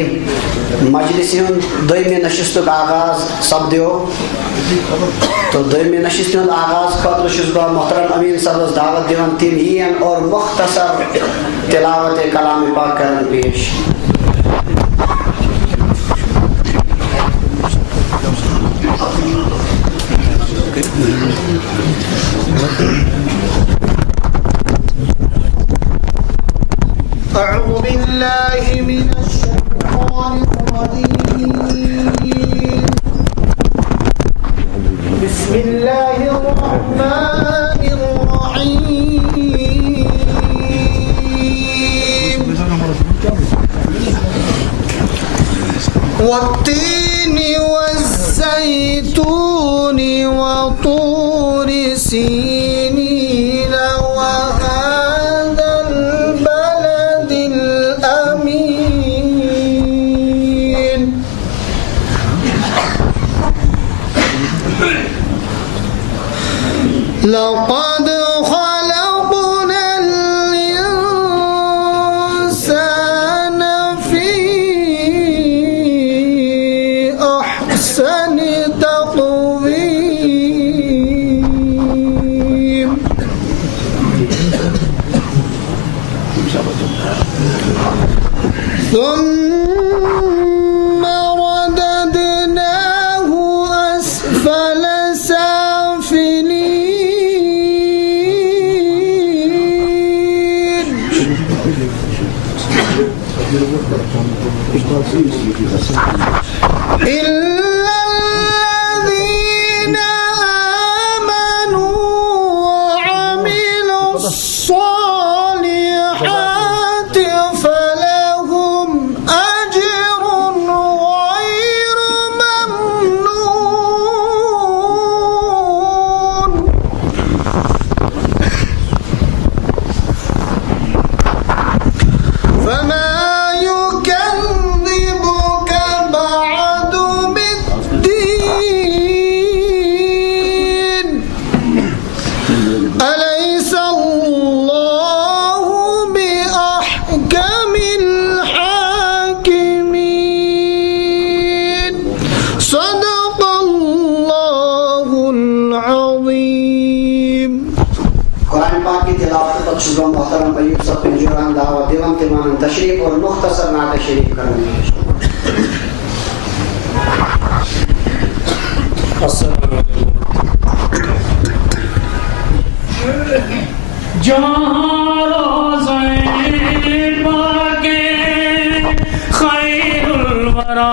الرحیم مجلس دویمہِ نشستُک آغاز سپدیو تو دویمہِ نشست ہُنٛد آغاز خٲطرٕ چھُس بہٕ محترم امین صٲبس دعوت دِوان تِم یِن اور مختصر تلاوت کلام پاک کرن پیش أعوذ بالله من الشيطان الرجيم بسم الله الرحمن الرحيم والتين والزيتون وطور سينين وهذا البلد الأمين لقد خلقنا الإنسان في أحسن تقويم ثم رددناه أسفل سافلين إلا الذين آمنوا وعملوا الصالحات فلهم أجر غير ممنون فما يكذبك بعد بالدين أليس الله بأحكم الحاكمين صدق الله العظيم قرآن پاک کی تلاوت پر شروع محترم ایوب صاحب پنجوران دعوت دیوان تیمان تشریف اور مختصر نعت شریف کرنے جہاں روزہ پاک خیر الورا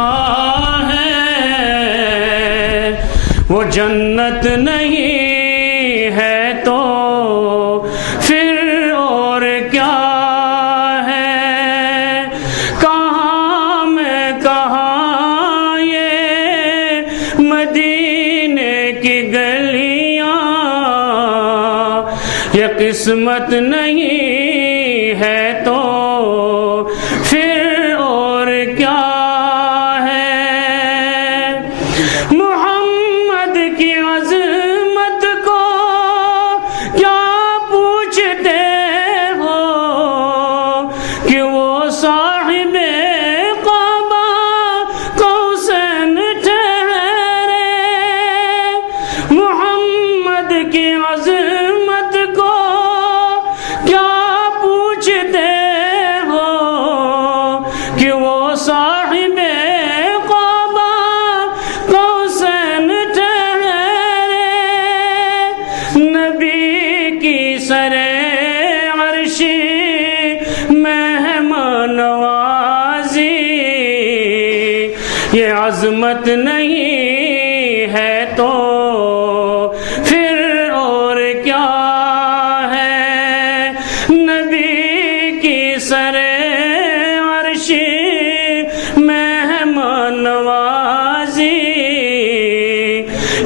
ہے وہ جنت نہیں ہے تو پھر اور کیا ہے کہاں میں کہاں یہ مدینے کی گلیاں یہ قسمت نہیں ہے تو پھر اور کیا ہے محمد کی عظمت کو کیا پوچھتے ہو کہ وہ صاحب قبا قوسین ٹھہرے محمد کی عظمت کو کیا پوچھتے ہو کہ وہ صاحب قبا قوسین ٹھہرے نبی کی سر عرشی مہمان نوازی یہ عظمت نہیں ہے تو پھر اور کیا ہے نبی کی سر عرشی مہمان نوازی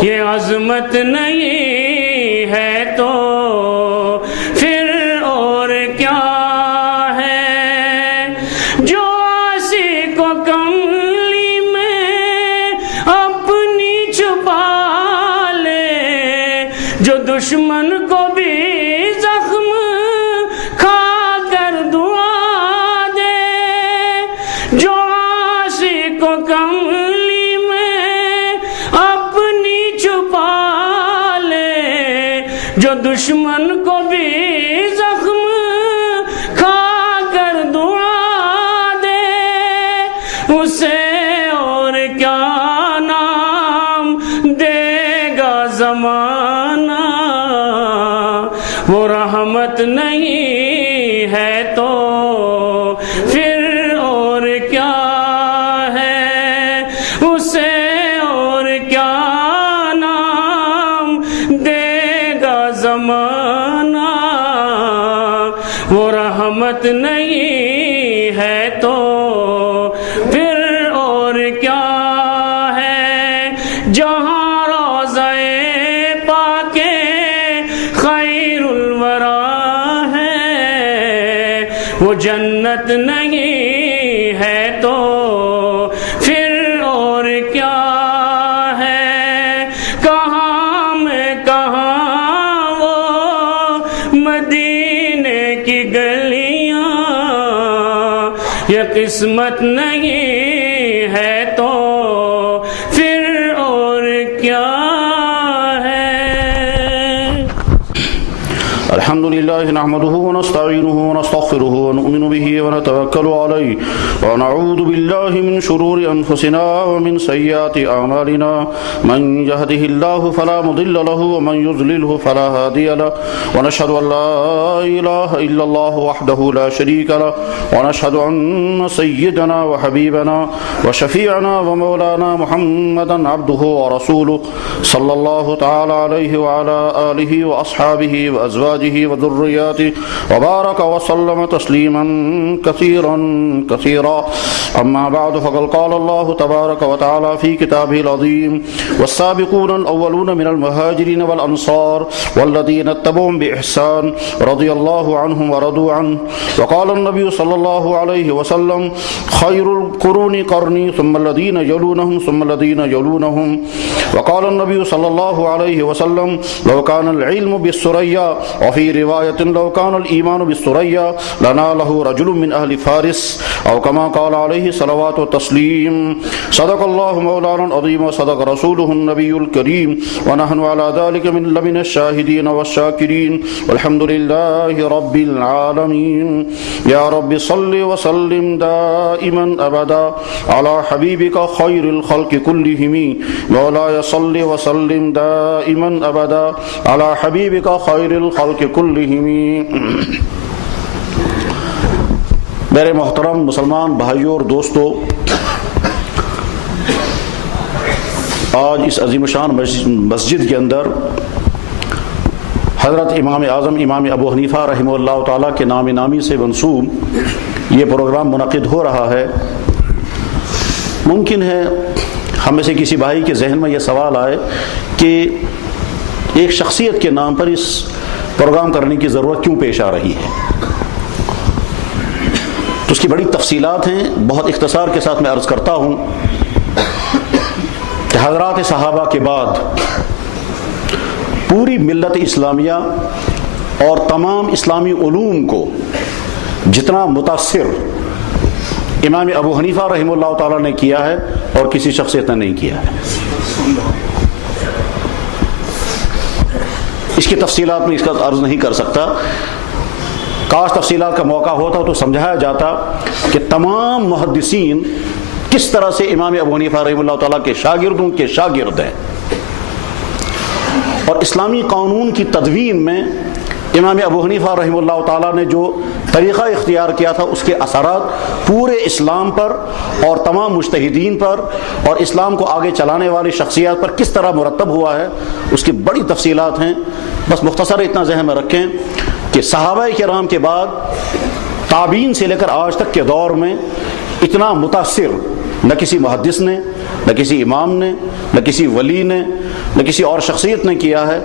یہ عظمت نہیں ہے تو پھر اور کیا ہے جو عاشق کو کملی میں اپنی چھپا لے جو دشمن کو بھی زخم کھا کر دعا دے جو کو کملی میں اپنی چھپا لے، جو دشمن کو بھی زخم کھا کر دعا دے، اسے اور کیا نام دے گا زمانہ، وہ رحمت نہیں ہے تو پھر اور کیا ہے، اسے اور کیا نام دے گا زمانہ، وہ رحمت نہیں ہے تو پھر اور کیا ہے، جہاں روضہ پاک خیر الورا ہے، وہ جنت نہیں ہے تو پھر اور کیا ہے، کہاں میں کہاں وہ مدینے کی گلیاں، یہ قسمت نہیں ہے تو پھر اور کیا ہے۔ الحمد لله نحمده ونستعينه ونستغفره ونؤمن به ونتوكل عليه ونعوذ بالله من شرور أنفسنا ومن سيئات أعمالنا، من يهده الله فلا مضل له ومن يضلله فلا هادي له، ونشهد أن لا إله إلا الله وحده لا شريك له، ونشهد أن سيدنا وحبيبنا وشفيعنا ومولانا محمدا عبده ورسوله صلى الله تعالى عليه وعلى آله وأصحابه وأزواجه وذرياته وبارك وسلم تسليما كثيرا كثيرا، أما بعد فقد قال الله تبارك وتعالى في كتابه العظيم: والسابقون الأولون من المهاجرين والأنصار والذين اتبعوهم بإحسان رضي الله عنهم ورضوا عنه، وقال النبي صلى الله عليه وسلم: خير القرون قرني ثم الذين يلونهم ثم الذين يلونهم، وقال النبي صلى الله عليه وسلم: لو كان العلم بالثريا، وفي رواية لو كان الإيمان بالثريا لناله رجل من أهل فارس، أو كما قال عليه صلوات والتسليم. صدق الله مولانا العظيم وصدق رسوله النبي الكريم، ونحن على ذلك من الشاهدين والشاكرين، والحمد لله رب العالمين. يا رب صل وسلم دائما أبدا على حبيبك خير الخلق كلهم، مولاي صل وسلم دائما أبدا على حبيبك خير الخلق كلهم. میرے محترم مسلمان بھائیوں اور دوستو، آج اس عظیم شان مسجد کے اندر حضرت امام اعظم امام ابو حنیفہ رحمہ اللہ تعالیٰ کے نام نامی سے منسوب یہ پروگرام منعقد ہو رہا ہے. ممکن ہے ہم میں سے کسی بھائی کے ذہن میں یہ سوال آئے کہ ایک شخصیت کے نام پر اس پروگرام کرنے کی ضرورت کیوں پیش آ رہی ہے. تو اس کی بڑی تفصیلات ہیں، بہت اختصار کے ساتھ میں عرض کرتا ہوں کہ حضرات صحابہ کے بعد پوری ملت اسلامیہ اور تمام اسلامی علوم کو جتنا متاثر امام ابو حنیفہ رحمہ اللہ تعالیٰ نے کیا ہے اور کسی شخصیت نے نہیں کیا ہے. اس کی تفصیلات میں اس کا عرض نہیں کر سکتا. کاش تفصیلات کا موقع ہوتا تو سمجھایا جاتا کہ تمام محدثین کس طرح سے امام ابو حنیفہ رحمہ اللہ تعالیٰ کے شاگردوں کے شاگرد ہیں، اور اسلامی قانون کی تدوین میں امام ابو حنیفہ رحمہ اللہ تعالیٰ نے جو طریقہ اختیار کیا تھا اس کے اثرات پورے اسلام پر اور تمام مجتہدین پر اور اسلام کو آگے چلانے والی شخصیات پر کس طرح مرتب ہوا ہے، اس کی بڑی تفصیلات ہیں. بس مختصر اتنا ذہن میں رکھیں کہ صحابہ کرام کے بعد تابعین سے لے کر آج تک کے دور میں اتنا متاثر نہ کسی محدث نے، نہ کسی امام نے، نہ کسی ولی نے، نہ کسی اور شخصیت نے کیا ہے.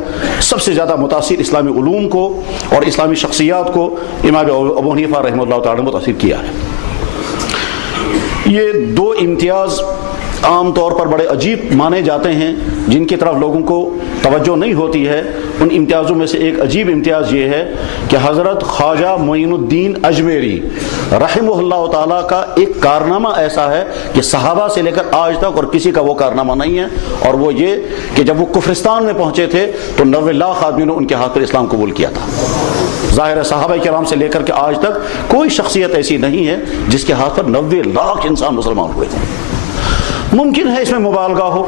سب سے زیادہ متاثر اسلامی علوم کو اور اسلامی شخصیات کو امام ابو حنیفہ رحمہ اللہ تعالیٰ نے متاثر کیا ہے. یہ دو امتیاز عام طور پر بڑے عجیب مانے جاتے ہیں جن کی طرف لوگوں کو توجہ نہیں ہوتی ہے، ان امتیازوں میں سے ایک عجیب امتیاز یہ ہے کہ حضرت خواجہ معین الدین اجمیری رحمہ اللہ تعالیٰ کا ایک کارنامہ ایسا ہے کہ صحابہ سے لے کر آج تک اور کسی کا وہ کارنامہ نہیں ہے، اور وہ یہ کہ جب وہ کفرستان میں پہنچے تھے تو 90 لاکھ آدمی نے ان کے ہاتھ پر اسلام قبول کیا تھا۔ ظاہر ہے صحابہ کرام سے لے کر کے آج تک کوئی شخصیت ایسی نہیں ہے جس کے ہاتھ پر 90 لاکھ انسان مسلمان ہوئے تھے۔ ممکن ہے اس میں مبالغہ ہو،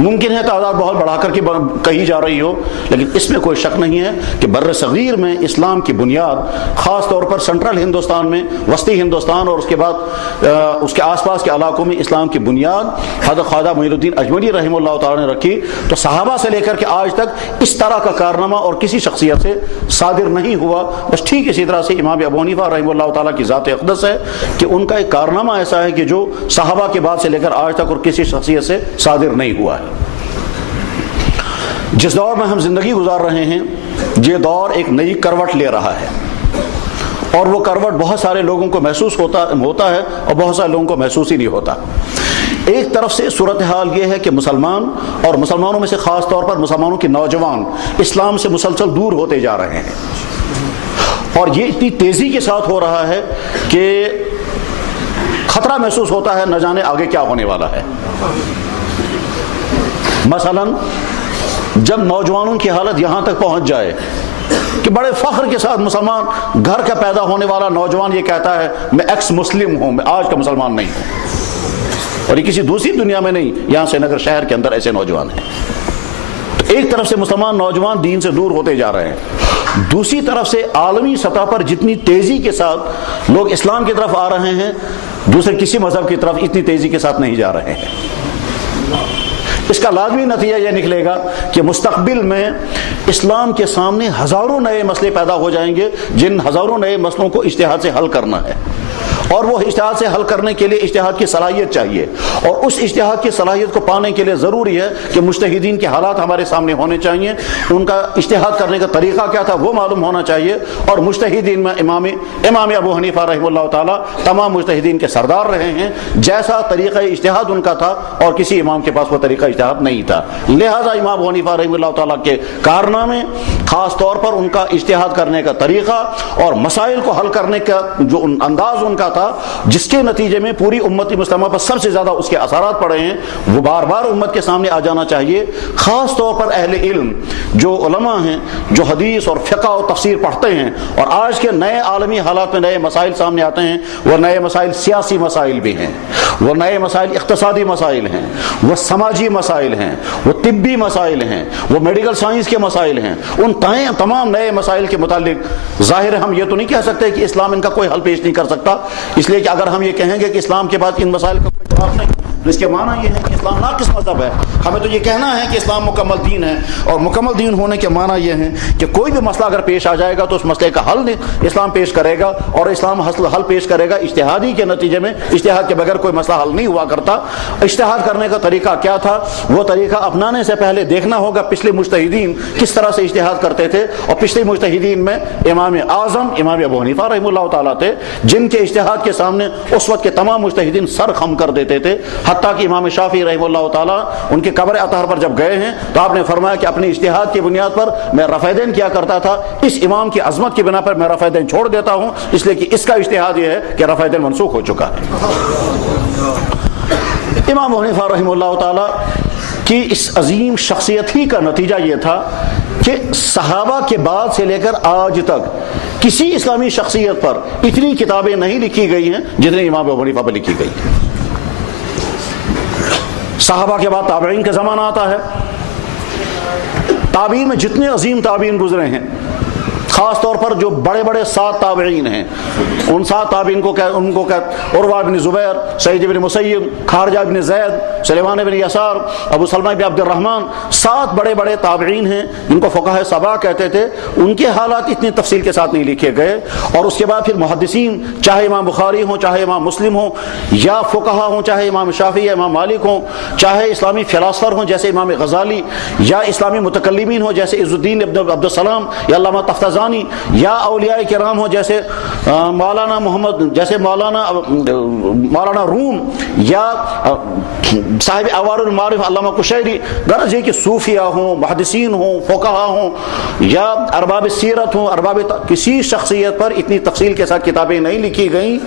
ممکن ہے تعداد بہت بڑھا کر کے کہی جا رہی ہو، لیکن اس میں کوئی شک نہیں ہے کہ بر صغیر میں اسلام کی بنیاد خاص طور پر سینٹرل ہندوستان میں، وسطی ہندوستان اور اس کے بعد اس کے آس پاس کے علاقوں میں اسلام کی بنیاد حضرت خواجہ معین الدین اجمیری رحمہ اللہ تعالیٰ نے رکھی۔ تو صحابہ سے لے کر کے آج تک اس طرح کا کارنامہ اور کسی شخصیت سے صادر نہیں ہوا۔ بس ٹھیک اسی طرح سے امام ابو حنیفہ رحمہ اللہ تعالیٰ کی ذات اقدس ہے کہ ان کا ایک کارنامہ ایسا ہے کہ جو صحابہ کے بعد سے لے کر آج تک اور کسی شخصیت سے صادر نہیں ہوا ہے۔ جس دور میں ہم زندگی گزار رہے ہیں یہ دور ایک نئی کروٹ لے رہا ہے، اور وہ کروٹ بہت سارے لوگوں کو محسوس ہوتا ہے اور بہت سارے لوگوں کو محسوس ہی نہیں ہوتا۔ ایک طرف سے صورتحال یہ ہے کہ مسلمان اور مسلمانوں میں سے خاص طور پر مسلمانوں کے نوجوان اسلام سے مسلسل دور ہوتے جا رہے ہیں، اور یہ اتنی تیزی کے ساتھ ہو رہا ہے کہ خطرہ محسوس ہوتا ہے نہ جانے آگے کیا ہونے والا ہے۔ مثلا جب نوجوانوں کی حالت یہاں تک پہنچ جائے کہ بڑے فخر کے ساتھ مسلمان گھر کا پیدا ہونے والا نوجوان یہ کہتا ہے میں ایکس مسلم ہوں، میں آج کا مسلمان نہیں ہوں، اور یہ کسی دوسری دنیا میں نہیں، یہاں سری نگر شہر کے اندر ایسے نوجوان ہیں۔ تو ایک طرف سے مسلمان نوجوان دین سے دور ہوتے جا رہے ہیں، دوسری طرف سے عالمی سطح پر جتنی تیزی کے ساتھ لوگ اسلام کی طرف آ رہے ہیں دوسرے کسی مذہب کی طرف اتنی تیزی کے ساتھ نہیں جا رہے ہیں۔ اس کا لازمی نتیجہ یہ نکلے گا کہ مستقبل میں اسلام کے سامنے ہزاروں نئے مسئلے پیدا ہو جائیں گے، جن ہزاروں نئے مسئلوں کو اجتہاد سے حل کرنا ہے، اور وہ اجتہاد سے حل کرنے کے لیے اجتہاد کی صلاحیت چاہیے، اور اس اجتہاد کی صلاحیت کو پانے کے لیے ضروری ہے کہ مجتہدین کے حالات ہمارے سامنے ہونے چاہیے، ان کا اجتہاد کرنے کا طریقہ کیا تھا وہ معلوم ہونا چاہیے، اور مجتہدین میں امام ابو حنیفہ رحمہ اللہ تعالیٰ تمام مجتہدین کے سردار رہے ہیں، جیسا طریقہ اجتہاد ان کا تھا اور کسی امام کے پاس وہ طریقہ اجتہاد نہیں تھا، لہذا امام ابو حنیفہ رحمہ اللہ تعالیٰ کے کارنامے خاص طور پر ان کا اجتہاد کرنے کا طریقہ اور مسائل کو حل کرنے کا جو انداز ان کا تھا، جس کے نتیجے میں پوری امت مسلمہ پر سب سے زیادہ اس کے اثرات پڑے ہیں، وہ بار بار امت کے سامنے آ جانا چاہیے۔ خاص طور پر اہل علم جو علماء ہیں، جو حدیث اور فقہ اور تفسیر پڑھتے ہیں، اور آج کے نئے عالمی حالات میں نئے مسائل سامنے آتے ہیں، وہ نئے مسائل سیاسی مسائل بھی ہیں، وہ نئے مسائل اقتصادی مسائل ہیں، وہ سماجی مسائل ہیں، وہ طبی مسائل ہیں، وہ میڈیکل سائنس کے مسائل ہیں۔ ان تمام نئے مسائل کے متعلق ظاہر ہم یہ تو نہیں کہہ سکتے کہ اسلام ان کا کوئی حل پیش نہیں کر سکتا، اس لیے کہ اگر ہم یہ کہیں گے کہ اسلام کے بعد ان مسائل کا کوئی جواب نہیں، تو اس کے معنی یہ ہے کہ اسلام ناقص مذہب ہے۔ ہمیں تو یہ کہنا ہے کہ اسلام مکمل دین ہے، اور مکمل دین ہونے کے معنی یہ ہے کہ کوئی بھی مسئلہ اگر پیش آ جائے گا تو اس مسئلے کا حل اسلام پیش کرے گا، اور اسلام حل پیش کرے گا اجتہادی کے نتیجے میں۔ اجتہاد کے بغیر کوئی مسئلہ حل نہیں ہوا کرتا۔ اجتہاد کرنے کا طریقہ کیا تھا، وہ طریقہ اپنانے سے پہلے دیکھنا ہوگا پچھلے مجتہدین کس طرح سے اجتہاد کرتے تھے، اور پچھلے مجتہدین میں امام اعظم امام ابو حنیفہ رحمہ اللہ تعالیٰ تھے، جن کے اجتہاد کے سامنے اس وقت کے تمام مجتہدین سر خم کر دیتے تھے، حتیٰ کہ امام شافعی رحمہ اللہ تعالیٰ ان کے قبر اطہر پر جب گئے ہیں تو آپ نے فرمایا کہ اپنی اجتہاد کی بنیاد پر میں رفع دین کیا کرتا تھا، اس امام کی عظمت کی بنا پر میں رفع دین چھوڑ دیتا ہوں، اس لیے کہ اس کا اجتہاد یہ ہے کہ رفع دین منسوخ ہو چکا ہے۔ امام حنیفہ رحمہ اللہ تعالیٰ کی اس عظیم شخصیت ہی کا نتیجہ یہ تھا کہ صحابہ کے بعد سے لے کر آج تک کسی اسلامی شخصیت پر اتنی کتابیں نہیں لکھی گئی ہیں جتنی امام ابو حنیفہ پر لکھی گئی۔ صحابہ کے بعد تابعین کا زمانہ آتا ہے، تابعین میں جتنے عظیم تابعین گزرے ہیں، خاص طور پر جو بڑے بڑے 7 تابعین ہیں، ان 7 تابعین کو عروہ بن زبیر، سعید بن مسیب، خارجہ بن زید، سلیمان بن یسار، ابو سلمہ بن عبد الرحمن، 7 بڑے بڑے تابعین ہیں جن کو فقہ سبع کہتے تھے۔ ان کے حالات اتنی تفصیل کے ساتھ نہیں لکھے گئے، اور اس کے بعد پھر محدثین، چاہے امام بخاری ہوں، چاہے امام مسلم ہوں، یا فقہا ہوں، چاہے امام شافعی یا امام مالک ہوں، چاہے اسلامی فلاسفر ہوں جیسے امام غزالی، یا اسلامی متکلمین ہوں جیسے عز الدین ابن عبد السلام یا علامہ تفتزانی فیضانی یا اولیاء کرام ہوں جیسے مولانا محمد، جیسے مولانا روم یا صاحب اوار المعارف علامہ قشیری، غرض یہ کہ صوفیہ ہوں، محدثین ہوں، فقہا ہوں یا ارباب سیرت ہوں، کسی شخصیت پر اتنی تفصیل کے ساتھ کتابیں نہیں لکھی گئیں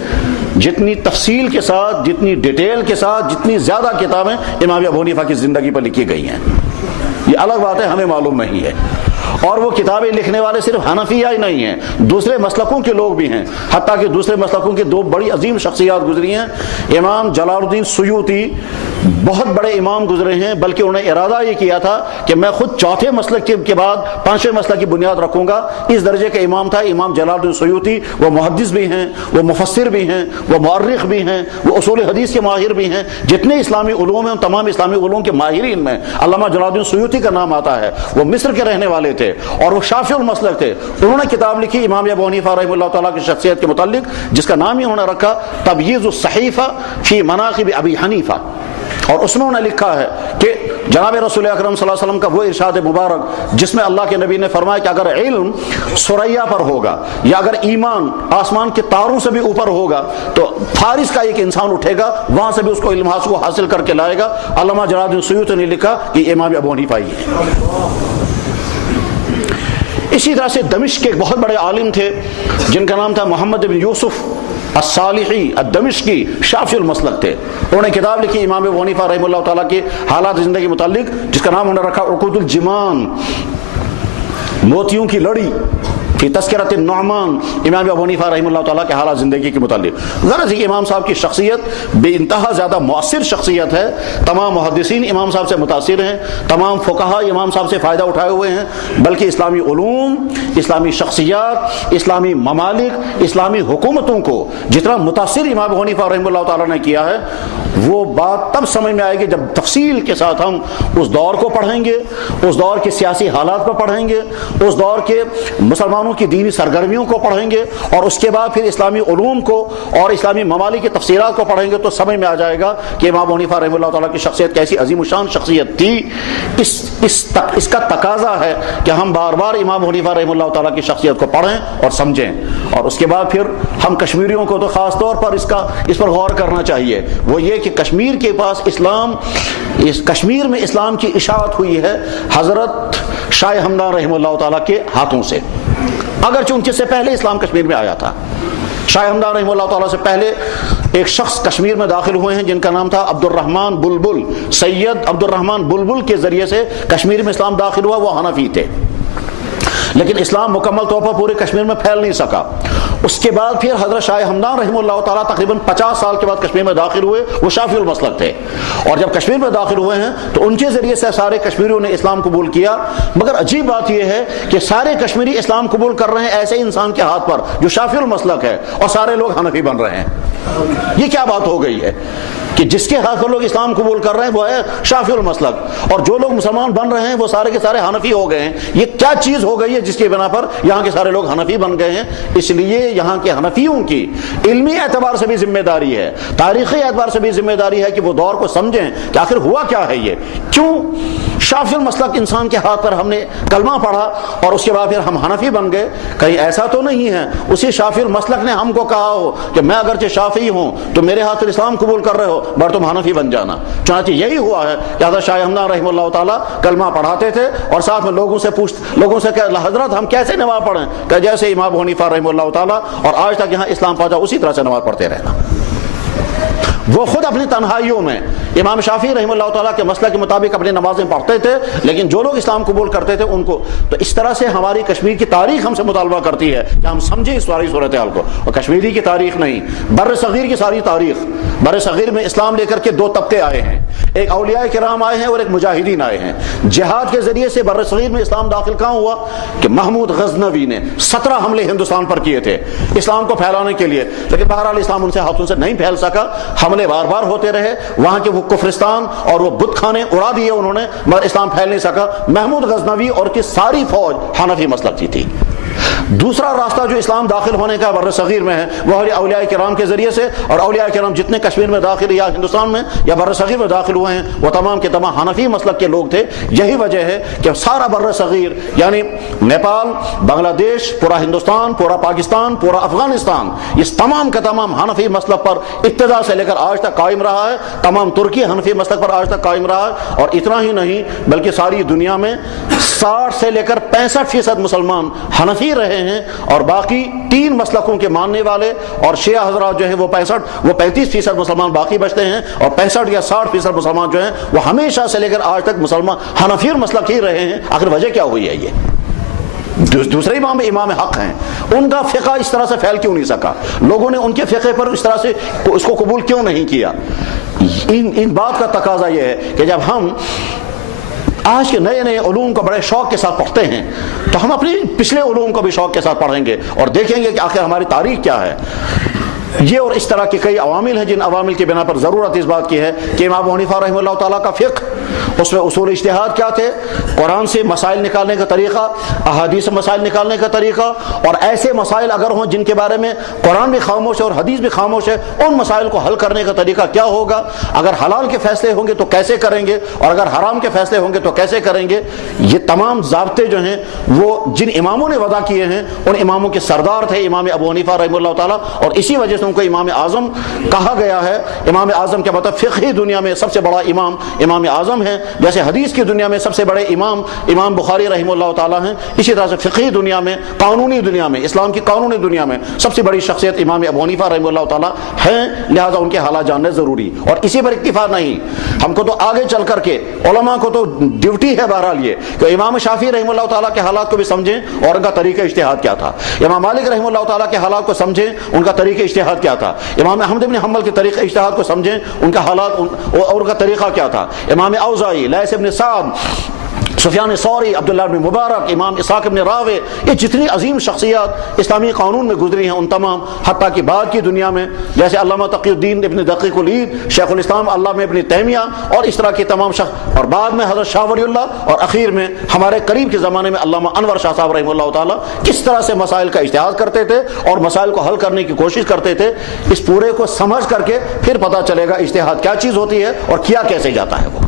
جتنی تفصیل کے ساتھ، جتنی ڈیٹیل کے ساتھ، جتنی زیادہ کتابیں امام ابو حنیفہ کی زندگی پر لکھی گئی ہیں۔ یہ الگ بات ہے، ہمیں معلوم نہیں ہے۔ اور وہ کتابیں لکھنے والے صرف حنفیہ ہی نہیں ہیں، دوسرے مسلکوں کے لوگ بھی ہیں، حتیٰ کہ دوسرے مسلکوں کے دو بڑی عظیم شخصیات گزری ہیں۔ امام جلال الدین سیوطی بہت بڑے امام گزرے ہیں، بلکہ انہوں نے ارادہ یہ کیا تھا کہ میں خود چوتھے مسلک کے بعد پانچویں مسلک کی بنیاد رکھوں گا۔ اس درجے کے امام تھا امام جلال الدین سیوطی۔ وہ محدث بھی ہیں، وہ مفسر بھی ہیں، وہ مورخ بھی ہیں، وہ اصول حدیث کے ماہر بھی ہیں۔ جتنے اسلامی علوم ہیں ان تمام اسلامی علوم کے ماہرین میں علامہ جلال الدین سیوطی کا نام آتا ہے۔ وہ مصر کے رہنے والے تھے اور وہ شافعی المسلک تھے۔ انہوں نے کتاب لکھی امام ابو حنیفہ رحمہ اللہ تعالیٰ کی شخصیت کے متعلق، جس کا نام ہی انہوں نے رکھا تمییز الصحیفہ فی مناقب ابی حنیفہ۔ اور اس میں انہوں نے لکھا ہے کہ جناب رسول اکرم صلی اللہ علیہ وسلم کا وہ ارشاد مبارک جس میں اللہ کے نبی نے فرمایا کہ اگر علم ثریا پر ہوگا یا اگر ایمان آسمان کے تاروں سے بھی اوپر ہوگا تو فارس کا ایک انسان اٹھے گا، وہاں سے بھی اس کو علم حاصل کر کے لائے گا۔ علامہ جلال الدین سیوطی نے لکھا کہ امام ابو حنیفہ ہی ہے۔ اسی طرح سے دمشق کے ایک بہت بڑے عالم تھے جن کا نام تھا محمد بن یوسف الصالحی الدمشقی، شافعی المسلک تھے۔ انہوں نے کتاب لکھی امام ابو حنیفہ رحمہ اللہ تعالیٰ کے حالات زندگی کے متعلق، جس کا نام انہوں نے رکھا عقود الجمان، موتیوں کی لڑی فی تذکرۃ النعمان، امام ابو حنیفہ رحمہ اللہ تعالیٰ کے حالات زندگی کے متعلق۔ غرض یہ امام صاحب کی شخصیت بے انتہا زیادہ مؤثر شخصیت ہے۔ تمام محدثین امام صاحب سے متاثر ہیں، تمام فقہا امام صاحب سے فائدہ اٹھائے ہوئے ہیں، بلکہ اسلامی علوم، اسلامی شخصیات، اسلامی ممالک، اسلامی حکومتوں کو جتنا متاثر امام ابو حنیفہ رحمہ اللہ تعالیٰ نے کیا ہے، وہ بات تب سمجھ میں آئے گی جب تفصیل کے ساتھ ہم اس دور کو پڑھیں گے، اس دور کے سیاسی حالات کو پڑھیں گے، اس دور کے مسلمانوں کی دینی سرگرمیوں کو پڑھیں گے، اور اس کے بعد پھر اسلامی علوم کو اور اسلامی ممالک کی تفسیرات کو پڑھیں گے، تو سمجھ میں آ جائے گا کہ امام ابو حنیفہ رحمہ اللہ تعالیٰ کی شخصیت کیسی عظیم الشان شخصیت تھی۔ اس کا تقاضا ہے کہ ہم بار بار امام ابو حنیفہ رحمہ اللہ تعالیٰ کی شخصیت کو پڑھیں اور سمجھیں، اور اس کے بعد پھر ہم کشمیریوں کو تو خاص طور پر اس پر غور کرنا چاہیے۔ وہ یہ کہ کشمیر کے پاس کشمیر میں اسلام کی اشاعت ہوئی ہے حضرت شاہ ہمدان رحمہ اللہ تعالیٰ کے ہاتھوں سے، اگرچہ ان سے پہلے اسلام کشمیر میں آیا تھا۔ شاہ ہمدان رحمہ اللہ تعالیٰ سے پہلے ایک شخص کشمیر میں داخل ہوئے ہیں جن کا نام تھا عبد الرحمن بلبل۔ سید عبد الرحمن بلبل کے ذریعے سے کشمیر میں اسلام داخل ہوا۔ وہ حنفی تھے، لیکن اسلام مکمل طور پر پورے کشمیر میں پھیل نہیں سکا۔ اس کے بعد پھر حضرت شاہ ہمدان رحمہ اللہ تعالیٰ تقریباً 50 سال کے بعد کشمیر میں داخل ہوئے۔ وہ شافعی المسلک تھے، اور جب کشمیر میں داخل ہوئے ہیں تو ان کے ذریعے سے سارے کشمیریوں نے اسلام قبول کیا۔ مگر عجیب بات یہ ہے کہ سارے کشمیری اسلام قبول کر رہے ہیں ایسے انسان کے ہاتھ پر جو شافعی المسلک ہے، اور سارے لوگ حنفی بن رہے ہیں۔ یہ کیا بات ہو گئی ہے کہ جس کے ہاتھ پر لوگ اسلام قبول کر رہے ہیں وہ ہے شافعی المسلک، اور جو لوگ مسلمان بن رہے ہیں وہ سارے کے سارے حنفی ہو گئے ہیں؟ یہ کیا چیز ہو گئی ہے جس کی بنا پر یہاں کے سارے لوگ حنفی بن گئے ہیں؟ اس لیے یہاں کے حنفیوں کی علمی اعتبار سے بھی ذمہ داری ہے، تاریخی اعتبار سے بھی ذمہ داری ہے کہ وہ دور کو سمجھیں کہ آخر ہوا کیا ہے، یہ کیوں شافعی المسلک انسان کے ہاتھ پر ہم نے کلمہ پڑھا اور اس کے بعد پھر ہم حنفی بن گئے؟ کہیں ایسا تو نہیں ہے اسی شافعی المسلک نے ہم کو کہا ہو کہ میں اگرچہ شافعی ہوں تو میرے ہاتھ پر اسلام قبول کر رہے ہو بٹ تم حنفی بن جانا؟ چنانچہ یہی ہوا ہے کہ حضرت شاہ ہمدان رحمہ اللہ تعالیٰ کلمہ پڑھاتے تھے اور ساتھ میں لوگوں سے کہ حضرت ہم کیسے نماز پڑھیں؟ کہ جیسے امام ابو حنیفہ رحمہ اللہ تعالیٰ، اور آج تک یہاں اسلام پہنچا اسی طرح سے نماز پڑھتے رہنا۔ وہ خود اپنی تنہائیوں میں امام شافعی رحمہ اللہ تعالیٰ کے مسئلہ کے مطابق اپنی نمازیں پڑھتے تھے، لیکن جو لوگ اسلام قبول کرتے تھے ان کو تو اس طرح سے ہماری کشمیر کی تاریخ ہم سے مطالبہ کرتی ہے کہ ہم سمجھیں اس ساری صورتحال کو، اور کشمیری کی تاریخ نہیں، بر صغیر کی ساری تاریخ۔ بر صغیر میں اسلام لے کر کے دو طبقے آئے ہیں، ایک اولیاء کرام آئے ہیں اور ایک مجاہدین آئے ہیں۔ جہاد کے ذریعے سے بر صغیر میں اسلام داخل کہاں ہوا کہ محمود غزنوی نے 17 حملے ہندوستان پر کیے تھے اسلام کو پھیلانے کے لیے، لیکن بہرحال اسلام ان سے ہاتھوں سے نہیں پھیل سکا، حملے بار بار ہوتے رہے، وہاں کے وہ کفرستان اور وہ بت خانے اڑا دیے انہوں نے، مگر اسلام پھیل نہیں سکا۔ محمود غزنوی اور کی ساری فوج حنفی مسلک کی تھی۔ دوسرا راستہ جو اسلام داخل ہونے کا بر صغیر میں ہے وہ اولیاء کرام کے ذریعے سے، اور اولیاء کرام جتنے کشمیر میں داخل یا ہندوستان میں یا بر صغیر میں داخل ہوئے ہیں وہ تمام کے تمام حنفی مسلک کے لوگ تھے۔ یہی وجہ ہے کہ سارا بر صغیر یعنی نیپال، بنگلہ دیش، پورا ہندوستان، پورا پاکستان، پورا افغانستان، یہ تمام کا تمام حنفی مسلک پر ابتدا سے لے کر آج تک قائم رہا ہے۔ تمام ترکی حنفی مسلک پر آج تک قائم رہا ہے، اور اتنا ہی نہیں بلکہ ساری دنیا میں 60 سے لے کر 65% مسلمان حنفی رہے ہیں، اور باقی 3 مسلکوں کے ماننے والے اور شیعہ حضرات جو ہیں وہ 35% مسلمان باقی بچتے ہیں، اور 65 یا 60% مسلمان جو ہیں وہ ہمیشہ سے لے کر آج تک مسلمان حنفی مسلک ہی رہے ہیں۔ آخر وجہ کیا ہوئی ہے؟ یہ دوسرے امام حق ہیں، ان کا فقہ اس طرح سے پھیل کیوں نہیں سکا؟ لوگوں نے ان کے فقہ پر اس طرح سے اس کو قبول کیوں نہیں کیا؟ ان بات کا تقاضا یہ ہے کہ جب ہم آج کے نئے نئے علوم کو بڑے شوق کے ساتھ پڑھتے ہیں تو ہم اپنے پچھلے علوم کو بھی شوق کے ساتھ پڑھیں گے اور دیکھیں گے کہ آخر ہماری تاریخ کیا ہے۔ یہ اور اس طرح کی کئی عوامل ہیں جن عوامل کی بنا پر ضرورت اس بات کی ہے کہ امام ابو حنیفہ رحمہ اللہ تعالیٰ کا فقہ، اس میں اصول اجتہاد کیا تھے، قرآن سے مسائل نکالنے کا طریقہ، احادیث سے مسائل نکالنے کا طریقہ، اور ایسے مسائل اگر ہوں جن کے بارے میں قرآن بھی خاموش ہے اور حدیث بھی خاموش ہے، ان مسائل کو حل کرنے کا طریقہ کیا ہوگا، اگر حلال کے فیصلے ہوں گے تو کیسے کریں گے، اور اگر حرام کے فیصلے ہوں گے تو کیسے کریں گے۔ یہ تمام ضابطے جو ہیں وہ جن اماموں نے وضع کیے ہیں ان اماموں کے سردار تھے امام ابو حنیفہ رحمہ اللہ تعالیٰ، اور اسی وجہ سے ان کو امام اعظم کہا گیا ہے۔ امام اعظم کے مطلب فقہی دنیا میں سب سے بڑا امام اعظم ہے، جیسے حدیث کی دنیا میں سب سے بڑے امام بخاری رحمہ اللہ تعالیٰ ہیں، اسی طرح سے فقہی دنیا میں، قانونی دنیا میں، اسلام کی قانونی دنیا میں سب سے بڑی شخصیت امام ابو حنیفہ رحمہ اللہ تعالیٰ ہیں، لہذا ان کے حالات جاننا ضروری۔ اور اسی پر اکتفا نہیں، ہم کو تو آگے چل کر کے علماء کو تو ڈیوٹی ہے بہرحال یہ کہ امام شافعی رحمہ اللہ تعالیٰ کے حالات کو بھی سمجھیں اور ان کا طریقہ اجتہاد کیا تھا، امام مالک رحمہ اللہ تعالیٰ کے حالات کو سمجھیں، ان کا طریقہ اجتہاد کیا تھا، امام احمد بن حنبل کے طریقہ اجتہاد کو سمجھیں، ان کا حالات اور ان کا طریقہ کیا تھا، امام اوزاعی، لیث بن سعد، سفیان ثوری، عبداللہ بن مبارک، امام اسحاق بن راوے، یہ جتنی عظیم شخصیات اسلامی قانون میں گزری ہیں ان تمام، حتیٰ کہ بعد کی دنیا میں جیسے علامہ تقی الدین ابن دقیق العید، شیخ الاسلام علامہ ابن تیمیہ اور اس طرح کے تمام شخص، اور بعد میں حضرت شاہ ولی اللہ، اور اخیر میں ہمارے قریب کے زمانے میں علامہ انور شاہ صاحب رحمہ اللہ تعالیٰ، کس طرح سے مسائل کا اجتہاد کرتے تھے اور مسائل کو حل کرنے کی کوشش کرتے تھے۔ اس پورے کو سمجھ کر کے پھر پتہ چلے گا اجتہاد کیا چیز ہوتی ہے اور کیا کیسے جاتا ہے وہ۔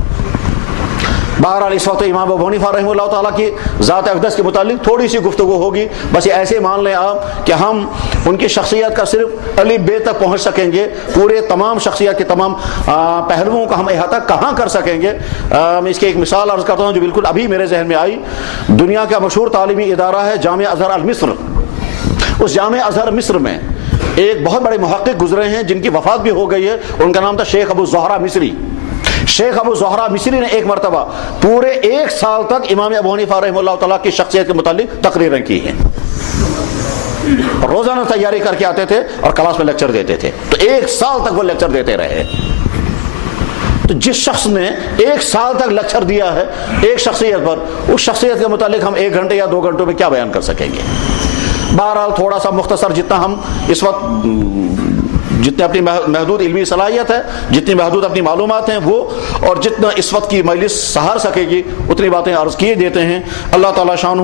بہرحال اس وقت امام ابو حنیفہ رحمہ اللہ تعالیٰ کی ذات اقدس کے متعلق تھوڑی سی گفتگو ہوگی، بس یہ ایسے مان لیں آپ کہ ہم ان کی شخصیت کا صرف الف ب تک پہنچ سکیں گے، پورے تمام شخصیت کے تمام پہلوؤں کا ہم احاطہ کہاں کر سکیں گے۔ اس کی ایک مثال عرض کرتا ہوں جو بالکل ابھی میرے ذہن میں آئی۔ دنیا کا مشہور تعلیمی ادارہ ہے جامعہ ازہر المصر۔ اس جامعہ ازہر مصر میں ایک بہت بڑے محقق گزرے ہیں جن کی وفات بھی ہو گئی ہے، ان کا نام تھا شیخ ابو زہرہ مصری۔ شیخ ابو زہرہ مصری نے ایک مرتبہ پورے 1 سال تک امام ابو حنیفہ رحمہ اللہ تعالیٰ کی شخصیت کے متعلق تقریریں کی ہیں، روزانہ تیاری کر کے آتے تھے اور کلاس میں لیکچر دیتے تھے، تو 1 سال تک وہ لیکچر دیتے رہے۔ تو جس شخص نے 1 سال تک لیکچر دیا ہے ایک شخصیت پر، اس شخصیت کے متعلق ہم 1 گھنٹے یا 2 گھنٹوں میں کیا بیان کر سکیں گے۔ بہرحال تھوڑا سا مختصر جتنا ہم اس وقت جتنے اپنی محدود علمی صلاحیت ہے، جتنی محدود اپنی معلومات ہیں وہ، اور جتنا اس وقت کی مجلس سہار سکے گی اتنی باتیں عرض کیے دیتے ہیں۔ اللہ تعالیٰ شانہ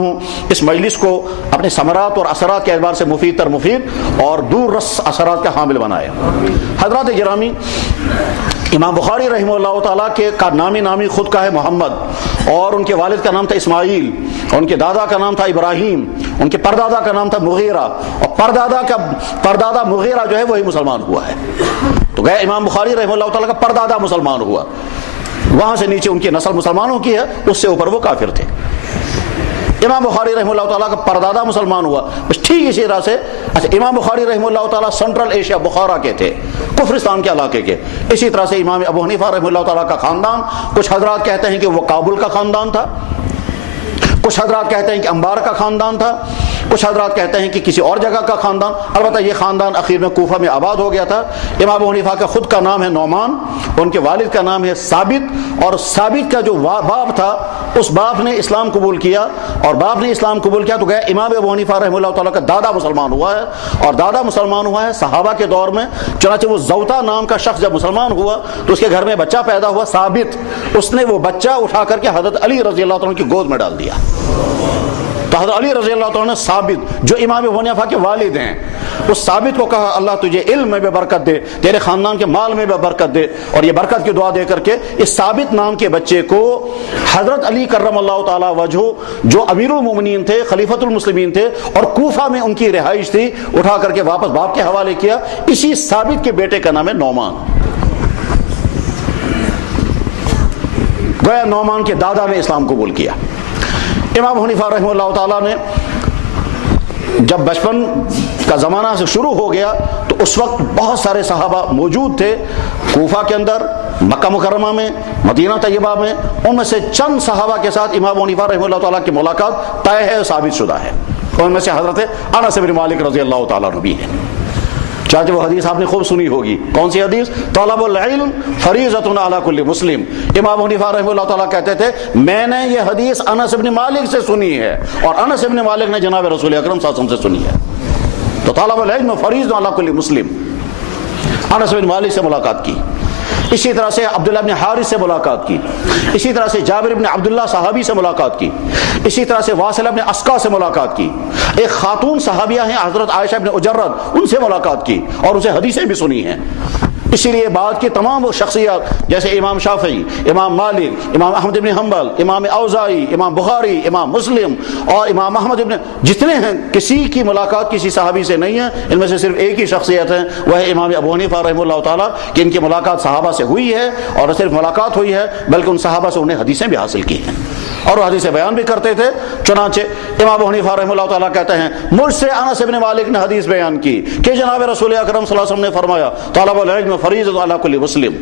اس مجلس کو اپنے ثمرات اور اثرات کے اعتبار سے مفید تر مفید اور دور رس اثرات کا حامل بنائے۔ حضرات گرامی، امام بخاری رحمہ اللہ تعالیٰ کے کا نامی خود کا ہے محمد، اور ان کے والد کا نام تھا اسماعیل، ان کے دادا کا نام تھا ابراہیم، ان کے پردادا کا نام تھا مغیرہ، اور پردادا مغیرہ جو ہے وہی مسلمان ہوا ہے۔ تو گئے امام بخاری رحمہ اللہ تعالیٰ کا پردادا مسلمان ہوا، وہاں سے نیچے ان کی نسل مسلمانوں کی ہے، اس سے اوپر وہ کافر تھے۔ امام بخاری رحمہ اللہ تعالیٰ کا پردادا مسلمان ہوا، بس ٹھیک اسی طرح سے امام بخاری رحمہ اللہ تعالیٰ سنٹرل ایشیا بخارا کے تھے، کفرستان کے علاقے کے۔ اسی طرح سے امام ابو حنیفہ رحمہ اللہ تعالیٰ کا خاندان، کچھ حضرات کہتے ہیں کہ وہ کابل کا خاندان تھا، کچھ حضرات کہتے ہیں کہ انبار کا خاندان تھا، کچھ حضرات کہتے ہیں کہ کسی اور جگہ کا خاندان، البتہ یہ خاندان اخیر میں کوفہ میں آباد ہو گیا تھا۔ امام ابو حنیفہ کا خود کا نام ہے نعمان، ان کے والد کا نام ہے ثابت، اور ثابت کا جو باپ تھا اس باپ نے اسلام قبول کیا، اور باپ نے اسلام قبول کیا تو گیا امام ابو حنیفہ رحمہ اللہ تعالیٰ کا دادا مسلمان ہوا ہے، اور دادا مسلمان ہوا ہے صحابہ کے دور میں۔ چنانچہ وہ زوتا نام کا شخص جب مسلمان ہوا تو اس کے گھر میں بچہ پیدا ہوا ثابت، اس نے وہ بچہ اٹھا کر کے حضرت علی رضی اللہ عنہ کی گود میں ڈال دیا۔ تو حضرت علی رضی اللہ تعالیٰ نے ثابت جو امام ابو حنیفہ کے والد ہیں اس ثابت کو کہا اللہ تجھے علم میں بھی برکت دے، تیرے خاندان کے مال میں بھی برکت دے، اور یہ برکت کی دعا دے کر کے اس ثابت نام کے بچے کو حضرت علی کرم اللہ تعالیٰ وجہ جو امیر المومنین تھے، خلیفۃ المسلمین تھے اور کوفہ میں ان کی رہائش تھی، اٹھا کر کے واپس باپ کے حوالے کیا۔ اسی ثابت کے بیٹے کا نام ہے نعمان۔ گویا نعمان کے دادا نے اسلام قبول کیا۔ امام حنیفہ رحمہ اللہ تعالیٰ نے جب بچپن کا زمانہ سے شروع ہو گیا تو اس وقت بہت سارے صحابہ موجود تھے کوفہ کے اندر، مکہ مکرمہ میں، مدینہ طیبہ میں۔ ان میں سے چند صحابہ کے ساتھ امام حنیفہ رحمہ اللہ تعالیٰ کی ملاقات طے ہے، ثابت شدہ ہے۔ ان میں سے حضرت انس بن مالک رضی اللہ تعالیٰ عنہ بھی ہے۔ چاہے وہ حدیث آپ نے خوب سنی ہوگی، کون سی حدیث؟ طلب العلم فریضۃ علی کل مسلم۔ امام حنیفہ رحمہ اللہ تعالیٰ کہتے تھے میں نے یہ حدیث انس بن مالک سے سنی ہے اور انس بن مالک نے جناب رسول اکرم صلی اللہ علیہ وسلم سے سنی ہے۔ تو طلب العلم فریضۃ علی کل مسلم، انس بن مالک سے ملاقات کی۔ اسی طرح سے عبداللہ بن حارث سے ملاقات کی، اسی طرح سے جابر بن عبداللہ صحابی سے ملاقات کی، اسی طرح سے واصلہ بن اسقا سے ملاقات کی۔ ایک خاتون صحابیہ ہیں حضرت عائشہ بن اجرت، ان سے ملاقات کی اور اسے حدیثیں بھی سنی ہیں۔ اسی لیے بعد کی تمام وہ شخصیات جیسے امام شافعی، امام مالک، امام احمد بن حنبل، امام اوزاعی، امام بخاری، امام مسلم اور امام احمد بن، جتنے ہیں کسی کی ملاقات کسی صحابی سے نہیں ہے۔ ان میں سے صرف ایک ہی شخصیت ہے، وہ ہے امام ابو حنیفہ رحمہ اللہ تعالیٰ، کہ ان کی ملاقات صحابہ سے ہوئی ہے اور نہ صرف ملاقات ہوئی ہے بلکہ ان صحابہ سے انہیں حدیثیں بھی حاصل کی ہیں اور وہ حدیثیں بیان بھی کرتے تھے۔ چنانچہ امام ابو حنیفہ رحمہ اللہ تعالیٰ کہتے ہیں مجھ سے انس بن مالک نے حدیث بیان کی کہ جناب رسول اکرم صلی اللہ علیہ وسلم نے فرمایا طلب العلم فریضۃ علی کل مسلم۔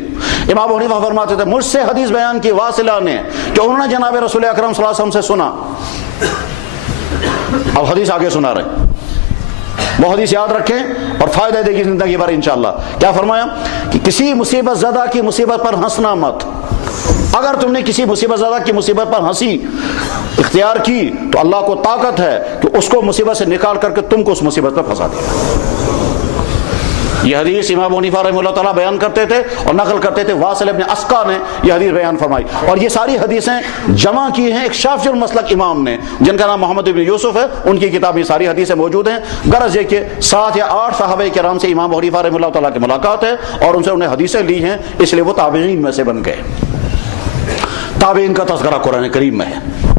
امام ابو حنیفہ فرماتے تھے مجھ سے حدیث بیان کی واصلہ نے کہ انہوں نے جناب رسول اکرم صلی اللہ علیہ وسلم سے سنا۔ اب حدیث آگے سنا رہے، وہ حدیث یاد رکھیں اور فائدہ دے گی زندگی بھر انشاءاللہ۔ کیا فرمایا کہ کسی مصیبت زدہ کی مصیبت پر ہنسنا مت۔ اگر تم نے کسی مصیبت زدہ کی مصیبت پر ہنسی اختیار کی تو اللہ کو طاقت ہے کہ اس کو مصیبت سے نکال کر کے تم کو اس مصیبت پر پھنسا دے۔ یہ حدیث امام ابو حنیفہ رحمہ اللہ تعالیٰ بیان کرتے تھے اور نقل کرتے تھے، واصل ابن اسقا نے یہ حدیث بیان فرمائی۔ اور یہ ساری حدیثیں جمع کی ہیں ایک شافعی المسلک امام نے جن کا نام محمد ابن یوسف ہے، ان کی کتاب میں ساری حدیثیں موجود ہیں۔ غرض یہ کہ 7 یا 8 صحابہ کرام سے امام ابو حنیفہ رحمہ اللہ تعالیٰ کی ملاقات ہے اور ان سے انہیں حدیثیں لی ہیں، اس لیے وہ تابعین میں سے بن گئے۔ تابعین کا تذکرہ قرآن کریم میں ہے۔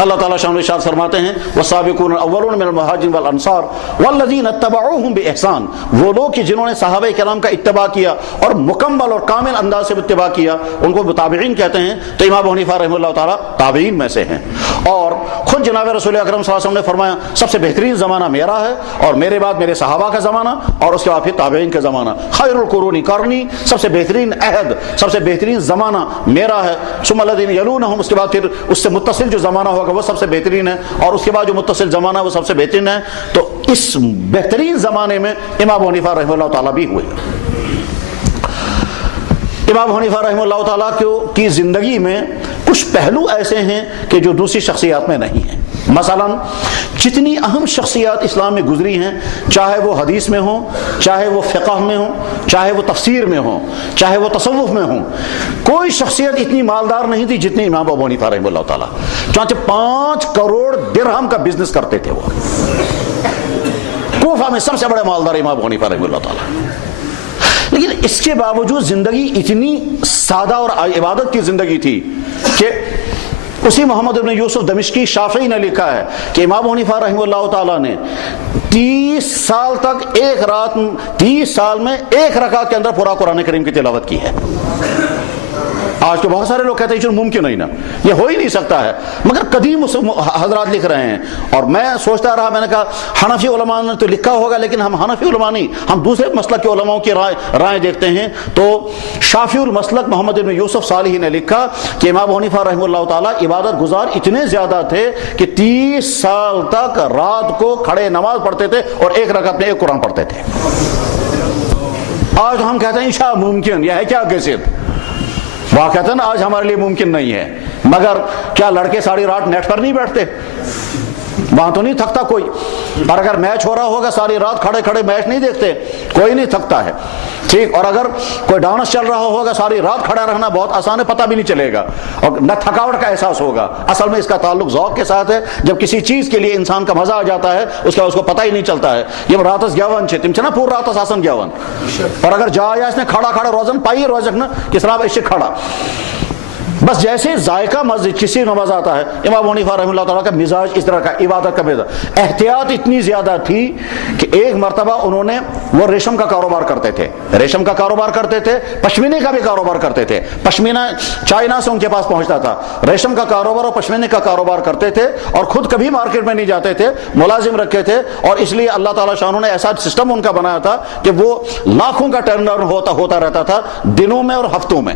اللہ تعالیٰ شان ارشاد فرماتے ہیں والسابقون الاولون من المہاجرین والانصار والذین اتبعوہم باحسان، وہ لوگ کہ جنہوں نے صحابہ کرام کا اتباع کیا اور مکمل اور کامل انداز سے اتباع کیا ان کو تابعین کہتے ہیں۔ تو امام ابو حنیفہ رحمہ اللہ تعالیٰ تابعین میں سے ہیں اور خود جناب رسول اکرم صلی اللہ علیہ وسلم نے فرمایا سب سے بہترین زمانہ میرا ہے اور میرے بعد میرے صحابہ کا زمانہ اور اس کے بعد پھر تابعین کا زمانہ۔ خیر القرون قرنی، سب سے بہترین عہد، سب سے بہترین زمانہ میرا ہے۔ ثم الذین یلونہم، اس کے بعد پھر اس سے متصل جو زمانہ ہوگا وہ سب سے بہترین ہے اور اس کے بعد جو متصل زمانہ وہ سب سے بہترین ہے۔ تو اس بہترین زمانے میں امام ابو حنیفہ رحمہ اللہ تعالیٰ بھی ہوئے۔ امام حنیفہ رحمہ اللہ تعالیٰ کی زندگی میں کچھ پہلو ایسے ہیں کہ جو دوسری شخصیات میں نہیں ہیں۔ مثلا جتنی اہم شخصیات اسلام میں گزری ہیں، چاہے وہ حدیث میں ہوں، چاہے وہ فقہ میں ہوں، چاہے وہ تفسیر میں ہوں، چاہے وہ تصوف میں ہوں، کوئی شخصیت اتنی مالدار نہیں تھی جتنی امام ابو حنیفہ رحمہ اللہ تعالیٰ۔ چنانچہ 5 کروڑ درہم کا بزنس کرتے تھے وہ۔ کوفہ میں سب سے بڑے مالدار امام ابو حنیفہ رحمہ اللہ تعالیٰ۔ لیکن اس کے باوجود زندگی اتنی سادہ اور عبادت کی زندگی تھی کہ اسی محمد ابن یوسف دمشقی شافعی نے لکھا ہے کہ امام ابو حنیفہ رحمہ اللہ تعالیٰ نے 30 سال تک 30 سال میں 1 رکعت کے اندر پورا قرآن کریم کی تلاوت کی ہے۔ آج تو بہت سارے لوگ کہتے ہیں یہ ممکن نہیں نا، یہ ہو ہی نہیں سکتا ہے، مگر قدیم حضرات لکھ رہے ہیں۔ اور میں سوچتا رہا، میں نے کہا حنفی علماء نے تو لکھا ہوگا لیکن ہم حنفی علماء نہیں، ہم دوسرے مسلک کے علماء کی رائے دیکھتے ہیں۔ تو شافعی المسلک محمد بن یوسف صالحی نے لکھا کہ امام ابو حنیفہ رحمہ اللہ تعالیٰ عبادت گزار اتنے زیادہ تھے کہ 30 سال تک رات کو کھڑے نماز پڑھتے تھے اور 1 رکعت میں 1 قرآن پڑھتے تھے۔ آج ہم کہتے ہیں عشاء ممکن، یہ ہے کیا کیسے؟ واقعتاً آج ہمارے لیے ممکن نہیں ہے، مگر کیا لڑکے ساری رات نیٹ پر نہیں بیٹھتے؟ وہاں تو نہیں تھکتا کوئی، اور اگر میچ ہو رہا ہوگا ساری رات کھڑے کھڑے میچ نہیں دیکھتے، کوئی نہیں تھکتا ہے۔ ٹھیک. اور اگر کوئی ڈانس چل رہا ہوگا ساری رات کھڑا رہنا بہت آسان ہے, پتہ بھی نہیں چلے گا اور نہ تھکاوٹ کا احساس ہوگا. اصل میں اس کا تعلق ذوق کے ساتھ ہے. جب کسی چیز کے لیے انسان کا مزہ آ جاتا ہے اس کا اس کو پتہ ہی نہیں چلتا ہے. یہ راتس گیون چھے تم چھنا پور راتس آسان گیون, اور اگر جایا اس نے کھڑا کھڑا روزن پائی روزک نا کس طرح اس سے کھڑا. بس جیسے ذائقہ مسجد کسی میں مزہ آتا ہے. امام حنیفہ رحمہ اللہ تعالیٰ کا مزاج اس طرح کا, عبادت کا مزاج. احتیاط اتنی زیادہ تھی کہ ایک مرتبہ انہوں نے, وہ ریشم کا کاروبار کرتے تھے, ریشم کا کاروبار کرتے تھے, پشمینے کا بھی کاروبار کرتے تھے. پشمینہ چائنا سے ان کے پاس پہنچتا تھا. ریشم کا کاروبار اور پشمینے کا کاروبار کرتے تھے اور خود کبھی مارکیٹ میں نہیں جاتے تھے, ملازم رکھے تھے. اور اس لیے اللہ تعالیٰ شانوں نے ایسا سسٹم ان کا بنایا تھا کہ وہ لاکھوں کا ٹرن اوور ہوتا رہتا تھا دنوں میں اور ہفتوں میں.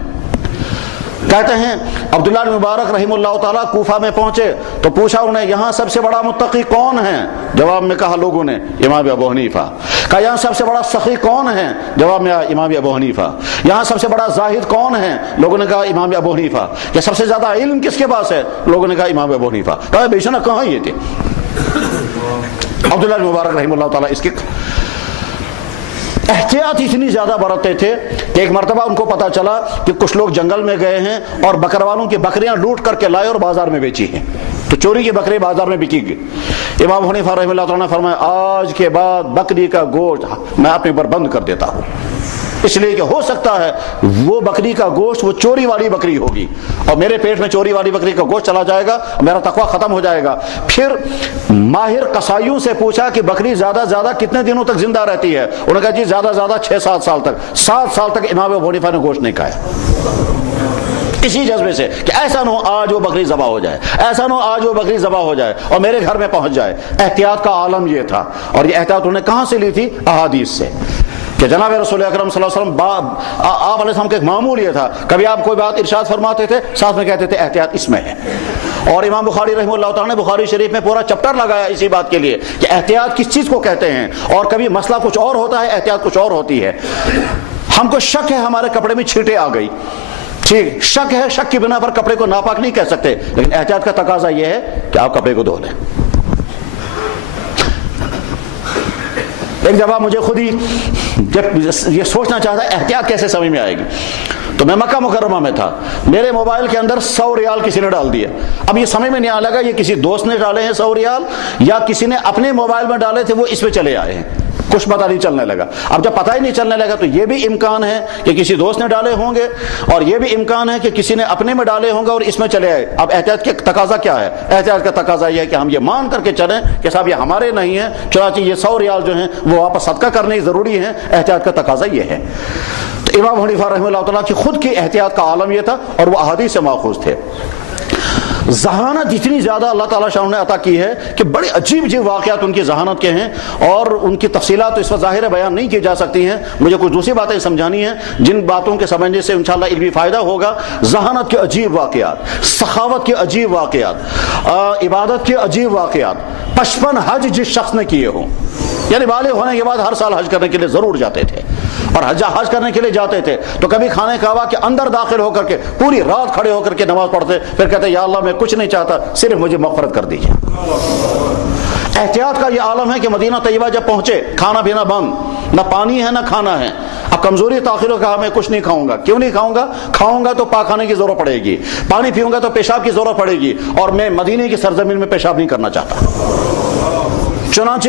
کہتے ہیں عبداللہ بن مبارک رحمہ اللہ تعالیٰ کوفہ میں پہنچے تو پوچھا انہیں یہاں سب سے بڑا متقی کون ہے؟ جواب میں کہا لوگوں نے امام ابو حنیفہ. کہا یہاں سب سے بڑا سخی کون ہے؟ جواب میں امام ابو حنیفہ. یہاں سب سے بڑا زاہد کون ہے؟ لوگوں نے کہا امام ابو حنیفہ. کہ سب سے زیادہ علم کس کے پاس ہے؟ لوگوں نے کہا امام ابو حنیفہ. کہا بے شک کہاں یہ تھے. عبداللہ بن مبارک رحمہ اللہ تعالیٰ اس کی احتیاط اتنی زیادہ برتتے تھے کہ ایک مرتبہ ان کو پتا چلا کہ کچھ لوگ جنگل میں گئے ہیں اور بکروالوں کی بکریاں لوٹ کر کے لائے اور بازار میں بیچی ہیں. تو چوری کی بکری بازار میں بکی گئی. امام حنیفہ رحمہ اللہ تعالیٰ نے فرمایا آج کے بعد بکری کا گوشت میں اپنے پر بند کر دیتا ہوں, اس لیے کہ ہو سکتا ہے وہ بکری کا گوشت وہ چوری والی بکری ہوگی اور میرے پیٹ میں چوری والی بکری کا گوشت چلا جائے گا, میرا تقویٰ ختم ہو جائے گا. پھر ماہر قصائیوں سے پوچھا کہ بکری زیادہ زیادہ کتنے دنوں تک زندہ رہتی ہے؟ انہوں نے کہا جی زیادہ زیادہ 6-7 سال تک. 7 سال تک امام ابو حنیفہ نے گوشت نہیں کھایا, اسی جذبے سے کہ ایسا نہ ہو آج وہ بکری ذبح ہو جائے, ایسا نہ ہو آج وہ بکری ذبح ہو جائے اور میرے گھر میں پہنچ جائے. احتیاط کا عالم یہ تھا. اور یہ احتیاط انہوں نے کہاں سے لی تھی؟ احادیث سے. کہ جناب رسول اکرم صلی اللہ علیہ وسلم آپ علیہ السلام کا ایک معمول یہ تھا, کبھی آپ کوئی بات ارشاد فرماتے تھے ساتھ میں کہتے تھے احتیاط اس میں ہے. اور امام بخاری رحمہ اللہ تعالیٰ نے بخاری شریف میں پورا چپٹر لگایا اسی بات کے لیے کہ احتیاط کس چیز کو کہتے ہیں. اور کبھی مسئلہ کچھ اور ہوتا ہے, احتیاط کچھ اور ہوتی ہے. ہم کو شک ہے ہمارے کپڑے میں چھینٹیں آ گئی, ٹھیک, شک ہے, شک کی بنا پر کپڑے کو ناپاک نہیں کہہ سکتے, لیکن احتیاط کا تقاضا یہ ہے کہ آپ کپڑے کو دھو لیں. ایک جگہ مجھے خود ہی جب یہ سوچنا چاہتا ہے احتیاط کیسے سمجھ میں آئے گی, تو میں مکہ مکرمہ میں تھا, میرے موبائل کے اندر 100 ریال کسی نے ڈال دیا. اب یہ سمجھ میں نہیں آ لگا یہ کسی دوست نے ڈالے ہیں 100 ریال یا کسی نے اپنے موبائل میں ڈالے تھے وہ اس پہ چلے آئے ہیں, کچھ پتہ نہیں چلنے لگا. اب جب پتہ ہی نہیں چلنے لگا تو یہ بھی امکان ہے کہ کسی دوست نے ڈالے ہوں گے اور یہ بھی امکان ہے کہ کسی نے اپنے میں ڈالے ہوں گے اور اس میں چلے آئے. اب احتیاط کا تقاضا کیا ہے؟ احتیاط کا تقاضا یہ ہے کہ ہم یہ مان کر کے چلیں کہ صاحب یہ ہمارے نہیں ہیں, چنانچہ یہ 100 ریال جو ہیں وہ واپس صدقہ کرنے ضروری ہیں. احتیاط کا تقاضا یہ ہے. تو امام حنیفہ رحمہ اللہ تعالیٰ کی خود کی احتیاط کا عالم یہ تھا اور وہ احادیث سے ماخوذ تھے. ذہانت اتنی زیادہ اللہ تعالیٰ شاہ نے عطا کی ہے کہ بڑے عجیب عجیب واقعات ان کی ذہانت کے ہیں اور ان کی تفصیلات تو اس وقت ظاہر بیان نہیں کی جا سکتی ہیں. مجھے کچھ دوسری باتیں سمجھانی ہیں جن باتوں کے سمجھنے سے انشاءاللہ علمی فائدہ ہوگا. ذہانت کے عجیب واقعات, سخاوت کے عجیب واقعات, عبادت کے عجیب واقعات. 55 حج جس شخص نے کیے ہوں, یعنی بالغ ہونے کے بعد ہر سال حج کرنے کے لیے ضرور جاتے تھے اور حج کرنے کے لیے جاتے تھے تو کبھی خانہ کعبہ کے اندر داخل ہو کر کے پوری رات کھڑے ہو کر کے نماز پڑھتے, پھر کہتے یا اللہ میں کچھ نہیں چاہتا صرف مجھے مغفرت کر دیجیے. احتیاط کا یہ عالم ہے کہ مدینہ طیبہ جب پہنچے کھانا پینا بند, نہ پانی ہے نہ کھانا ہے. اب کمزوری تاخیر ہو, کہا میں کچھ نہیں کھاؤں گا. کیوں نہیں کھاؤں گا؟ کھاؤں گا تو پاخانے کی ضرورت پڑے گی, پانی پیوں گا تو پیشاب کی ضرورت پڑے گی اور میں مدینے کی سرزمین میں پیشاب نہیں کرنا چاہتا. چنانچہ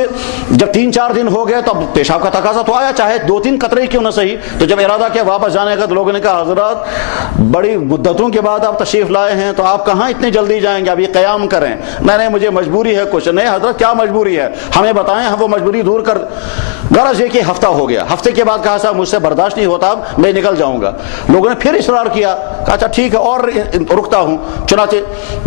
جب 3-4 دن ہو گئے تو پیشاب کا تقاضا تو آیا, چاہے 2-3 قطرے کیوں نہ صحیح. تو جب ارادہ کیا واپس جانے کا تو لوگوں نے کہا حضرات بڑی مدتوں کے بعد آپ تشریف لائے ہیں تو آپ کہاں اتنی جلدی جائیں گے, اب یہ قیام کریں. نہیں مجھے مجبوری ہے کچھ. نہیں حضرت کیا مجبوری ہے, ہمیں بتائیں, ہم وہ مجبوری دور کر. غرض یہ کہ ہفتہ ہو گیا, ہفتے کے بعد کہا صاحب مجھ سے برداشت نہیں ہوتا, اب میں نکل جاؤں گا. لوگوں نے پھر اصرار کیا, کہا اچھا ٹھیک ہے اور رکتا ہوں. چنانچہ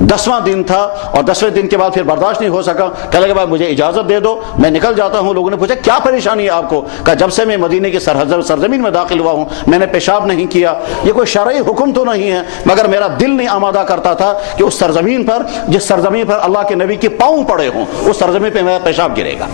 10واں دن تھا اور 10ویں دن کے بعد پھر برداشت نہیں ہو سکا, کہنے کے بعد مجھے اجازت دے دو میں نکل جاتا ہوں. لوگوں نے پوچھا کیا پریشانی ہے آپ کو؟ کہا جب سے میں مدینے کی سرزمین میں داخل ہوا ہوں میں نے پیشاب نہیں کیا. یہ کوئی شرعی حکم تو نہیں ہے مگر میرا دل نہیں آمادہ کرتا تھا کہ اس سرزمین پر, جس سرزمین پر اللہ کے نبی کے پاؤں پڑے ہوں, اس سرزمین پہ میرا پیشاب گرے گا.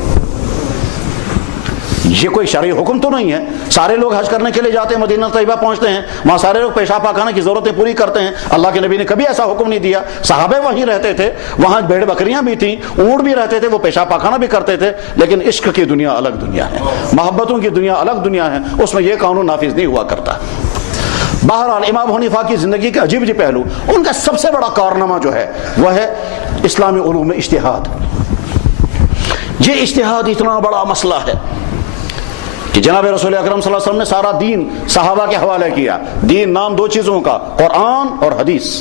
یہ کوئی شرعی حکم تو نہیں ہے. سارے لوگ حج کرنے کے لیے جاتے ہیں, مدینہ طیبہ پہنچتے ہیں, وہاں سارے لوگ پیشاب پاخانہ کی ضرورتیں پوری کرتے ہیں. اللہ کے نبی نے کبھی ایسا حکم نہیں دیا. صحابہ وہیں رہتے تھے, وہاں بھیڑ بکریاں بھی تھیں, اونٹ بھی رہتے تھے, وہ پیشاب پاخانہ بھی کرتے تھے. لیکن عشق کی دنیا الگ دنیا ہے, محبتوں کی دنیا الگ دنیا ہے, اس میں یہ قانون نافذ نہیں ہوا کرتا. بہرحال امام حنیفہ کی زندگی کے عجیب عجیب پہلو, ان کا سب سے بڑا کارنامہ جو ہے وہ ہے اسلامی علوم میں اجتہاد. یہ اجتہاد اتنا بڑا مسئلہ ہے کہ جناب رسول اکرم صلی اللہ علیہ وسلم نے سارا دین صحابہ کے حوالے کیا. دین نام دو چیزوں کا, قرآن اور حدیث.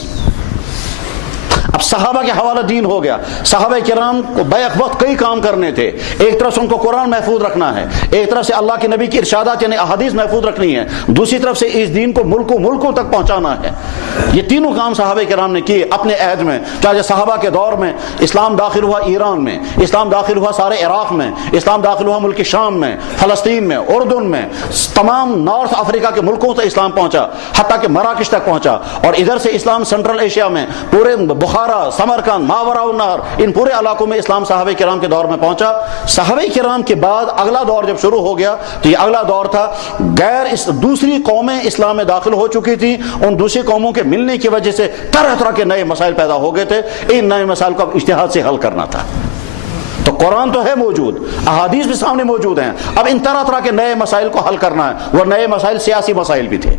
اب صحابہ کے حوالہ دین ہو گیا. صحابہ کرام کو بیک وقت کئی کام کرنے تھے. ایک طرف سے ان کو قرآن محفوظ رکھنا ہے, ایک طرف سے اللہ کے نبی کی ارشادات یعنی احادیث محفوظ رکھنی ہے, دوسری طرف سے اس دین کو ملکوں تک پہنچانا ہے. یہ تینوں کام صحابہ کرام نے کیے اپنے عہد میں. چاہے صحابہ کے دور میں اسلام داخل ہوا ایران میں, اسلام داخل ہوا سارے عراق میں, اسلام داخل ہوا ملک شام میں, فلسطین میں, اردن میں, تمام نارتھ افریقہ کے ملکوں سے اسلام پہنچا, حتیٰ کہ مراکش تک پہنچا. اور ادھر سے اسلام سینٹرل ایشیا میں پورے بخارا, سمرقند, ماوراء النہر, ان پورے علاقوں میں اسلام صحابہ کرام کے دور میں پہنچا. صحابہ کرام کے بعد اگلا دور جب شروع ہو گیا تو یہ اگلا دور تھا دوسری قومیں اسلام میں داخل ہو چکی تھیں. ان دوسری قوموں کے ملنے کی وجہ سے طرح طرح کے نئے مسائل پیدا ہو گئے تھے. ان نئے مسائل کو اب اجتہاد سے حل کرنا تھا. تو قرآن تو ہے موجود, احادیث بھی سامنے موجود ہیں, اب ان طرح طرح کے نئے مسائل کو حل کرنا ہے. وہ نئے مسائل سیاسی مسائل بھی تھے.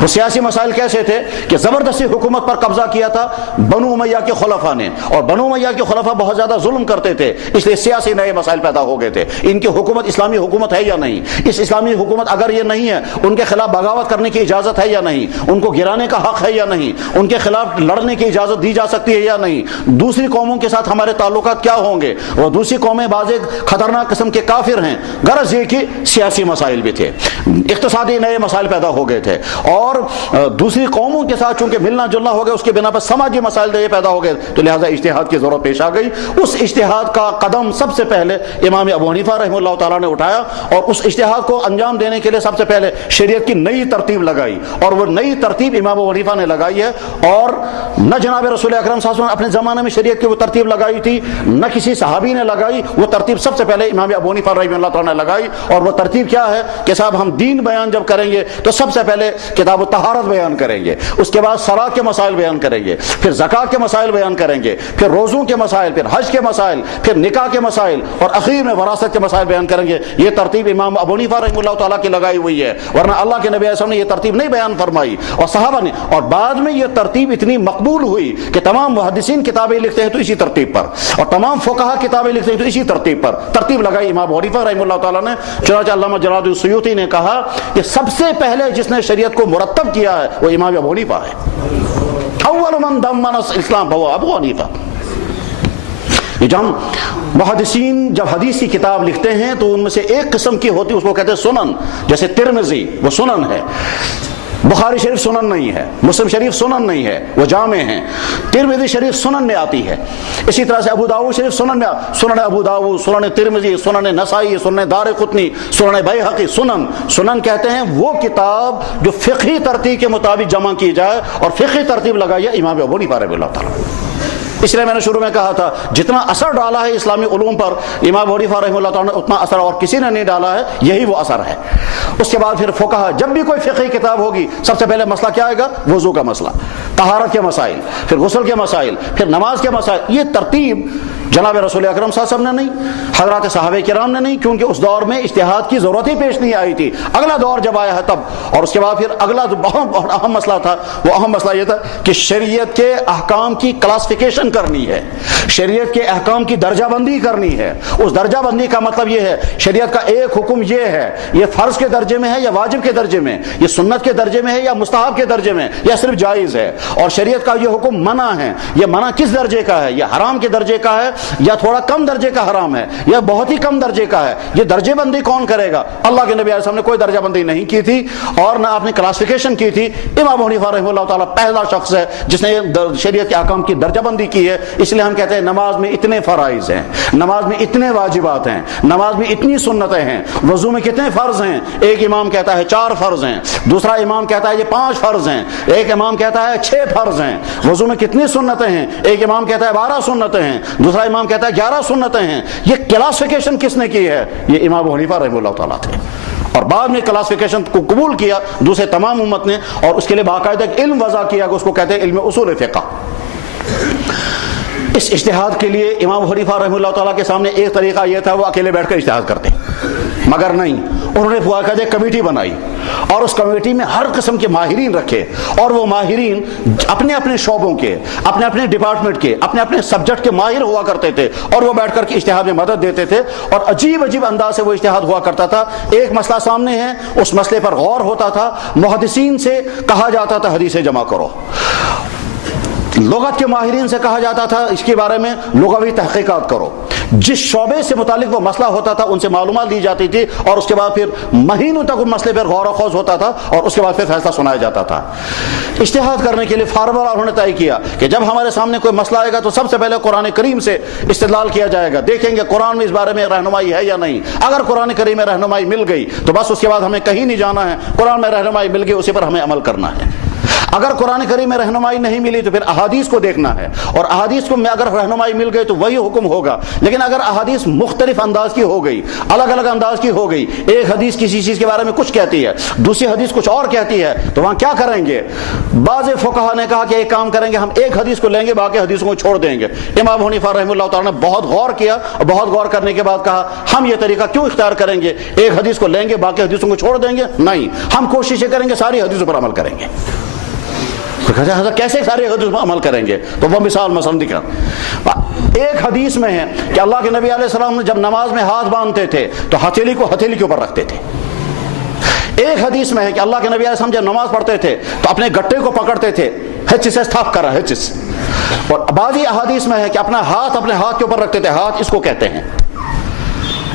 وہ سیاسی مسائل کیسے تھے کہ زبردستی حکومت پر قبضہ کیا تھا بنو امیہ کے خلفاء نے, اور بنو امیہ کے خلفاء بہت زیادہ ظلم کرتے تھے, اس لیے سیاسی نئے مسائل پیدا ہو گئے تھے. ان کی حکومت اسلامی حکومت ہے یا نہیں, اس اسلامی حکومت اگر یہ نہیں ہے ان کے خلاف بغاوت کرنے کی اجازت ہے یا نہیں, ان کو گرانے کا حق ہے یا نہیں, ان کے خلاف لڑنے کی اجازت دی جا سکتی ہے یا نہیں, دوسری قوموں کے ساتھ ہمارے تعلقات کیا ہوں گے, وہ دوسری قومیں بعض خطرناک قسم کے کافر ہیں. غرض یہ کہ سیاسی مسائل بھی تھے, اقتصادی نئے مسائل پیدا ہو گئے تھے, اور دوسری قوموں کے ساتھ چونکہ ملنا جلنا ہو گیا اس کے بنا پر سماجی مسائل یہ پیدا ہو گئے, تو لہٰذا اجتہاد کی ضرورت پیش آ گئی. اس اجتہاد کا قدم سب سے پہلے امام ابو حنیفہ رحمہ اللہ تعالیٰ نے اٹھایا, اور اس اجتہاد کو انجام دینے کے لیے سب سے پہلے شریعت کی نئی ترتیب لگائی, اور وہ نئی ترتیب امام ابو حنیفہ نے لگائی ہے. اور نہ جناب رسول اکرم صلی اللہ علیہ وسلم نے اپنے زمانے میں شریعت کی وہ ترتیب لگائی تھی, نہ کسی صحابی نے لگائی. وہ ترتیب سب سے پہلے امام ابو حنیفہ رحمہ اللہ تعالیٰ نے لگائی. اور وہ ترتیب کیا ہے کہ صاحب ہم دین بیان جب کریں گے تو سب سے پہلے کتاب الطہارت بیان کریں گے, اس کے بعد صلاۃ کے مسائل بیان کریں گے, پھر زکوٰۃ کے مسائل بیان کریں گے, پھر روزوں کے مسائل, پھر حج کے مسائل, پھر نکاح کے مسائل, اور اخیر میں وراثت کے مسائل بیان کریں گے. یہ ترتیب امام ابو حنیفہ رحمہ اللہ تعالیٰ کی لگائی ہوئی ہے, ورنہ اللہ کے نبی علیہ السلام نے یہ ترتیب نہیں بیان فرمائی اور صحابہ نے. اور بعد میں یہ ترتیب اتنی مقبول ہوئی کہ تمام محدثین کتابیں لکھتے ہیں تو اسی ترتیب پر, اور تمام فقہا کتابیں لکھتے ہیں تو اسی ترتیب پر ترتیب لگائی امام ابو حنیفہ رحمہ اللہ تعالیٰ نے. چنانچہ علامہ جلال الدین السیوطی نے کہا کہ سب سے پہلے جس نے شریعت کو مرتب کیا ہے وہ امام ابو حنیفہ ہے. اول من ضمن اسلام فهو ابو حنیفہ. جب ہم محدثین جب حدیث کی کتاب لکھتے ہیں تو ان میں سے ایک قسم کی ہوتی ہے, اس کو کہتے ہیں سنن. جیسے ترمذی وہ سنن ہے, بخاری شریف سنن نہیں ہے, مسلم شریف سنن نہیں ہے, وہ جامع ہیں. ترمذی شریف سنن میں آتی ہے. اسی طرح سے ابو داؤد شریف سنن میں, سنن ابو داؤد, سنن ترمذی, سنن نسائی, سنن دارقطنی, سنن بیہقی. سنن کہتے ہیں وہ کتاب جو فقہی ترتیب کے مطابق جمع کی جائے, اور فقہی ترتیب لگائی ہے امام ابو حنیفہ رحمہ اللہ تعالیٰ. اس لیے میں نے شروع میں کہا تھا جتنا اثر ڈالا ہے اسلامی علوم پر امام ابو حنیفہ رحمہ اللہ تعالیٰ نے اتنا اثر اور کسی نے نہیں ڈالا ہے, یہی وہ اثر ہے. اس کے بعد پھر فقہا, جب بھی کوئی فقہی کتاب ہوگی سب سے پہلے مسئلہ کیا آئے گا, وضو کا مسئلہ, طہارت کے مسائل, پھر غسل کے مسائل, پھر نماز کے مسائل. یہ ترتیب جناب رسول اکرم صلی اللہ علیہ وسلم نے نہیں, حضرات صحابہ کرام نے نہیں, کیونکہ اس دور میں اجتہاد کی ضرورت ہی پیش نہیں آئی تھی. اگلا دور جب آیا ہے تب. اور اس کے بعد پھر اگلا جو بہت اہم مسئلہ تھا, وہ اہم مسئلہ یہ تھا کہ شریعت کے احکام کی کلاسیفیکیشن کرنی ہے, شریعت کے احکام کی درجہ بندی کرنی ہے. اس درجہ بندی کا مطلب یہ ہے شریعت کا ایک حکم یہ ہے, یہ فرض کے درجے میں ہے یا واجب کے درجے میں, یہ سنت کے درجے میں ہے یا مستحب کے درجے میں, یا صرف جائز ہے. اور شریعت کا یہ حکم منع ہے, یہ منع کس درجے کا ہے, یہ حرام کے درجے کا ہے یا تھوڑا کم درجے کا حرام ہے, یا بہت ہی کم درجے کا ہے. یہ درجے بندی کون کرے گا؟ اللہ کے نبی علیہ السلام نے کوئی درجہ بندی نہیں کی تھی, اور نہ آپ نے کلاسیفیکیشن کی تھی. امام ابو حنیفہ رحمہ اللہ تعالیٰ پہلا شخص ہے جس نے شریعت کے احکام کی درجہ بندی کی ہے. اس لیے ہم کہتے ہیں نماز میں اتنے فرائض ہیں, نماز میں اتنے واجبات ہیں, نماز میں اتنی سنتیں ہیں, وضو میں کتنے فرض ہیں. ایک امام کہتا ہے 4 فرض ہیں, دوسرا امام کہتا ہے یہ 5 فرض ہیں, ایک امام کہتا ہے 6 فرض ہیں. وضو میں کتنی سنتیں ہیں, ایک امام کہتا ہے 12 سنتیں ہیں, دوسرا امام کہتا ہے 11 سنتیں ہیں. یہ کلاسیفیکیشن کس نے کی ہے؟ یہ امام ابو حنیفہ رحمہ اللہ تعالیٰ تھے. اور بعد میں کلاسیفیکیشن کو قبول کیا دوسرے تمام امت نے, اور اس کے لیے باقاعدہ ایک علم وضع کیا کہ اس کو کہتے ہیں علم اصول فقہ. اس اجتہاد کے لیے امام ابو حنیفہ رحمہ اللہ تعالیٰ کے سامنے ایک طریقہ یہ تھا, وہ اکیلے بیٹھ کر اجتہاد کرتے, مگر نہیں, انہوں نے باقاعدہ کمیٹی بنائی اور اس کمیٹی میں ہر قسم کے ماہرین رکھے, اور وہ ماہرین اپنے اپنے شعبوں کے, اپنے اپنے ڈپارٹمنٹ کے, اپنے اپنے سبجیکٹ کے ماہر ہوا کرتے تھے, اور وہ بیٹھ کر کے اجتہاد میں مدد دیتے تھے, اور عجیب عجیب انداز سے وہ اجتہاد ہوا کرتا تھا. ایک مسئلہ سامنے ہے, اس مسئلے پر غور ہوتا تھا, محدثین سے کہا جاتا تھا حدیثیں جمع کرو, لغت کے ماہرین سے کہا جاتا تھا اس کے بارے میں لغوی تحقیقات کرو, جس شعبے سے متعلق وہ مسئلہ ہوتا تھا ان سے معلومات دی جاتی تھی, اور اس کے بعد پھر مہینوں تک اس مسئلے پر غور و خوض ہوتا تھا, اور اس کے بعد پھر فیصلہ سنایا جاتا تھا. اجتہاد کرنے کے لیے فارمولہ انہوں نے طے کیا کہ جب ہمارے سامنے کوئی مسئلہ آئے گا تو سب سے پہلے قرآن کریم سے استدلال کیا جائے گا, دیکھیں گے قرآن میں اس بارے میں رہنمائی ہے یا نہیں. اگر قرآن کریم میں رہنمائی مل گئی تو بس اس کے بعد ہمیں کہیں نہیں جانا ہے, قرآن میں رہنمائی مل گئی اسی پر ہمیں عمل کرنا ہے. اگر قرآن کریم میں رہنمائی نہیں ملی تو پھر احادیث کو دیکھنا ہے, اور احادیث کو میں اگر رہنمائی مل گئی تو وہی حکم ہوگا. لیکن اگر احادیث مختلف انداز کی ہو گئی, الگ الگ انداز کی ہو گئی, ایک حدیث کسی چیز کے بارے میں کچھ کہتی ہے, دوسری حدیث کچھ اور کہتی ہے, تو وہاں کیا کریں گے؟ بعض فقہا نے کہا کہ ایک کام کریں گے, ہم ایک حدیث کو لیں گے, باقی حدیثوں کو چھوڑ دیں گے. امام ابو حنیفہ رحمہ اللہ تعالیٰ نے بہت غور کیا, اور بہت غور کرنے کے بعد کہا ہم یہ طریقہ کیوں اختیار کریں گے, ایک حدیث کو لیں گے باقی حدیثوں کو چھوڑ دیں گے؟ نہیں, ہم کوشش کریں گے ساری حدیثوں پر عمل کریں گے. کیسے سارے حدیث پر عمل کریں گے؟ تو وہ مثال مثلا دکھا. ایک حدیث میں ہے کہ اللہ کے نبی علیہ السلام نے جب نماز میں ہاتھ باندھتے تھے تو ہتھیلی کو ہتھیلی کے اوپر رکھتے تھے. ایک حدیث میں ہے کہ اللہ کے نبی علیہ السلام جب نماز پڑھتے تھے تو اپنے گٹے کو پکڑتے تھے, ہچ سے تھاپ کرا ہچ. اور بعضی احادیث میں ہے کہ اپنا ہاتھ اپنے ہاتھ کے اوپر رکھتے تھے, ہاتھ اس کو کہتے ہیں.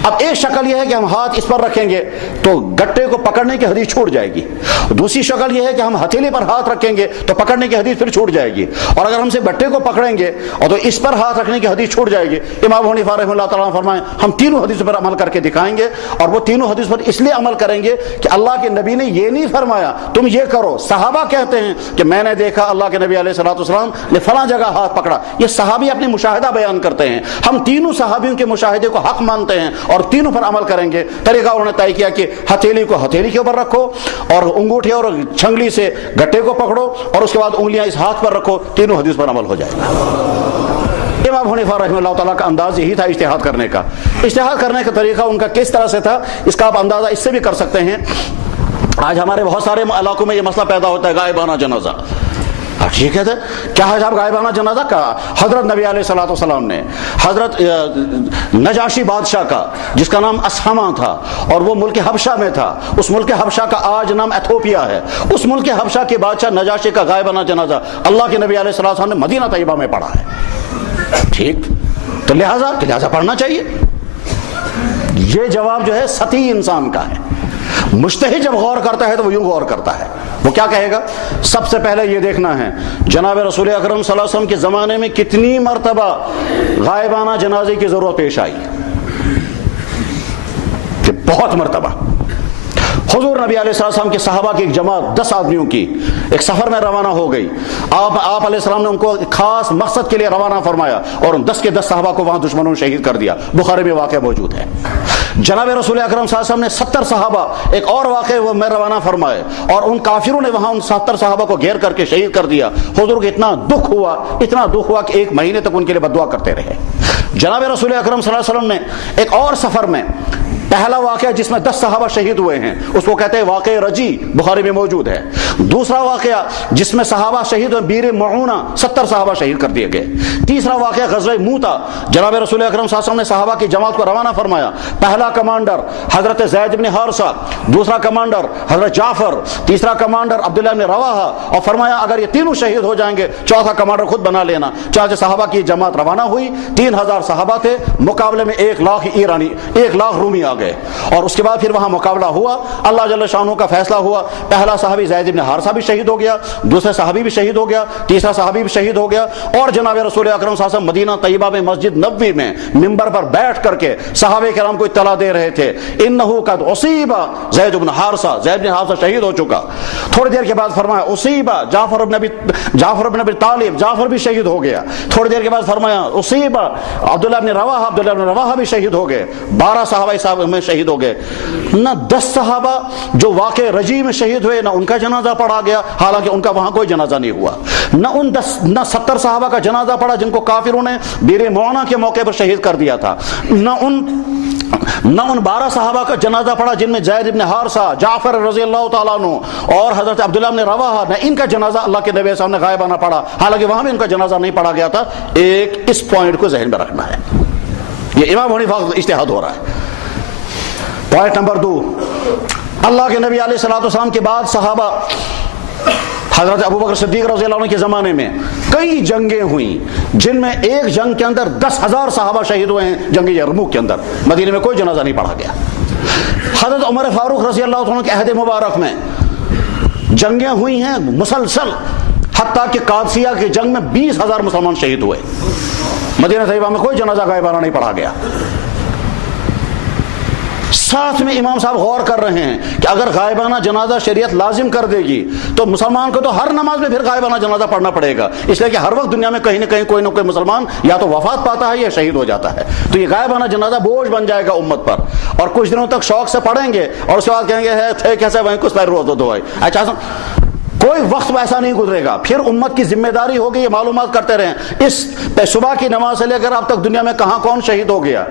اب ایک شکل یہ ہے کہ ہم ہاتھ اس پر رکھیں گے تو گٹے کو پکڑنے کی حدیث چھوٹ جائے گی, دوسری شکل یہ ہے کہ ہم ہتھیلی پر ہاتھ رکھیں گے تو پکڑنے کی حدیث پھر چھوٹ جائے گی, اور اگر ہم سے گٹے کو پکڑیں گے اور تو اس پر ہاتھ رکھنے کی حدیث چھوٹ جائے گی. امام ابو حنیفہ رحمہ اللہ تعالیٰ نے فرمائے ہم تینوں حدیثوں پر عمل کر کے دکھائیں گے, اور وہ تینوں حدیث پر اس لیے عمل کریں گے کہ اللہ کے نبی نے یہ نہیں فرمایا تم یہ کرو. صحابہ کہتے ہیں کہ میں نے دیکھا اللہ کے نبی علیہ الصلوۃ والسلام نے فلاں جگہ ہاتھ پکڑا, یہ صحابی اپنی مشاہدہ بیان کرتے ہیں, ہم تینوں صحابیوں کے مشاہدے کو حق مانتے ہیں اور تینوں پر عمل کریں گے. طریقہ انہوں نے طے کیا کہ ہتھیلی کو ہتھیلی کے اوپر رکھو, اور انگوٹھی اور چھنگلی سے گٹے کو پکڑو, اور اس کے بعد انگلیاں اس ہاتھ پر رکھو, تینوں حدیث پر عمل ہو جائے گا. امام حنیفہ رحمہ اللہ تعالیٰ کا انداز یہی تھا اجتہاد کرنے کا. اجتہاد کرنے کا طریقہ ان کا کس طرح سے تھا اس کا آپ اندازہ اس سے بھی کر سکتے ہیں. آج ہمارے بہت سارے علاقوں میں یہ مسئلہ پیدا ہوتا ہے غائبانہ جنازہ. ٹھیک ہے کیا ہے صاحب غائبانہ جنازہ کا؟ حضرت نبی علیہ الصلوۃ والسلام نے حضرت نجاشی بادشاہ کا جس کا نام اسحمہ تھا اور وہ ملک حبشہ میں تھا, اس ملک حبشہ کا آج نام ایتھوپیا ہے, اس ملک حبشہ کے بادشاہ نجاشی کا غائبانہ جنازہ اللہ کے نبی علیہ الصلوۃ والسلام نے مدینہ طیبہ میں پڑھا ہے. ٹھیک, تو لہذا پڑھنا چاہیے. یہ جواب جو ہے سطحی انسان کا ہے. مجتہد جب غور کرتا ہے تو وہ یوں غور کرتا ہے, وہ کیا کہے گا؟ سب سے پہلے یہ دیکھنا ہے جناب رسول اکرم صلی اللہ علیہ وسلم کے زمانے میں کتنی مرتبہ غائبانہ جنازے کی ضرورت پیش آئی. کہ بہت مرتبہ. حضور نبی علیہ السلام کے صحابہ کی ایک جماعت 10 آدمیوں کی ایک سفر میں روانہ ہو گئی. آپ علیہ السلام نے ان کو خاص مقصد کے لیے روانہ فرمایا, اور ان 10 کے 10 صحابہ کو وہاں دشمنوں نے شہید کر دیا. بخاری میں واقعہ موجود ہے. جناب رسول اکرم صلی اللہ علیہ وسلم نے 70 صحابہ ایک اور واقعے وہ میں روانہ فرمائے, اور ان کافروں نے وہاں ان 70 صحابہ کو گھیر کر کے شہید کر دیا. حضور کو اتنا دکھ ہوا کہ 1 مہینے تک ان کے لیے بد دعا کرتے رہے. جناب رسول اکرم صلی اللہ علیہ وسلم نے ایک اور سفر میں پہلا واقعہ جس میں 10 صحابہ شہید ہوئے ہیں اس کو کہتے ہیں واقعہ رجی, بخاری میں موجود ہے. دوسرا واقعہ جس میں صحابہ شہید ہوئے بیر معونہ 70 صحابہ شہید کر دیے گئے. تیسرا واقعہ غزوہ موتا, جناب رسول اکرم صلی اللہ علیہ وسلم نے صحابہ کی جماعت کو روانہ فرمایا. پہلا کمانڈر حضرت زید بن حارثہ, دوسرا کمانڈر حضرت جعفر, تیسرا کمانڈر عبداللہ بن رواحہ, اور فرمایا اگر یہ تینوں شہید ہو جائیں گے چوتھا کمانڈر خود بنا لینا. چنانچہ صحابہ کی جماعت روانہ ہوئی. 3000 صحابہ تھے, مقابلے میں 1 لاکھ رومی آ گئے. گئے اور اس کے بعد پھر وہاں مقابلہ ہوا، اللہ جل شانہ کا فیصلہ ہوا. پہلا صحابی زید بن حارثہ بھی شہید ہو گیا، دوسرا صحابی بھی شہید ہو گیا، تیسرا صحابی بھی شہید ہو گیا. اور جناب رسول اکرم صلی اللہ علیہ وسلم مدینہ طیبہ میں مسجد نبوی میں منبر پر بیٹھ کر کے صحابہ کرام کو اطلاع دے رہے تھے انہ قد اصیب زید بن حارثہ، زید بن حارثہ شہید ہو چکا. تھوڑی دیر کے بعد فرمایا اصیب جعفر بن ابی طالب، جعفر بھی شہید ہو گیا. تھوڑی دیر کے بعد فرمایا اصیب عبداللہ بن رواحہ بھی شہید ہو گئے. 12 صحابہ میں شہید ہو گئے. نہ 10 صحابہ جو واقع رجی میں شہید ہوئے نہ ان کا جنازہ پڑھا گیا، حالانکہ ان کا وہاں کوئی جنازہ نہیں ہوا. نہ 70 صحابہ کا جنازہ پڑھا جن کو کافروں نے بیر معونہ کے موقع پر شہید کر دیا تھا. نہ ان 12 صحابہ کا جنازہ پڑھا جن میں زید بن حارثہ، جعفر رضی اللہ تعالیٰ عنہ اور حضرت عبداللہ بن رواحہ، نہ ان کا جنازہ اللہ کے نبی صاحب نے غائبانہ پڑھا، حالانکہ وہاں بھی ان کا جنازہ نہیں پڑھا گیا تھا. ایک اس پوائنٹ کو ذہن میں رکھنا ہے. یہ امام حنیفہ کا اجتہاد ہو رہا ہے. پوائنٹ نمبر 2، اللہ کے نبی علیہ الصلوۃ والسلام کے بعد صحابہ حضرت ابوبکر صدیق رضی اللہ عنہ کے زمانے میں کئی جنگیں ہوئیں جن میں ایک جنگ کے اندر 10,000 صحابہ شہید ہوئے ہیں. جنگ یرموک کے اندر مدینے میں کوئی جنازہ نہیں پڑھا گیا. حضرت عمر فاروق رضی اللہ عنہ کے عہد مبارک میں جنگیں ہوئی ہیں مسلسل، حتیٰ کہ قادسیہ کی جنگ میں 20,000 مسلمان شہید ہوئے. مدینہ طیبہ میں کوئی جنازہ غائبانہ نہیں پڑھا گیا. ساتھ میں امام صاحب غور کر رہے ہیں کہ اگر غائبانہ جنازہ شریعت لازم کر دے گی تو مسلمان کو تو ہر نماز میں پھر غائبانہ جنازہ پڑھنا پڑے گا، اس لیے کہ ہر وقت دنیا میں کہیں نہ کہیں کوئی نہ کوئی مسلمان یا تو وفات پاتا ہے یا شہید ہو جاتا ہے. تو یہ غائبانہ جنازہ بوجھ بن جائے گا امت پر، اور کچھ دنوں تک شوق سے پڑھیں گے اور اس کے بعد کہیں گے تھے کیسے وہیں کچھ پیر روز دو. اچھا کوئی وقت ایسا نہیں گزرے گا. پھر امت کی ذمہ داری ہوگی یہ معلومات کرتے رہیں اس صبح کی نماز سے لے کر اب تک دنیا میں کہاں کون شہید ہو گیا.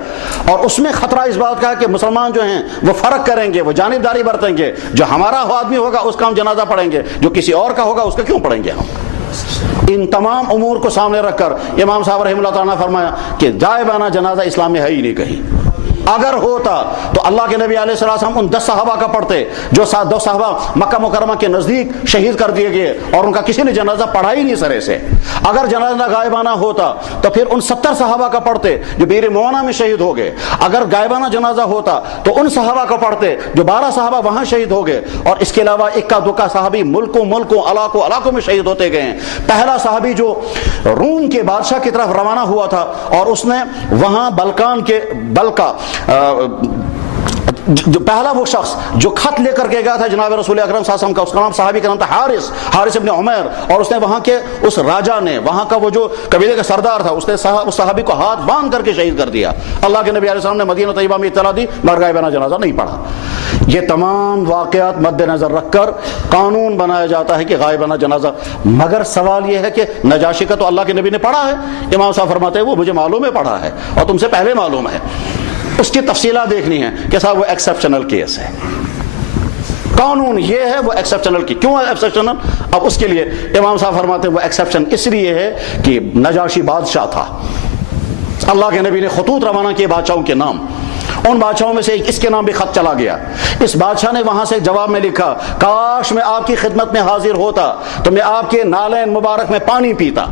اور اس میں خطرہ اس بات کا ہے کہ مسلمان جو ہیں وہ فرق کریں گے، وہ جانبداری برتیں گے. جو ہمارا آدمی ہوگا اس کا ہم جنازہ پڑھیں گے، جو کسی اور کا ہوگا اس کا کیوں پڑھیں گے ہم. ان تمام امور کو سامنے رکھ کر امام صاحب رحمہ اللہ تعالیٰ نے فرمایا کہ غائبانہ جنازہ اسلام میں ہے ہی نہیں کہیں. اگر ہوتا تو اللہ کے نبی علیہ السلام ان 10 صحابہ کا پڑھتے جو 2 صحابہ مکہ مکرمہ کے نزدیک شہید کر دیے گئے اور ان کا کسی نے جنازہ پڑھا ہی نہیں سرے سے. اگر جنازہ غائبانہ ہوتا تو پھر ان 70 صحابہ کا پڑھتے جو بیر معونہ میں شہید ہو گئے. اگر غائبانہ جنازہ ہوتا تو ان صحابہ کا پڑھتے جو 12 صحابہ وہاں شہید ہو گئے. اور اس کے علاوہ اکا دکا صحابی ملکوں علاقوں میں شہید ہوتے گئے ہیں. پہلا صحابی جو روم کے بادشاہ کی طرف روانہ ہوا تھا اور اس نے وہاں بلکا جو پہلا وہ شخص جو خط لے کر کے گیا تھا جناب رسول اکرم صلی اللہ علیہ وسلم کا، اس کا نام صحابی کا نام تھا حارث ابن عمیر. اور اس نے وہاں کے اس راجا نے، وہاں کا وہ جو قبیلے کا سردار تھا، اس نے اس صحابی کو ہاتھ باندھ کر کے شہید کر دیا. اللہ کے نبی علیہ السلام نے مدینہ طیبہ میں اطلاع دی مگر غائبانہ جنازہ نہیں پڑھا. یہ تمام واقعات مد نظر رکھ کر قانون بنایا جاتا ہے کہ غائبانہ جنازہ. مگر سوال یہ ہے کہ نجاشی کا تو اللہ کے نبی نے پڑھا ہے. امام صاحب فرماتے ہیں وہ مجھے معلوم ہے پڑھا ہے اور تم سے پہلے معلوم ہے. اس کی تفصیلات دیکھنی ہے کہ صاحب وہ ایکسیپشنل کیس ہے. قانون یہ ہے وہ ایکسیپشنل کی. کیوں ہے ایکسیپشنل؟ اب اس کے لیے امام صاحب فرماتے ہیں وہ ایکسیپشن اس لیے ہے کہ نجاشی بادشاہ تھا. اللہ کے نبی نے خطوط روانہ کیے بادشاہوں کے نام. ان بادشاہوں میں سے اس کے نام بھی خط چلا گیا. اس بادشاہ نے وہاں سے جواب میں لکھا کاش میں آپ کی خدمت میں حاضر ہوتا تو میں آپ کے نالین مبارک میں پانی پیتا.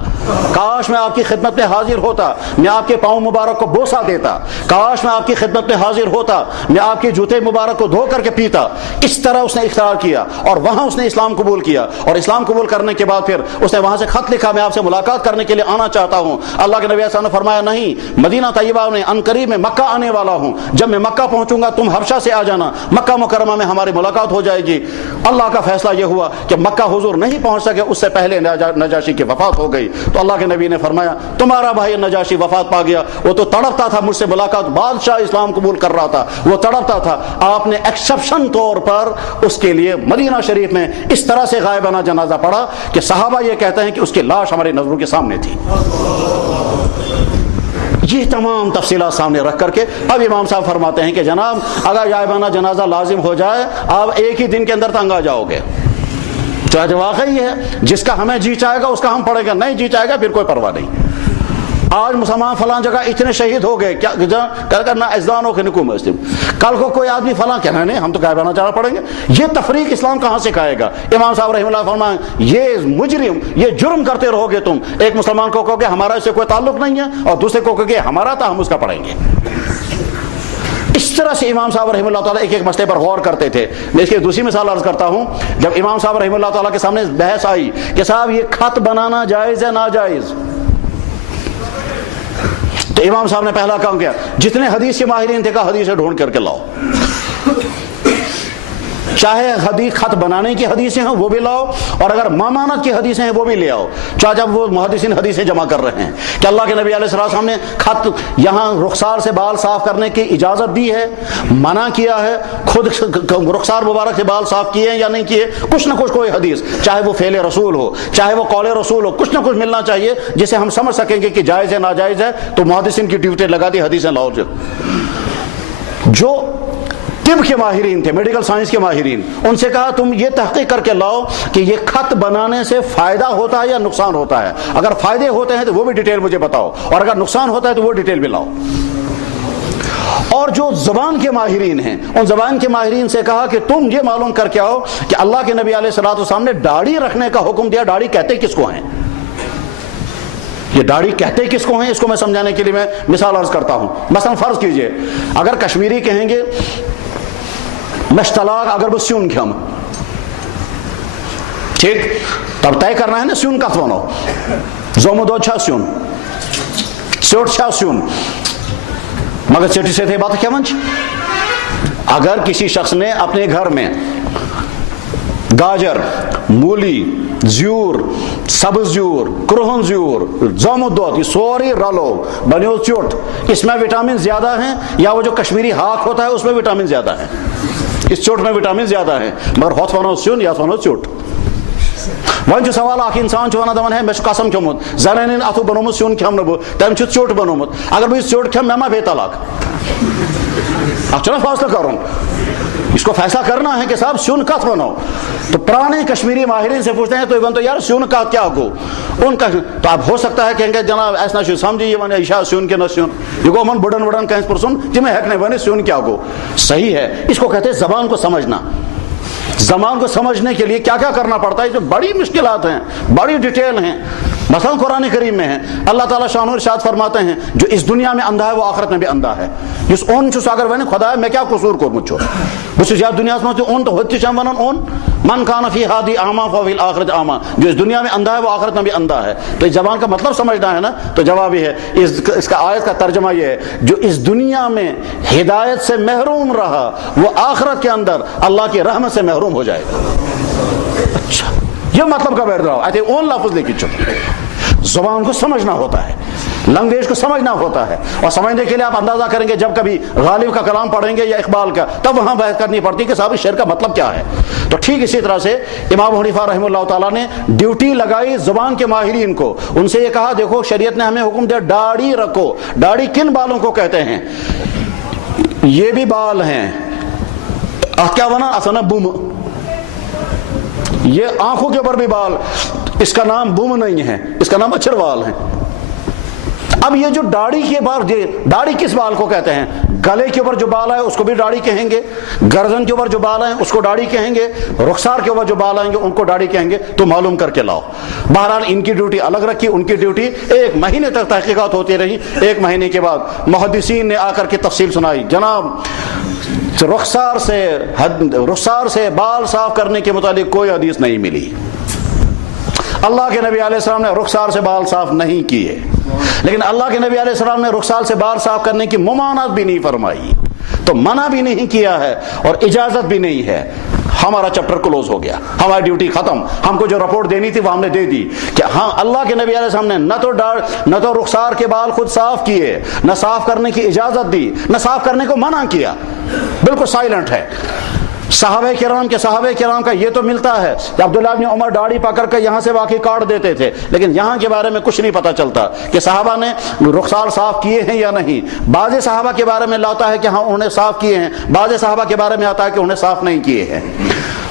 کاش میں آپ کی خدمت میں حاضر ہوتا میں آپ کے پاؤں مبارک کو بوسہ دیتا. کاش میں آپ کی خدمت میں حاضر ہوتا میں آپ کے جوتے مبارک کو دھو کر کے پیتا. اس طرح اس نے اختیار کیا اور وہاں اس نے اسلام قبول کیا. اور اسلام قبول کرنے کے بعد پھر اس نے وہاں سے خط لکھا میں آپ سے ملاقات کرنے کے لیے آنا چاہتا ہوں. اللہ کے نبی صلی اللہ علیہ وسلم نے فرمایا نہیں، مدینہ طیبہ میں عنقریب میں مکہ آنے والا ہوں. جب میں مکہ پہنچوں گا تم حبشہ سے آ جانا، مکہ مکرمہ میں ہماری ملاقات ہو جائے گی. اللہ کا فیصلہ یہ ہوا کہ مکہ حضور نہیں پہنچ سکے، اس سے پہلے نجاشی کی وفات ہو گئی. تو اللہ کے نبی نے فرمایا تمہارا بھائی نجاشی وفات پا گیا، وہ تو تڑپتا تھا مجھ سے ملاقات، بادشاہ اسلام قبول کر رہا تھا، وہ تڑپتا تھا. آپ نے ایکسیپشن طور پر اس کے لیے مدینہ شریف میں اس طرح سے غائبانہ جنازہ پڑھا کہ صحابہ یہ کہتے ہیں کہ اس کی لاش ہماری نظروں کے سامنے تھی. یہ تمام تفصیلات سامنے رکھ کر کے اب امام صاحب فرماتے ہیں کہ جناب اگر غائبانہ جنازہ لازم ہو جائے آپ ایک ہی دن کے اندر تنگ آ جاؤ گے. چاہے واقعی ہے جس کا ہمیں جی چاہے گا اس کا ہم پڑھیں گے، نہیں جی چاہے گا پھر کوئی پرواہ نہیں. آج مسلمان فلاں جگہ اتنے شہید ہو گئے، کیا نہ ازدانوں کے نکو مسلم. کل کو کوئی آدمی فلاں کہنا نہیں ہم تو غائبانہ جانا پڑیں گے. یہ تفریق اسلام کہاں سکھائے گا؟ امام صاحب رحمہ اللہ فرمائیں یہ مجرم، یہ جرم کرتے رہو گے تم. ایک مسلمان کو کہو کہ ہمارا اس سے کوئی تعلق نہیں ہے اور دوسرے کو کہو کہ ہمارا تھا ہم اس کا پڑھیں گے. اس جس طرح سے امام صاحب رحمہ اللہ تعالیٰ ایک ایک مسئلے پر غور کرتے تھے، میں اس کی دوسری مثال عرض کرتا ہوں. جب امام صاحب رحمہ اللہ تعالیٰ کے سامنے بحث آئی کہ صاحب یہ خط بنانا جائز ہے ناجائز، تو امام صاحب نے پہلا کام کیا، جتنے حدیث کے ماہرین تھے کہا حدیثیں ڈھونڈ کر کے لاؤ، چاہے حدیث خط بنانے کی حدیثیں ہیں وہ بھی لاؤ، اور اگر مامانت کی حدیثیں ہیں وہ بھی لے آؤ. چاہے جب وہ محدثین حدیثیں جمع کر رہے ہیں کہ اللہ کے نبی علیہ السلام نے خط یہاں رخسار سے بال صاف کرنے کی اجازت دی ہے، منع کیا ہے، خود رخسار مبارک سے بال صاف کیے ہیں یا نہیں کیے، کچھ نہ کچھ کوئی حدیث، چاہے وہ فعل رسول ہو چاہے وہ قول رسول ہو، کچھ نہ کچھ ملنا چاہیے جسے ہم سمجھ سکیں گے کہ جائز ہے ناجائز ہے. تو محدثین کی ڈیوٹی لگا دی حدیثیں لاؤ. جو طب کے ماہرین تھے، میڈیکل سائنس کے ماہرین، ان سے کہا تم یہ تحقیق کر کے لاؤ کہ یہ خط بنانے سے فائدہ ہوتا ہے یا نقصان ہوتا ہے، اگر فائدے ہوتے ہیں تو وہ بھی ڈیٹیل مجھے بتاؤ، اور اگر نقصان ہوتا ہے تو وہ ڈیٹیل بھی لاؤ. اور جو زبان کے ماہرین ہیں ان زبان کے ماہرین سے کہا کہ تم یہ معلوم کر کے آؤ کہ اللہ کے نبی علیہ الصلوۃ والسلام نے داڑھی رکھنے کا حکم دیا، داڑھی کہتے کس کو ہیں، یہ داڑھی کہتے کس کو ہیں، اس کو میں سمجھانے کے لیے میں مثال عرض کرتا ہوں. مثلا فرض کیجئے اگر کشمیری کہیں گے مشتلاق اگر بس سیون کھم، ٹھیک، تب طے کرنا ہے نا سیون کت ونو، زومو دود چھا سیون، سیوٹ چھا سیون، مگر چٹی سے تھے بات کیا منچ. اگر کسی شخص نے اپنے گھر میں گاجر، مولی، زیور، سبز زیور، کرہن زیور، زومو دود، یہ سوری رلو بنیو چوٹ، اس میں وٹامن زیادہ ہیں، یا وہ جو کشمیری ہاک ہوتا ہے اس میں وٹامن زیادہ ہے، اس چوٹ میں وٹامن زیادہ ہیں، مگر ہوت ونو سیون یا ونو چوٹ. وۄنۍ چھُ سوال اکھ انسان چھُ ونان دپان ہے مےٚ چھُ قسم کھیوٚمُت زنانن اتھو بنومُت سیُن کھٮ۪مہٕ نہٕ بہٕ، تٔمۍ چھُ ژیوٚٹ بنومُت، اگر بہٕ یہِ ژیوٚٹ کھٮ۪مہٕ مےٚ ما بیٚیہِ طلاق. اتھ چھُنہ فٲصلہٕ کرُن، اس کو فیصلہ کرنا ہے کہ صاحب سیون کت بنو. تو پرانے کشمیری ماہرین سے پوچھتے ہیں تو ون تو یار سیون کا کیا گو، ان کا تو اب ہو سکتا ہے کہیں گے جناب ایسا نہ سمجھی یہ ون یہ سیون کے نہ سیون، یہ گو من بڑن بڑن کہیں پرسن تمہیں ہیک نہیں بنے سیون کیا گو. صحیح ہے، اس کو کہتے ہیں زبان کو سمجھنا. زبان کو سمجھنے کے لیے کیا کیا کرنا پڑتا ہے، جو بڑی مشکلات ہیں، بڑی ڈیٹیل ہیں. مثلا قرآن کریم میں ہے اللہ تعالیٰ شان و ارشاد فرماتے ہیں جو اس دنیا میں اندھا ہے وہ آخرت میں بھی اندھا ہے. جس اون چھس اگر ون خدا میں کیا قصور کورمت چھو، بس یا دنیا میں اون تو ہوتی چھم ونن اون من کان فی ہادی اعما فی الاخرۃ اعما، جو اس دنیا میں اندھا ہے وہ آخرت میں بھی اندھا ہے. تو اس زبان کا مطلب سمجھنا ہے نا، تو جواب یہ ہے، اس کا آیت کا ترجمہ یہ ہے جو اس دنیا میں ہدایت سے محروم رہا وہ آخرت کے اندر اللہ کی رحمت سے محروم ہو جائے گا. اچھا یہ مطلب کا بیٹھ رہا ہو ایسے اون لفظ لے کے چلو. زبان کو سمجھنا ہوتا ہے، لینگویج کو سمجھنا ہوتا ہے، اور سمجھنے کے لیے آپ اندازہ کریں گے جب کبھی غالب کا کلام پڑھیں گے یا اقبال کا تب وہاں بحث کرنی پڑتی کہ صاحب اس شعر کا مطلب کیا ہے. تو ٹھیک اسی طرح سے امام حنیفہ رحمہ اللہ تعالیٰ نے ڈیوٹی لگائی زبان کے ماہرین کو. ان سے یہ کہا دیکھو شریعت نے ہمیں حکم دیا داڑھی رکھو. داڑھی کن بالوں کو کہتے ہیں؟ یہ بھی بال ہیں، کیا بنا اصلا بوم، یہ آنکھوں کے اوپر بھی بال، اس کا نام بوم نہیں ہے، اس کا نام اچھر بال ہے. اب یہ جو داڑھی کے بال، داڑھی کس بال کو کہتے ہیں؟ گلے کے اوپر جو بال ہے اس کو بھی داڑھی کہیں گے، گردن کے اوپر جو بال ہیں اس کو داڑھی کہیں گے، رخسار کے اوپر جو بال آئیں گے ان کو داڑھی کہیں گے. تو معلوم کر کے لاؤ. بہرحال ان کی ڈیوٹی الگ رکھی، ان کی ڈیوٹی 1 مہینے تک تحقیقات ہوتی رہی. 1 مہینے کے بعد محدثین نے آ کر کے تفصیل سنائی، جناب رخسار سے بال صاف کرنے کے متعلق کوئی حدیث نہیں ملی. اللہ کے نبی علیہ السلام نے رخسار سے بال صاف نہیں کیے، لیکن اللہ کے نبی علیہ السلام نے رخسار سے بال صاف کرنے کی ممانعت بھی نہیں فرمائی، تو منع بھی نہیں کیا ہے اور اجازت بھی نہیں ہے. ہمارا چیپٹر کلوز ہو گیا، ہماری ڈیوٹی ختم. ہم کو جو رپورٹ دینی تھی وہ ہم نے دے دی کہ ہاں اللہ کے نبی علیہ السلام نے نہ تو رخسار کے بال خود صاف کیے، نہ صاف کرنے کی اجازت دی، نہ صاف کرنے کو منع کیا. بالکل سائلنٹ ہے. صحابہ کرام کا یہ تو ملتا ہے کہ عبداللہ بن عمر داڑھی پکڑ کر یہاں سے واقعی کاٹ دیتے تھے، لیکن یہاں کے بارے میں کچھ نہیں پتہ چلتا کہ صحابہ نے رخسار صاف کیے ہیں یا نہیں. بعض صحابہ کے بارے میں لاتا ہے کہ ہاں انہوں نے صاف کیے ہیں، بعض صحابہ کے بارے میں آتا ہے کہ انہوں نے صاف نہیں کیے ہیں.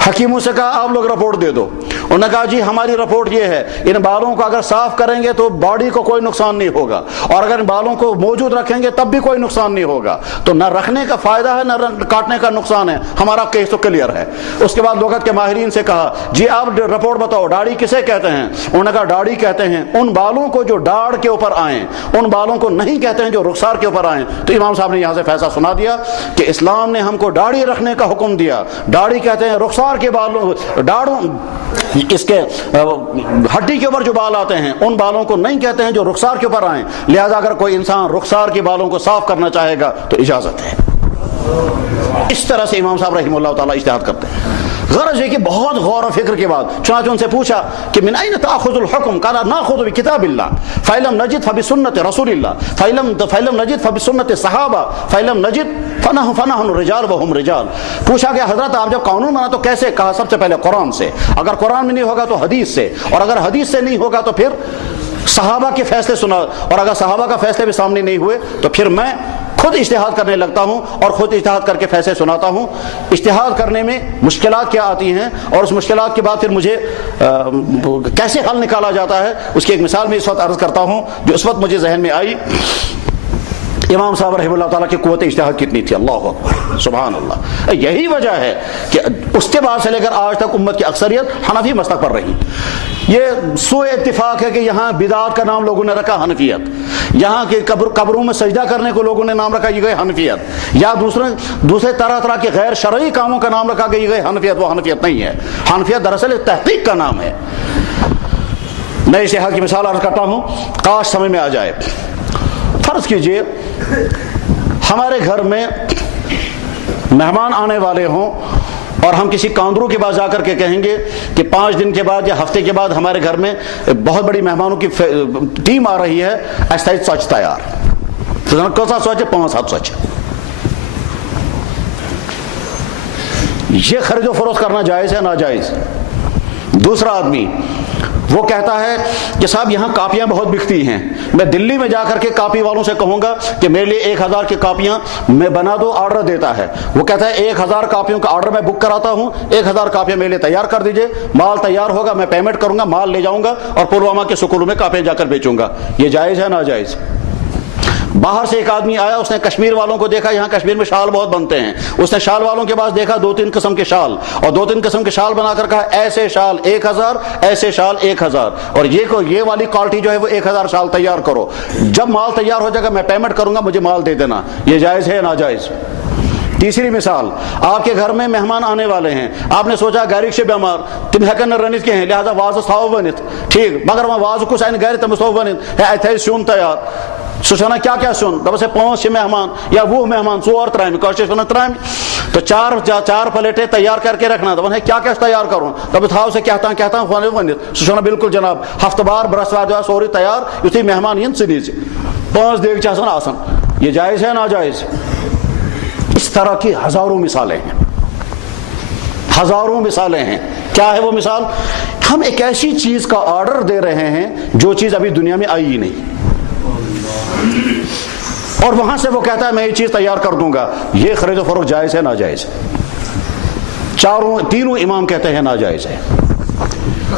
حکیموں سے کہا آپ لوگ رپورٹ دے دو. انہوں نے کہا جی ہماری رپورٹ یہ ہے ان بالوں کو اگر صاف کریں گے تو باڈی کو کوئی نقصان نہیں ہوگا، اور اگر ان بالوں کو موجود رکھیں گے تب بھی کوئی نقصان نہیں ہوگا، تو نہ رکھنے کا فائدہ ہے نہ کاٹنے کا نقصان ہے، ہمارا کیس تو کلیئر ہے۔ اس کے بعد لغت کے ماہرین سے کہا جی آپ رپورٹ بتاؤ داڑھی کسے کہتے ہیں؟ انہوں نے کہا داڑھی کہتے ہیں ان بالوں کو جو ڈاڑھ کے اوپر آئیں، ان بالوں کو نہیں کہتے ہیں جو رخسار کے اوپر آئیں۔ تو امام صاحب نے یہاں سے فیصلہ سنا دیا کہ اسلام نے ہم کو داڑھی رکھنے کا حکم دیا، داڑھی کہتے ہیں رخسار کے بالوں، داڑھوں اس کے ہڈی کے اوپر جو بال آتے ہیں ان بالوں کو نہیں کہتے ہیں جو رخسار کے اوپر آئیں، لہذا اگر کوئی انسان رخسار کے بالوں کو صاف کرنا چاہے گا تو اجازت ہے۔ اس طرح سے امام صاحب رحمہ اللہ تعالیٰ اجتہاد کرتے ہیں۔ غرض یہ کہ بہت غور و فکر کے بعد چنانچہ ان سے پوچھا کہ من این تأخذ الحکم؟ قال ناخذ بکتاب اللہ فإلم نجد فبسنت رسول اللہ فإلم نجد فبسنت صحابہ فإلم نجد فنحن رجال وهم رجال۔ پوچھا کہ حضرت آپ جب قانون بنا تو کیسے؟ کہا سب سے پہلے قرآن سے، اگر قرآن میں نہیں ہوگا تو حدیث سے، اور اگر حدیث سے نہیں ہوگا تو پھر صحابہ کے فیصلے سنا، اور اگر صحابہ کا فیصلے بھی سامنے نہیں ہوئے تو پھر میں خود اجتہاد کرنے لگتا ہوں اور خود اجتہاد کر کے فیصلے سناتا ہوں۔ اجتہاد کرنے میں مشکلات کیا آتی ہیں اور اس مشکلات کے بعد پھر مجھے کیسے حل نکالا جاتا ہے، اس کی ایک مثال میں اس وقت عرض کرتا ہوں جو اس وقت مجھے ذہن میں آئی۔ امام صاحب رحمہ اللہ تعالیٰ کی قوت اجتہاد کتنی تھی، اللہ اکبر سبحان اللہ۔ یہی وجہ ہے کہ اس کے بعد سے لے کر آج تک امت کی اکثریت حنفی مسلک پر رہی۔ یہ سوء اتفاق ہے کہ یہاں بدعات کا نام لوگوں نے رکھا حنفیت، یہاں کے قبروں میں سجدہ کرنے کو لوگوں نے نام رکھا یہ گئے حنفیت، یا دوسرے طرح طرح کے غیر شرعی کاموں کا نام رکھا کہ یہ گئے حنفیت۔ وہ حنفیت نہیں ہے، حنفیت دراصل ایک تحقیق کا نام ہے۔ میں اجتہاد کی مثال عرض کرتا ہوں، کاش سمجھ میں آ جائے۔ فرض کیجئے ہمارے گھر میں مہمان آنے والے ہوں اور ہم کسی کاندرو کے پاس جا کر کے کہیں گے کہ 5 دن کے بعد یا ہفتے کے بعد ہمارے گھر میں بہت بڑی مہمانوں کی ٹیم آ رہی ہے، ایسا سوچ تیار، کیسا سوچ ہے؟ 5-7 سوچ۔ یہ خرید و فروخت کرنا جائز ہے ناجائز؟ دوسرا آدمی وہ کہتا ہے کہ صاحب یہاں کاپیاں بہت بکتی ہیں، میں دلی میں جا کر کے کاپی والوں سے کہوں گا کہ میرے لیے 1000 کی کاپیاں میں بنا دو، آرڈر دیتا ہے۔ وہ کہتا ہے 1000 کاپیوں کا آرڈر میں بک کراتا ہوں، 1000 کاپیاں میرے لیے تیار کر دیجئے، مال تیار ہوگا میں پیمنٹ کروں گا، مال لے جاؤں گا اور پلوامہ کے سکولوں میں کاپیاں جا کر بیچوں گا۔ یہ جائز ہے ناجائز؟ باہر سے ایک آدمی آیا، اس نے کشمیر والوں کو دیکھا، یہاں کشمیر میں شال بہت بنتے ہیں، اس نے شال والوں کے پاس دیکھا 2-3 قسم کے شال، اور 2-3 قسم کے شال بنا کر کہا ایسے شال 1000، ایسے شال 1000، اور یہ والی کوالٹی جو ہے وہ 1000 شال تیار کرو، جب مال تیار ہو جائے گا میں پیمنٹ کروں گا، مجھے مال دے دینا۔ یہ جائز ہے ناجائز؟ تیسری مثال، آپ کے گھر میں مہمان آنے والے ہیں، آپ نے سوچا گھرک سے بیمار تم ہیکن رنت کے ہیں لہذا واز تھاو بنت، ٹھیک، مگر وہ واز کس این گھر تمس تھو بنت ہے اتھے سیون تیار، سوچنا کیا کیا سیون، دپس 5 مہمان یا 20 مہمان 4 ترامہ، کاشت ونان ترامہ، تو 4 پلیٹیں تیار کر کے رکھنا، دپن ہے کیا کیا تیار کروں، دپ تھاو سے کہتا ونت، سوچنا بالکل جناب ہفتہ بار برسوار جو ہے سوری تیار، یتھی مہمان ین ثی 5 دیگ آسان آسان۔ یہ جائز ہے ناجائز؟ اس طرح کی ہزاروں مثالیں ہیں، ہزاروں مثالیں ہیں۔ کیا ہے وہ مثال؟ ہم ایک ایسی چیز کا آرڈر دے رہے ہیں جو چیز ابھی دنیا میں آئی ہی نہیں، اور وہاں سے وہ کہتا ہے میں یہ چیز تیار کر دوں گا۔ یہ خرید و فروخت جائز ہے ناجائز؟ تینوں امام کہتے ہیں ناجائز ہے۔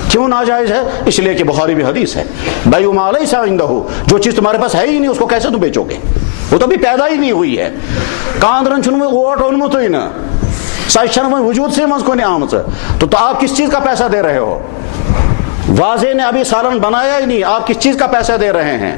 کیوں ناجائز ہے؟ اس لیے کہ بخاری میں حدیث ہے بیع ما لیس عنده، جو چیز تمہارے پاس ہے ہی نہیں اس کو کیسے تم بیچو گے؟ وہ تو ابھی پیدا ہی نہیں ہوئی ہے، کاندرن چھن ووٹ اونمت ہی نا، سائشن وجود سے مز کو نہیں آمت، تو آپ کس چیز کا پیسہ دے رہے ہو؟ واضح نے ابھی سالن بنایا ہی نہیں، آپ کس چیز کا پیسہ دے رہے ہیں؟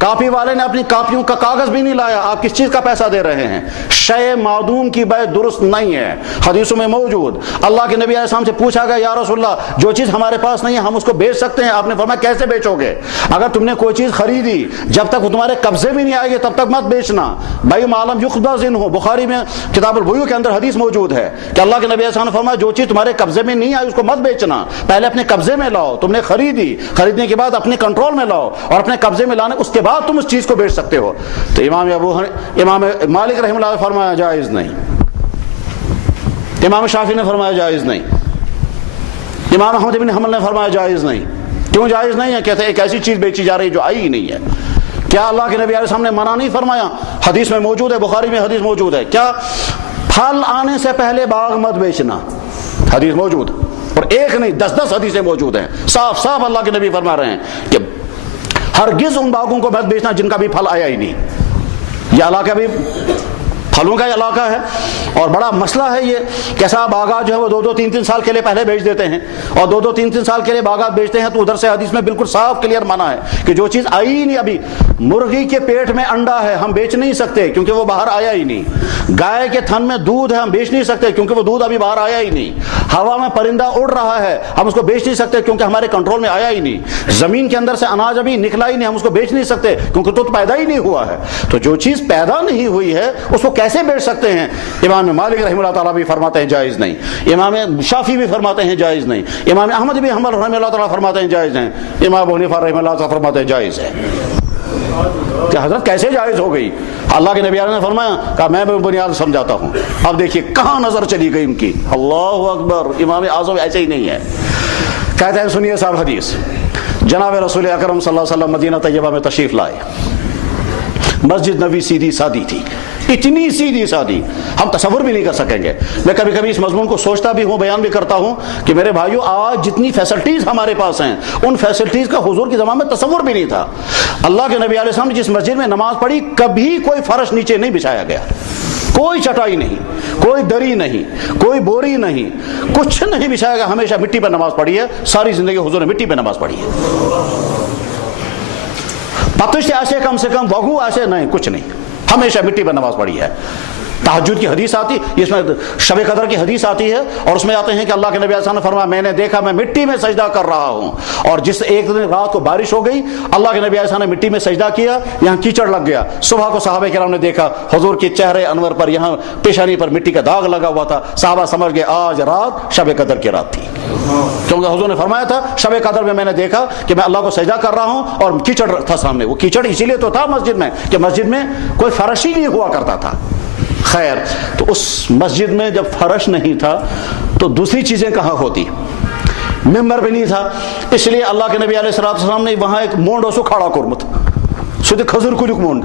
کاپی والے نے اپنی کاپیوں کا کاغذ بھی نہیں لایا، آپ کس چیز کا پیسہ دے رہے ہیں؟ شے معدوم کی بیع درست نہیں ہے، حدیثوں میں موجود۔ اللہ کے نبی علیہ السلام سے پوچھا گیا یا رسول اللہ جو چیز ہمارے پاس نہیں ہے ہم اس کو بیچ سکتے ہیں؟ آپ نے فرمایا کیسے بیچو گے؟ اگر تم نے کوئی چیز خریدی جب تک وہ تمہارے قبضے میں نہیں آئے گی تب تک مت بیچنا۔ بیع ما لم یقبض عنہ، بخاری میں کتاب البیوع کے اندر حدیث موجود ہے کہ اللہ کے نبی علیہ السلام نے فرمایا جو چیز تمہارے قبضے میں نہیں آئی اس کو مت بیچنا، پہلے اپنے قبضے میں لاؤ، تم نے خریدی، خریدنے کے بعد اپنے کنٹرول میں لاؤ اور اپنے قبضے میں لانے اس کے بعد تم اس چیز کو بیچ سکتے ہو۔ تو امام مالک رحمہ اللہ نے فرمایا جائز نہیں، امام شافعی نے فرمایا جائز نہیں، امام احمد بن حنبل نے فرمایا جائز نہیں۔ کیوں جائز نہیں ہے؟ کہتے ہیں ایک ایسی چیز بیچی جا رہی ہے جو آئی ہی نہیں ہے۔ کیا اللہ کے نبی علیہ السلام نے منع نہیں فرمایا؟ حدیث میں موجود ہے، بخاری میں حدیث موجود ہے، کیا پھل آنے سے پہلے باغ مت بیچنا، حدیث موجود، اور ایک نہیں 10 حدیثیں موجود ہیں، صاف صاف اللہ کے نبی فرما رہے ہیں کہ ہرگز ان باغوں کو مت بیچنا جن کا بھی پھل آیا ہی نہیں۔ یہ علاقہ بھی پھلوں کا علاقہ ہے اور بڑا مسئلہ ہے یہ کہ صاحب باغات جو ہے وہ 2-3 سال کے لیے پہلے بیچ دیتے ہیں، اور 2-3 سال کے لیے باغات بیچتے ہیں تو ادھر سے حدیث میں بالکل صاف کلیئر منع ہے کہ جو چیز آئی ہی نہیں، ابھی مرغی کے پیٹ میں انڈا ہے ہم بیچ نہیں سکتے کیونکہ وہ باہر آیا ہی نہیں، گائے کے تھن میں دودھ ہے ہم بیچ نہیں سکتے کیونکہ وہ دودھ ابھی باہر آیا ہی نہیں، ہوا میں پرندہ اڑ رہا ہے ہم اس کو بیچ نہیں سکتے کیونکہ ہمارے کنٹرول میں آیا ہی نہیں، زمین کے اندر سے اناج ابھی نکلا ہی نہیں ہم اس کو بیچ نہیں سکتے کیونکہ تو پیدا ہی نہیں ہوا ہے۔ تو جو چیز پیدا نہیں ہوئی ہے اس کو کیسے بیچ سکتے ہیں؟ امام مالک رحمہ اللہ تعالیٰ بھی فرماتے ہیں جائز نہیں، امام شافعی بھی فرماتے ہیں جائز نہیں، امام احمد بھی حنبل رحمہ اللہ تعالیٰ فرماتے ہیں جائز ہیں، امام ابو حنیفہ رحمہ اللہ تعالیٰ فرماتے ہیں جائز ہے۔ کہ حضرت کیسے جائز ہو گئی؟ اللہ کے نبی نے فرمایا کہ میں بنیاد سمجھاتا ہوں۔ اب دیکھیے کہاں نظر چلی گئی ان کی، اللہ اکبر، امام اعظم ایسے ہی نہیں ہے۔ کہتے ہیں سنیے صاحب حدیث، جناب رسول اکرم صلی اللہ علیہ وسلم مدینہ طیبہ میں تشریف لائے، مسجد نبوی سیدھی سادی تھی، اتنی سیدھی سادی ہم تصور بھی نہیں کر سکیں گے۔ میں کبھی کبھی اس مضمون کو سوچتا بھی ہوں، بیان بھی کرتا ہوں کہ میرے بھائیوں آج جتنی فیسلٹیز ہمارے پاس ہیں ان فیسلٹیز کا حضور کے زمانے میں تصور بھی نہیں تھا۔ اللہ کے نبی علیہ السلام نے جس مسجد میں نماز پڑھی کبھی کوئی فرش نیچے نہیں بچھایا گیا، کوئی چٹائی نہیں، کوئی دری نہیں، کوئی بوری نہیں، کچھ نہیں بچھایا گیا، ہمیشہ مٹی پر نماز پڑھی ہے، ساری زندگی حضور نے مٹی پہ نماز پڑھی ہے۔ پتش ایسے کم سے کم وضو ایسے نہیں، کچھ نہیں، ہمیشہ مٹی پر نماز پڑھی ہے۔ تہجد کی حدیث آتی، اس میں شب قدر کی حدیث آتی ہے اور اس میں آتے ہیں کہ اللہ کے نبی علیہ السلام نے فرمایا میں نے دیکھا میں مٹی میں سجدہ کر رہا ہوں، اور جس ایک دن رات کو بارش ہو گئی اللہ کے نبی علیہ السلام نے مٹی میں سجدہ کیا، یہاں کیچڑ لگ گیا، صبح کو صحابہ کرام نے دیکھا حضور کے چہرے انور پر یہاں پیشانی پر مٹی کا داغ لگا ہوا تھا، صحابہ سمجھ گئے آج رات شب قدر کی رات تھی، کیونکہ حضور نے فرمایا تھا شب قدر میں نے دیکھا کہ میں اللہ کو سجدہ کر رہا ہوں اور کیچڑ تھا سامنے۔ وہ کیچڑ اسی لیے تو تھا مسجد میں کہ مسجد میں کوئی فرش ہی نہیں ہوا کرتا تھا۔ خیر، تو اس مسجد میں جب فرش نہیں تھا تو دوسری چیزیں کہاں ہوتی؟ ممبر بھی نہیں تھا، اس لیے اللہ کے نبی علیہ السلام نے وہاں ایک مونڈ اسو کھڑا کرمت سودے کھجور کلک مونڈ،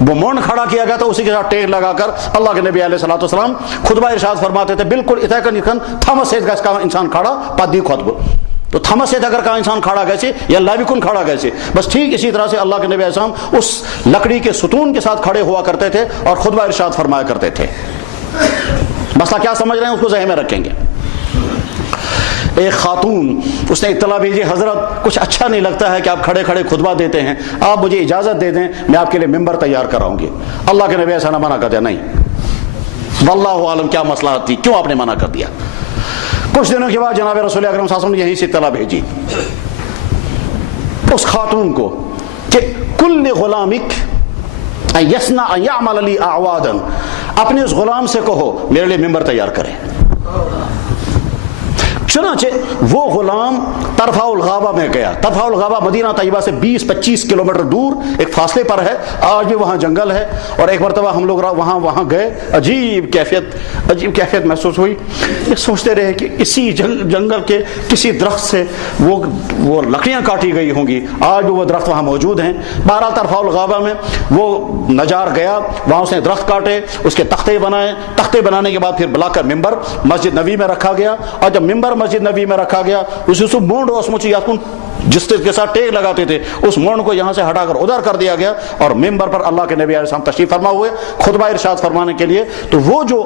وہ مونڈ کھڑا کیا گیا تھا، اسی کے ساتھ ٹیک لگا کر اللہ کے نبی علیہ السلام خطبہ ارشاد فرماتے تھے بالکل اتنا کن تھمس سے کا انسان کھڑا پدی خطبہ، تو تھمس سے اگر کا انسان کھڑا گئے یا اللہ بھی کن کھڑا گئے، بس ٹھیک اسی طرح سے اللہ کے نبی علیہ السلام اس لکڑی کے ستون کے ساتھ کھڑے ہوا کرتے تھے اور خطبہ ارشاد فرمایا کرتے تھے۔ مسئلہ کیا سمجھ رہے ہیں اس کو ذہن میں رکھیں گے۔ ایک خاتون اس نے اطلاع بھیجی حضرت کچھ اچھا نہیں لگتا ہے کہ آپ کھڑے کھڑے خطبہ دیتے ہیں، آپ مجھے اجازت دے دیں میں آپ کے لیے ممبر تیار کراؤں گی۔ اللہ کے نبی ایسا نہ منع کر دیا، نہیں، واللہ عالم کیا مسئلہ تھی کیوں آپ نے منع کر دیا۔ کچھ دنوں کے بعد جناب رسول اکرم صلی اللہ علیہ وسلم نے یہیں سے اطلاع بھیجی اس خاتون کو کہ کل غلامک یصنع یعمل لی اعوادا، اپنے اس غلام سے کہو میرے لیے ممبر تیار کرے۔ چنانچہ وہ غلام طرفہ الغابہ میں گیا، طرفہ الغابہ مدینہ طیبہ سے 20-25 کلومیٹر دور ایک فاصلے پر ہے، آج بھی وہاں جنگل ہے، اور ایک مرتبہ ہم لوگ وہاں گئے، عجیب کیفیت محسوس ہوئی، یہ سوچتے رہے کہ اسی جنگل کے کسی درخت سے وہ لکڑیاں کاٹی گئی ہوں گی، آج بھی وہ درخت وہاں موجود ہیں۔ بہرحال طرفہ الغابہ میں وہ نجار گیا، وہاں اس نے درخت کاٹے، اس کے تختے بنائے، تختے بنانے کے بعد پھر بلا کر ممبر مسجد نبی میں رکھا گیا، اور جب ممبر مسجد نبی میں رکھا گیا اس مونڈ جس کے ساتھ ٹیک لگاتے تھے اس مونڈ کو یہاں سے ہٹا کر ادھر کر دیا گیا، اور ممبر پر اللہ کے نبی علیہ السلام تشریف فرما ہوئے خطبہ ارشاد فرمانے کے لیے۔ تو وہ جو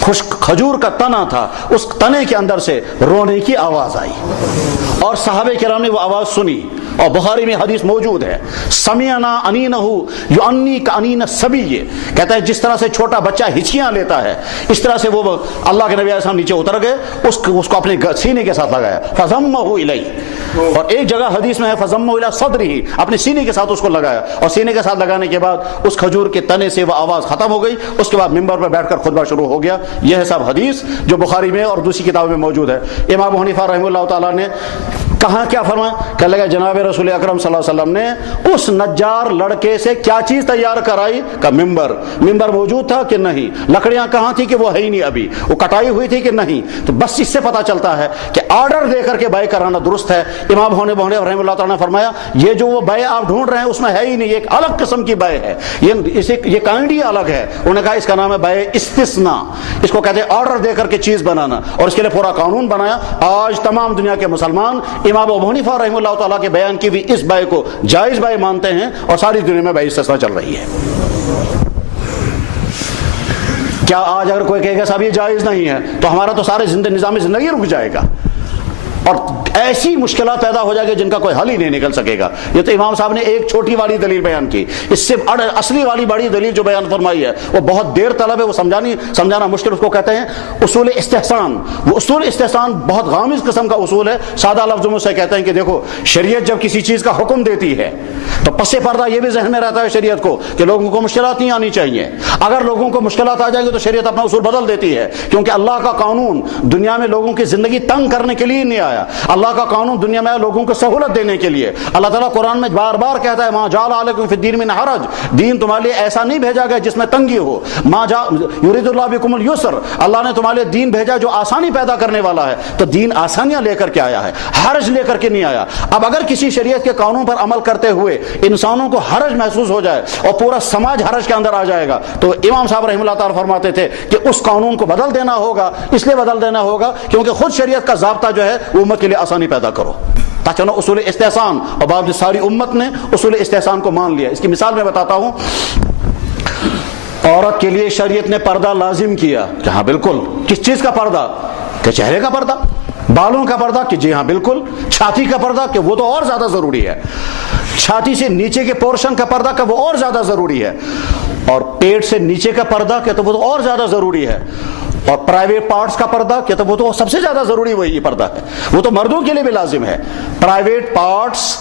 خشک کھجور کا تنا تھا اس تنے کے اندر سے رونے کی آواز آئی، اور صحابہ کرام نے وہ آواز سنی، اور بخاری میں حدیث موجود ہے سمعنا انینہ یعنی کانین الصبی، کہتا ہے جس طرح سے چھوٹا بچہ ہچکیاں لیتا ہے اس طرح سے وہ اللہ کے نبی علیہ السلام نیچے اتر گئے، اس کو اپنے سینے کے ساتھ لگایا، فضمہ الیہ، اور ایک جگہ حدیث میں ہے فضمہ الی صدرہ، اپنے سینے کے ساتھ اس کو لگایا، اور سینے کے ساتھ لگانے کے بعد اس کھجور کے تنے سے وہ آواز ختم ہو گئی، اس کے بعد ممبر پر بیٹھ کر خطبہ شروع ہو گیا۔ یہ ہے صاحب حدیث جو بخاری میں اور دوسری کتابوں میں موجود ہے۔ امام ابو حنیفہ رحمہ اللہ تعالیٰ نے کہاں کیا فرمایا؟ کہنے لگا جناب رسول اکرم صلی اللہ علیہ وسلم نے اس نجار لڑکے سے کیا چیز تیار کرائی؟ کا ممبر موجود تھا کہ نہیں؟ لکڑیاں کہاں تھی کہ وہ ہے ہی نہیں، ابھی وہ کٹائی ہوئی تھی کہ نہیں؟ تو بس اس سے پتہ چلتا ہے کہ آرڈر دے کر کے بیع کرانا درست ہے۔ امام ہونے رحمہ اللہ تعالیٰ نے فرمایا یہ جو وہ بیع آپ ڈھونڈ رہے ہیں اس میں ہے ہی نہیں، ایک الگ قسم کی بیع ہے، یہ کائنڈ ہی الگ ہے۔ انہوں نے کہا اس کا نام ہے بیع استثناء، اس کو کہتے ہیں آرڈر دے کر کے چیز بنانا، اور اس کے لیے پورا قانون بنایا۔ آج تمام دنیا کے مسلمان امام ابو حنیفہ رحمہ اللہ تعالیٰ کے بیان کی بھی اس بیع کو جائز بیع مانتے ہیں، اور ساری دنیا میں بیع استثناء چل رہی ہے۔ کیا آج اگر کوئی کہے گا صاحب یہ جائز نہیں ہے تو ہمارا تو سارے نظام زندگی رک جائے گا، اور ایسی مشکلات پیدا ہو جائے گی جن کا کوئی حل ہی نہیں نکل سکے گا۔ یہ تو امام صاحب نے ایک چھوٹی والی دلیل بیان کی، اس سے اصلی والی بڑی دلیل جو بیان فرمائی ہے وہ بہت دیر طلب ہے، وہ سمجھانا مشکل۔ اس کو کہتے ہیں اصول استحسان۔ وہ اصول استحسان بہت غامض قسم کا اصول ہے۔ سادہ لفظوں میں سے کہتے ہیں کہ دیکھو شریعت جب کسی چیز کا حکم دیتی ہے تو پس پردہ یہ بھی ذہن میں رہتا ہے شریعت کو کہ لوگوں کو مشکلات نہیں آنی چاہیے۔ اگر لوگوں کو مشکلات آ جائیں گے تو شریعت اپنا اصول بدل دیتی ہے، کیونکہ اللہ کا قانون دنیا میں لوگوں کی زندگی تنگ کرنے کے لیے نہیں آیا، اللہ کا قانون دنیا میں لوگوں کو سہولت دینے کے لیے۔ اللہ تعالیٰ قرآن میں بار بار کہتا ہے ما جعل علیکم فی الدین من حرج، دین تمہارے لیے ایسا نہیں بھیجا گیا جس میں تنگی ہو۔ یرید اللہ بکم الیسر، اللہ نے تمہارے لیے دین بھیجا جو آسانی پیدا کرنے والا ہے، تو دین آسانیاں لے کر کے آیا ہے، حرج لے کر کے نہیں آیا۔ اب اگر کسی شریعت کے قانون پر عمل کرتے ہوئے انسانوں کو حرج محسوس ہو جائے اور پورا سماج حرج کے اندر آ جائے گا، تو امام صاحب رحمہ اللہ تعالیٰ فرماتے تھے کہ اس قانون کو بدل دینا ہوگا۔ اس لیے بدل دینا ہوگا کیونکہ خود شریعت کا ضابطہ جو ہے وہ امت کے لیے آسانی پیدا کرو، تاکہ انہوں اصول استحسان، اور بعد ساری امت نے اصول استحسان کو مان لیا۔ اس کی مثال میں بتاتا ہوں۔ عورت کے لیے شریعت نے پردہ لازم کیا کہ ہاں بالکل۔ کس چیز کا پردہ؟ کہ چہرے کا پردہ، بالوں کا پردہ کہ جی ہاں بالکل، چھاتی کا پردہ کہ وہ تو اور زیادہ ضروری ہے، چھاتی سے نیچے کے پورشن کا پردہ کہ وہ اور زیادہ ضروری ہے، اور پیٹ سے نیچے کا پردہ کہ تو وہ تو اور زیادہ ضروری ہے، اور پرائیویٹ پارٹس کا پردہ کہ تو وہ تو سب سے زیادہ ضروری وہی پردہ ہے، وہ تو مردوں کے لیے بھی لازم ہے۔ پرائیویٹ پارٹس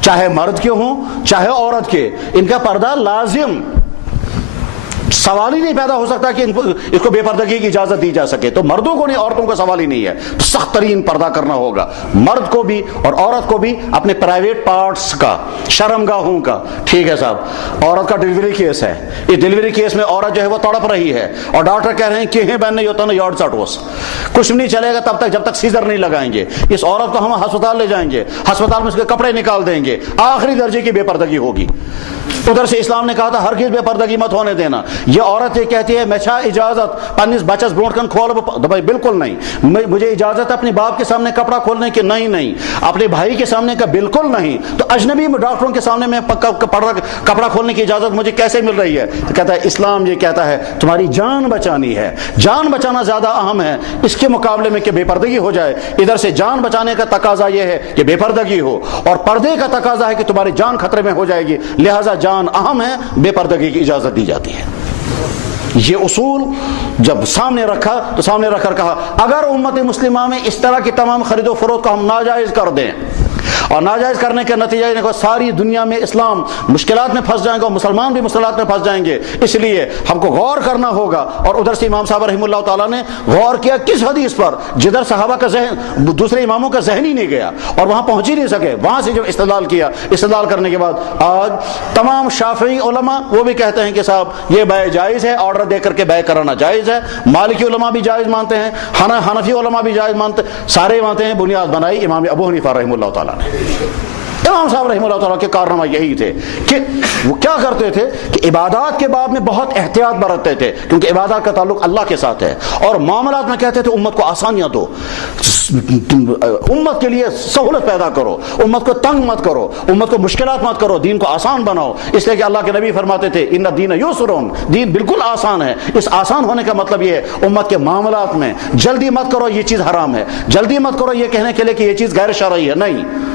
چاہے مرد کے ہوں چاہے عورت کے، ان کا پردہ لازم، سوال ہی نہیں پیدا ہو سکتا کہ اس کو بے پردگی کی اجازت دی جا سکے۔ تو مردوں کو نہیں، عورتوں کا سوال ہی نہیں ہے، تو سخت ترین پردہ کرنا ہوگا مرد کو بھی اور عورت کو بھی، اپنے پرائیویٹ پارٹس کا، شرمگاہوں کا۔ ٹھیک ہے صاحب، عورت کا ڈیلیوری کیس ہے، اس ڈیلیوری کیس میں عورت جو ہے وہ تڑپ رہی ہے، اور ڈاکٹر کہہ رہے ہیں کہ بہن نہیں ہوتا نا یارڈ ساٹوس، کچھ نہیں چلے گا تب تک جب تک سیزر نہیں لگائیں گے۔ اس عورت کو ہم ہسپتال لے جائیں گے، ہسپتال میں اس کے کپڑے نکال دیں گے، آخری درجے کی بے پردگی ہوگی۔ ادھر سے اسلام نے کہا تھا ہرگز بے پردگی مت ہونے دینا۔ یہ عورت یہ کہتی ہے میں چھا اجازت پنس بچس برونٹ کن کھول بھائی بالکل نہیں، مجھے اجازت ہے اپنے باپ کے سامنے کپڑا کھولنے کی؟ نہیں، اپنے بھائی کے سامنے کا بالکل نہیں۔ تو اجنبی ڈاکٹروں کے سامنے میں کپڑا کھولنے کی اجازت مجھے کیسے مل رہی ہے؟ تو کہتا ہے اسلام یہ کہتا ہے تمہاری جان بچانی ہے، جان بچانا زیادہ اہم ہے اس کے مقابلے میں کہ بے پردگی ہو جائے۔ ادھر سے جان بچانے کا تقاضا یہ ہے کہ بے پردگی ہو، اور پردے کا تقاضا ہے کہ تمہاری جان خطرے میں ہو جائے گی، لہذا جان اہم ہے، بے پردگی کی اجازت دی جاتی ہے۔ یہ اصول جب سامنے رکھا تو سامنے رکھ کر کہا اگر امت مسلمہ میں اس طرح کی تمام خرید و فروخت کو ہم ناجائز کر دیں، اور ناجائز کرنے کے نتیجہ یہ کہ ساری دنیا میں اسلام مشکلات میں پھنس جائیں گے اور مسلمان بھی مشکلات میں پھنس جائیں گے، اس لیے ہم کو غور کرنا ہوگا۔ اور ادھر سے امام صاحب رحمہ اللہ تعالیٰ نے غور کیا کس حدیث پر جدھر صحابہ کا ذہن دوسرے اماموں کا ذہن ہی نہیں گیا اور وہاں پہنچ ہی نہیں سکے، وہاں سے جو استدلال کیا، استدلال کرنے کے بعد آج تمام شافعی علماء وہ بھی کہتے ہیں کہ صاحب یہ بیع جائز ہے، آرڈر دے کر کے بیع کرانا جائز ہے، مالکی علماء بھی جائز مانتے ہیں، حنفی علماء بھی جائز مانتے، سارے مانتے ہیں۔ بنیاد بنائی امام ابو حنیفہ رحمہ اللہ تعالیٰ نے۔ امام صاحب رحمہ اللہ تعالیٰ کے کارنامہ یہی تھے کہ وہ کیا کرتے تھے کہ عبادات کے باب میں بہت احتیاط برتتے تھے، کیونکہ عبادات کا تعلق اللہ کے ساتھ ہے، اور معاملات میں کہتے تھے امت کو آسانیاں دو، امت کے لیے سہولت پیدا کرو، امت کو تنگ مت کرو، امت کو مشکلات مت کرو، دین کو آسان بناؤ۔ اس لیے کہ اللہ کے نبی فرماتے تھے ان الدین یسر، دین بالکل آسان ہے۔ اس آسان ہونے کا مطلب یہ ہے امت کے معاملات میں جلدی مت کرو یہ چیز حرام ہے، جلدی مت کرو یہ کہنے کے لیے کہ یہ چیز غیر شرعی ہے، نہیں۔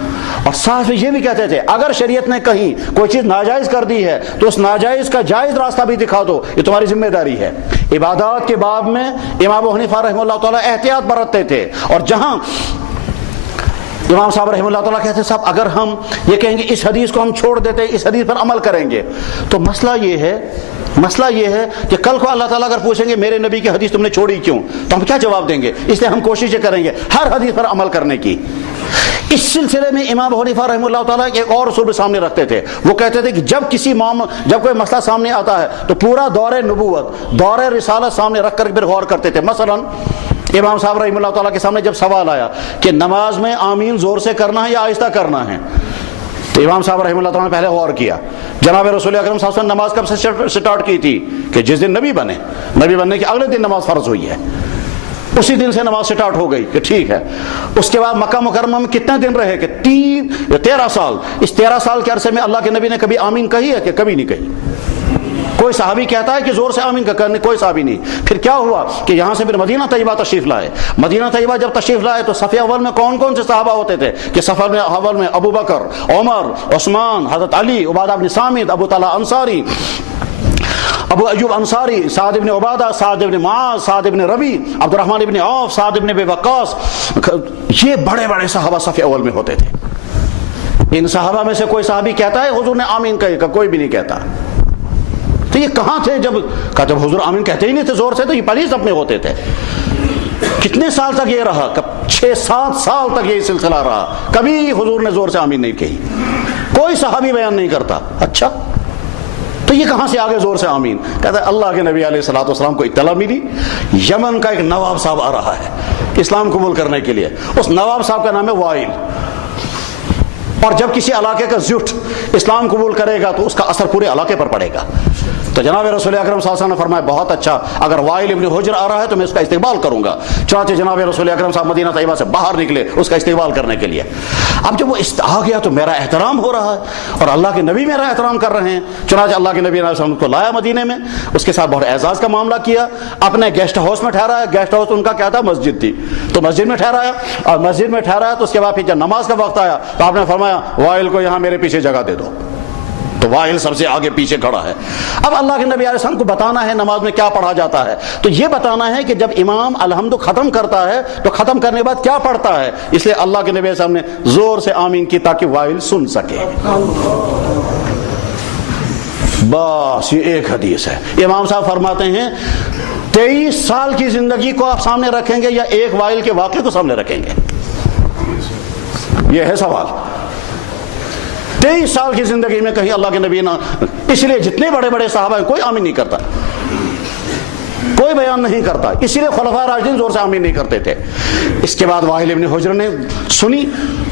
اور ساتھ میں یہ بھی کہتے تھے اگر شریعت نے کہیں کوئی چیز ناجائز کر دی ہے تو اس ناجائز کا جائز راستہ بھی دکھا دو، یہ تمہاری ذمہ داری ہے۔ عبادات کے باب میں امام ابو حنیفہ رحمہ اللہ تعالیٰ احتیاط برتتے تھے، اور جہاں امام صاحب رحمہ اللہ تعالیٰ کہتے ہیں صاحب اگر ہم یہ کہیں گے اس حدیث کو ہم چھوڑ دیتے اس حدیث پر عمل کریں گے تو مسئلہ یہ ہے کہ کل کو اللہ تعالیٰ اگر پوچھیں گے میرے نبی کی حدیث تم نے چھوڑی کیوں، تو ہم کیا جواب دیں گے؟ اس لیے ہم کوششیں کریں گے ہر حدیث پر عمل کرنے کی۔ اس سلسلے میں امام ابو حنیفہ رحمہ اللہ تعالیٰ ایک اور اصول سامنے رکھتے تھے، وہ کہتے تھے کہ جب کوئی مسئلہ سامنے آتا ہے تو پورا دور نبوت، دور رسالت سامنے رکھ کر پھر غور کرتے تھے۔ مثلا امام صاحب رحمہ اللہ تعالیٰ کے سامنے جب سوال آیا کہ نماز میں آمین زور سے کرنا ہے یا آہستہ کرنا ہے، تو امام صاحب رحمہ اللہ تعالیٰ نے پہلے غور کیا، جناب رسول اکرم صلی اللہ علیہ وسلم نماز کب سے سٹارٹ کی تھی کہ جس دن نبی بننے کے اگلے دن نماز فرض ہوئی ہے، اسی دن سے نماز سٹارٹ ہو گئی کہ ٹھیک ہے۔ اس کے بعد مکہ مکرمہ میں کتنے دن رہے کہ 13 سال۔ اس 13 سال کے عرصے میں اللہ کے نبی نے کبھی آمین کہی ہے کہ کبھی نہیں کہی؟ کوئی صحابی کہتا ہے کہ زور سے آمین کا کرنے، کوئی صحابی نہیں۔ پھر کیا ہوا کہ یہاں سے پھر مدینہ طیبہ تشریف لائے۔ مدینہ طیبہ جب تشریف لائے تو صف اول میں کون کون سے صحابہ ہوتے تھے کہ صف اول میں ابو بکر، عمر، عثمان، حضرت علی، عبادہ بن صامت، ابو طلحہ انصاری، ابو ایوب انصاری، سعد بن عبادہ، سعد بن معاذ، سعد بن ربی، عبد الرحمن بن عوف، سعد بن ابی وقاص، یہ بڑے بڑے صحابہ صف اول میں ہوتے تھے۔ ان صحابہ میں سے کوئی صحابی کہتا ہے حضور نے آمین کہی کا؟ کوئی بھی نہیں کہتا۔ تو یہ کہاں تھے جب حضور آمین کہتے ہی نہیں تھے زور سے، تو یہ پہلے سب میں ہوتے تھے۔ کتنے سال تک یہ رہا؟ 6-7 سال تک یہ سلسلہ رہا، کبھی حضور نے زور سے آمین نہیں کہی، کوئی صحابی بیان نہیں کرتا۔ اچھا تو یہ کہاں سے آگے زور سے آمین؟ کہتا ہے اللہ کے نبی علیہ الصلوۃ والسلام کو اطلاع ملی، یمن کا ایک نواب صاحب آ رہا ہے اسلام قبول کرنے کے لیے، اس نواب صاحب کا نام ہے وائل، اور جب کسی علاقے کا زیٹ اسلام قبول کرے گا تو اس کا اثر پورے علاقے پر پڑے گا۔ تو جناب رسول اکرم صلی اللہ علیہ وسلم نے فرمایا بہت اچھا، اگر وائل ابن حجر آ رہا ہے تو میں اس کا استقبال کروں گا۔ چنانچہ جناب رسول اکرم صاحب مدینہ طیبہ سے باہر نکلے اس کا استقبال کرنے کے لیے۔ اب جب وہ آ گیا تو میرا احترام ہو رہا ہے اور اللہ کے نبی میرا احترام کر رہے ہیں۔ چنانچہ اللہ کے نبی علیہ السلام کو لایا مدینے میں، اس کے ساتھ بہت اعزاز کا معاملہ کیا، اپنے گیسٹ ہاؤس میں ٹھہرایا۔ گیسٹ ہاؤس ان کا کیا تھا؟ مسجد تھی، تو مسجد میں ٹھہرایا، اور مسجد میں ٹھہرایا تو اس کے بعد پھر جب نماز کا وقت آیا تو آپ نے فرمایا وائل کو یہاں میرے پیچھے جگہ دے دو، تو وائل سب سے آگے پیچھے کھڑا ہے۔ اب اللہ کے نبی علیہ السلام کو بتانا ہے نماز میں کیا پڑھا جاتا ہے، تو یہ بتانا ہے کہ جب امام الحمد ختم کرتا ہے تو ختم کرنے کے بعد کیا پڑھتا ہے، اس لیے اللہ کے نبی علیہ السلام نے زور سے آمین کی تاکہ وائل سن سکے۔ بس یہ ایک حدیث ہے۔ امام صاحب فرماتے ہیں 23 سال کی زندگی کو آپ سامنے رکھیں گے یا ایک وائل کے واقعے کو سامنے رکھیں گے؟ یہ ہے سوال۔ 23 سال کی زندگی میں کہیں اللہ کے نبی نہ، اس لیے جتنے بڑے بڑے صحابہ ہیں کوئی آمین نہیں کرتا، کوئی بیان نہیں کرتا، اسی لیے خلفاء راشدین زور سے آمین نہیں کرتے تھے۔ اس کے بعد وائل ابن حجر نے سنی۔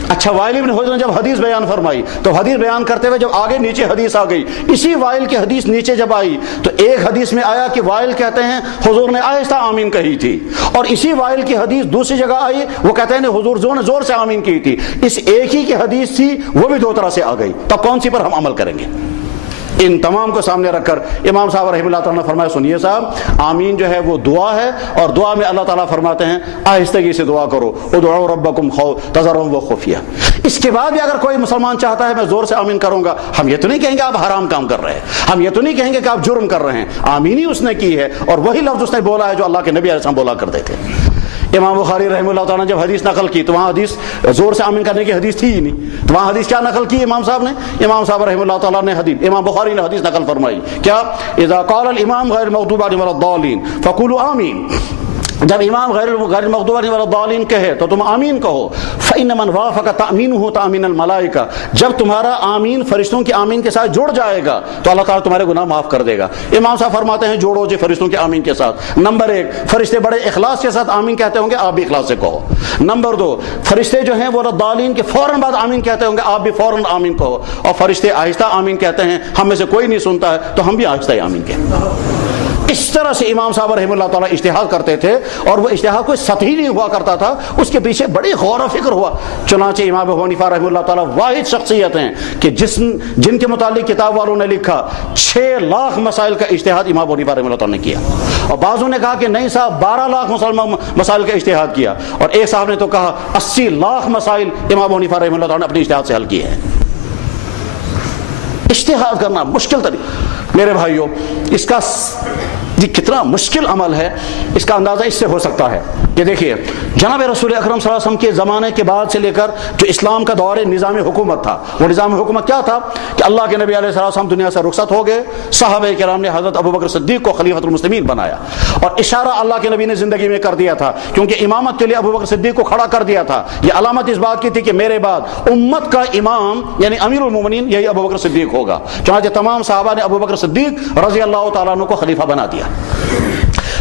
اچھا وائل ابن حجر نے جب حدیث بیان فرمائی تو حدیث بیان کرتے ہوئے جب آگے نیچے حدیث آ گئی، اسی وائل کی حدیث نیچے جب آئی تو ایک حدیث میں آیا کہ وائل کہتے ہیں حضور نے آہستہ آمین کہی تھی، اور اسی وائل کی حدیث دوسری جگہ آئی وہ کہتے ہیں حضور زور سے آمین کی تھی۔ اس ایک ہی کی حدیث تھی، وہ بھی 2 طرح سے آ گئی، تب کون سی پر ہم عمل کریں گے؟ ان تمام کو سامنے رکھ کر امام صاحب رحمہ اللہ تعالیٰ نے فرمایا سنیے صاحب، آمین جو ہے وہ دعا ہے، اور دعا میں اللہ تعالیٰ فرماتے ہیں آہستگی سے دعا کرو، ادعوا ربکم تضرعا وخفیہ۔ اس کے بعد بھی اگر کوئی مسلمان چاہتا ہے میں زور سے آمین کروں گا، ہم یہ تو نہیں کہیں گے آپ حرام کام کر رہے ہیں، ہم یہ تو نہیں کہیں گے کہ آپ جرم کر رہے ہیں، آمین ہی اس نے کی ہے، اور وہی لفظ اس نے بولا ہے جو اللہ کے نبی علیہ السلام بولا کرتے تھے۔ امام بخاری رحمہ اللہ تعالیٰ نے جب حدیث نقل کی تو وہاں حدیث زور سے آمین کرنے کی حدیث تھی ہی نہیں، تو وہاں حدیث کیا نقل کی امام صاحب نے؟ امام صاحب رحمہ اللہ تعالیٰ نے حدیث، امام بخاری نے حدیث نقل فرمائی کیا؟ اذا قال الامام غیر المغضوب علیہم ولا الضالین فقولوا آمین، جب امام غیر المغضوب علیہم ولا الضالین کہے تو تم آمین کہو۔ فإن من وافق تأمینہ تأمین الملائکہ، جب تمہارا آمین فرشتوں کی آمین کے ساتھ جڑ جائے گا تو اللہ تعالیٰ تمہارے گناہ معاف کر دے گا۔ امام صاحب فرماتے ہیں جوڑو جی فرشتوں کے آمین کے ساتھ۔ نمبر 1، فرشتے بڑے اخلاص کے ساتھ آمین کہتے ہوں گے، آپ بھی اخلاص سے کہو۔ نمبر 2، فرشتے جو ہیں وہ ضالین کے فوراً بعد آمین کہتے ہوں گے، آپ بھی فوراً آمین کہو۔ اور فرشتے آہستہ آمین کہتے ہیں، ہم میں سے کوئی نہیں سنتا ہے تو ہم بھی آہستہ ہی آمین کہیں۔ اس طرح سے امام صاحب رحمہ اللہ تعالیٰ اجتہاد کرتے تھے، اور وہ اجتہاد کوئی سطحی نہیں ہوا کرتا تھا، اس کے پیچھے بڑی غور و فکر ہوا۔ چنانچہ امام ابو حنیفہ رحمہ اللہ تعالیٰ واحد شخصیت ہیں کہ جن کے متعلق کتاب والوں نے لکھا 6 لاکھ مسائل کا اجتہاد امام ابو حنیفہ رحمہ اللہ تعالیٰ نے کیا، اور بعضوں نے کہا کہ نہیں صاحب 12 لاکھ مسائل کا اجتہاد کیا، اور ایک صاحب نے تو کہا 80 لاکھ مسائل امام ابو حنیفہ رحمہ اللہ تعالیٰ نے اپنے اجتہاد سے حل کیے ہیں۔ اجتہاد کرنا مشکل طریقہ میرے بھائیوں، اس کا یہ کتنا مشکل عمل ہے اس کا اندازہ اس سے ہو سکتا ہے۔ کہ دیکھیے جناب رسول اکرم صلی اللہ علیہ وسلم کے زمانے کے بعد سے لے کر جو اسلام کا دور نظام حکومت تھا، وہ نظام حکومت کیا تھا کہ اللہ کے نبی علیہ السلام دنیا سے رخصت ہو گئے، صحابہ کرام نے حضرت ابوبکر صدیق کو خلیفۃ المسلمین بنایا، اور اشارہ اللہ کے نبی نے زندگی میں کر دیا تھا، کیونکہ امامت کے لیے ابوبکر صدیق کو کھڑا کر دیا تھا۔ یہ علامت اس بات کی تھی کہ میرے بعد امت کا امام یعنی امیر المومنین یہی ابوبکر صدیق ہوگا، چنانچہ تمام صحابہ نے ابوبکر صدیق رضی اللہ تعالیٰ عنہ کو خلیفہ بنا دیا۔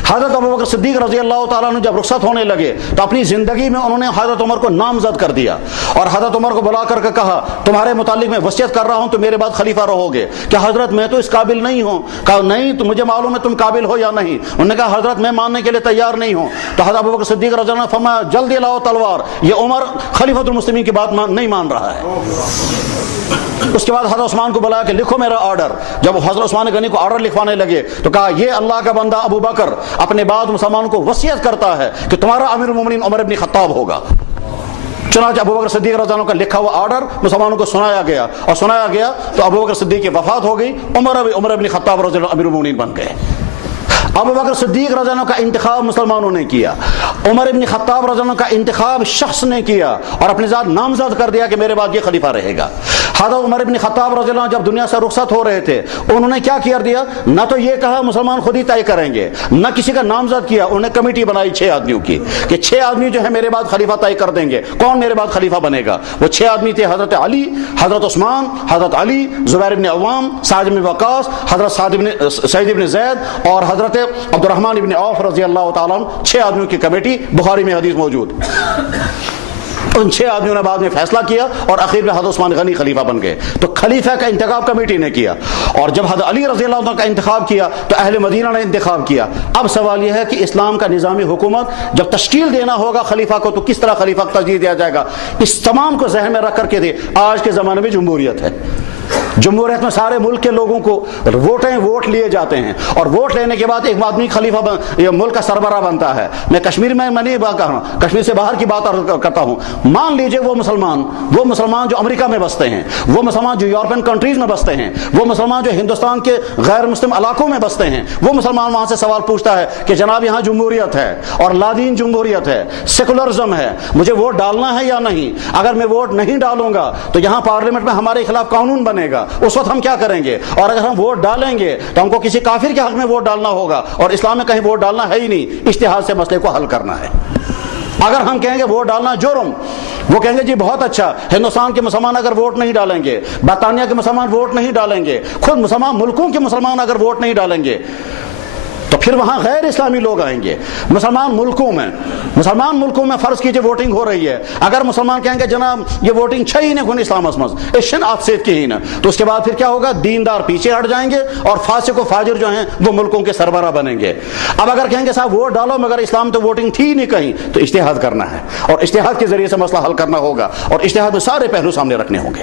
حضرت ابوبکر صدیق رضی اللہ تعالیٰ عنہ جب رخصت ہونے لگے تو اپنی زندگی میں انہوں نے حضرت عمر کو نامزد کر دیا، اور حضرت عمر کو بلا کر کے کہا تمہارے متعلق میں وصیت کر رہا ہوں تو میرے بعد خلیفہ رہو گے۔ کہ حضرت میں تو اس قابل نہیں ہوں۔ کہا نہیں، تو مجھے معلوم ہے تم قابل ہو یا نہیں۔ انہوں نے کہا حضرت میں ماننے کے لیے تیار نہیں ہوں۔ تو حضرت ابوبکر صدیق رضی اللہ عنہ نے فرمایا جلدی لاؤ تلوار، یہ عمر خلیفۃ المسلمین کی بات نہیں مان رہا ہے۔ اس کے بعد حضرت عثمان کو بلایا کہ لکھو میرا آرڈر۔ جب حضرت عثمان غنی کو آرڈر لکھوانے لگے تو کہا یہ اللہ کا بندہ ابو بکر اپنے بعد مسلمان کو وصیت کرتا ہے کہ تمہارا امیر المومنین عمر ابن خطاب ہوگا۔ چنانچہ ابوبکر صدیق رضی اللہ عنہ کا لکھا ہوا آرڈر مسلمانوں کو سنایا گیا، اور سنایا گیا تو ابوبکر صدیق کی وفات ہو گئی، عمر ابن خطاب رضی اللہ عنہ امیر المومنین بن گئے۔ ابوبکر صدیق رضی اللہ عنہ کا انتخاب مسلمانوں نے کیا، عمر ابن خطاب رضی اللہ عنہ کا انتخاب شخص نے کیا اور اپنے ذات نامزد کر دیا کہ میرے بعد یہ خلیفہ رہے گا۔ حضرت عمر ابن خطاب رضی اللہ عنہ جب دنیا سے رخصت ہو رہے تھے انہوں نے کیا کیا دیا؟ نہ تو یہ کہا مسلمان خود ہی طے کریں گے، نہ کسی کا نامزد کیا، انہوں نے کمیٹی بنائی 6 آدمیوں کی کہ 6 آدمی جو ہے میرے بعد خلیفہ طے کر دیں گے کون میرے بعد خلیفہ بنے گا۔ وہ 6 آدمی تھے حضرت علی، حضرت عثمان، حضرت علی، زبیر ابن عوام، سعد بن وقاص، حضرت سعید ابن زید اور حضرت عبد الرحمن ابن عوف رضی اللہ تعالیٰ عنہ۔ 6 آدمیوں کی کمیٹی، بخاری میں حدیث موجود۔ ان 6 آدمیوں نے بعد میں فیصلہ کیا اور آخر میں حضرت عثمان غنی خلیفہ بن گئے۔ تو خلیفہ کا انتخاب کمیٹی نے کیا، اور جب حضرت علی رضی اللہ عنہ کا انتخاب کیا تو اہل مدینہ نے انتخاب کیا۔ اب سوال یہ ہے کہ اسلام کا نظام حکومت جب تشکیل دینا ہوگا خلیفہ کو تو کس طرح خلیفہ کو ترجیح دیا جائے گا؟ اس تمام کو ذہن میں رکھ کر کے دے آج کے زمانے میں جمہوریت ہے۔ جمہوریت میں سارے ملک کے لوگوں کو ووٹ لیے جاتے ہیں، اور ووٹ لینے کے بعد ایک آدمی خلیفہ ملک کا سربراہ بنتا ہے۔ میں کشمیر میں نہیں بات کر رہا ہوں، کشمیر سے باہر کی بات کرتا ہوں۔ مان لیجئے وہ مسلمان جو امریکہ میں بستے ہیں، وہ مسلمان جو یورپین کنٹریز میں بستے ہیں، وہ مسلمان جو ہندوستان کے غیر مسلم علاقوں میں بستے ہیں، وہ مسلمان وہاں سے سوال پوچھتا ہے کہ جناب یہاں جمہوریت ہے اور لادین جمہوریت ہے، سیکولرزم ہے، مجھے ووٹ ڈالنا ہے یا نہیں؟ اگر میں ووٹ نہیں ڈالوں گا تو یہاں پارلیمنٹ میں ہمارے خلاف قانون بنے گا، اس وقت ہم کیا کریں گے؟ اور اگر ہم ووٹ ڈالیں گے تو ہم کو کسی کافر کے حق میں ووٹ ڈالنا ہوگا، اور اسلام میں کہیں ووٹ ڈالنا ہے ہی نہیں۔ اجتہاد سے مسئلے کو حل کرنا ہے۔ اگر ہم کہیں گے ووٹ ڈالنا جرم، وہ کہیں گے جی بہت اچھا، ہندوستان کے مسلمان اگر ووٹ نہیں ڈالیں گے، برطانیہ کے مسلمان ووٹ نہیں ڈالیں گے، خود مسلمان ملکوں کے مسلمان اگر ووٹ نہیں ڈالیں گے تو پھر وہاں غیر اسلامی لوگ آئیں گے۔ مسلمان ملکوں میں فرض کیجئے ووٹنگ ہو رہی ہے، اگر مسلمان کہیں گے جناب یہ ووٹنگ چھئی نہیں کون اسلام اسمز اشن آپ سیف کی ہی نا، تو اس کے بعد پھر کیا ہوگا؟ دیندار پیچھے ہٹ جائیں گے اور فاسق و فاجر جو ہیں وہ ملکوں کے سربراہ بنیں گے۔ اب اگر کہیں گے صاحب ووٹ ڈالو مگر اسلام تو ووٹنگ تھی نہیں کہیں، تو اجتہاد کرنا ہے، اور اجتہاد کے ذریعے سے مسئلہ حل کرنا ہوگا، اور اجتہاد میں سارے پہلو سامنے رکھنے ہوں گے۔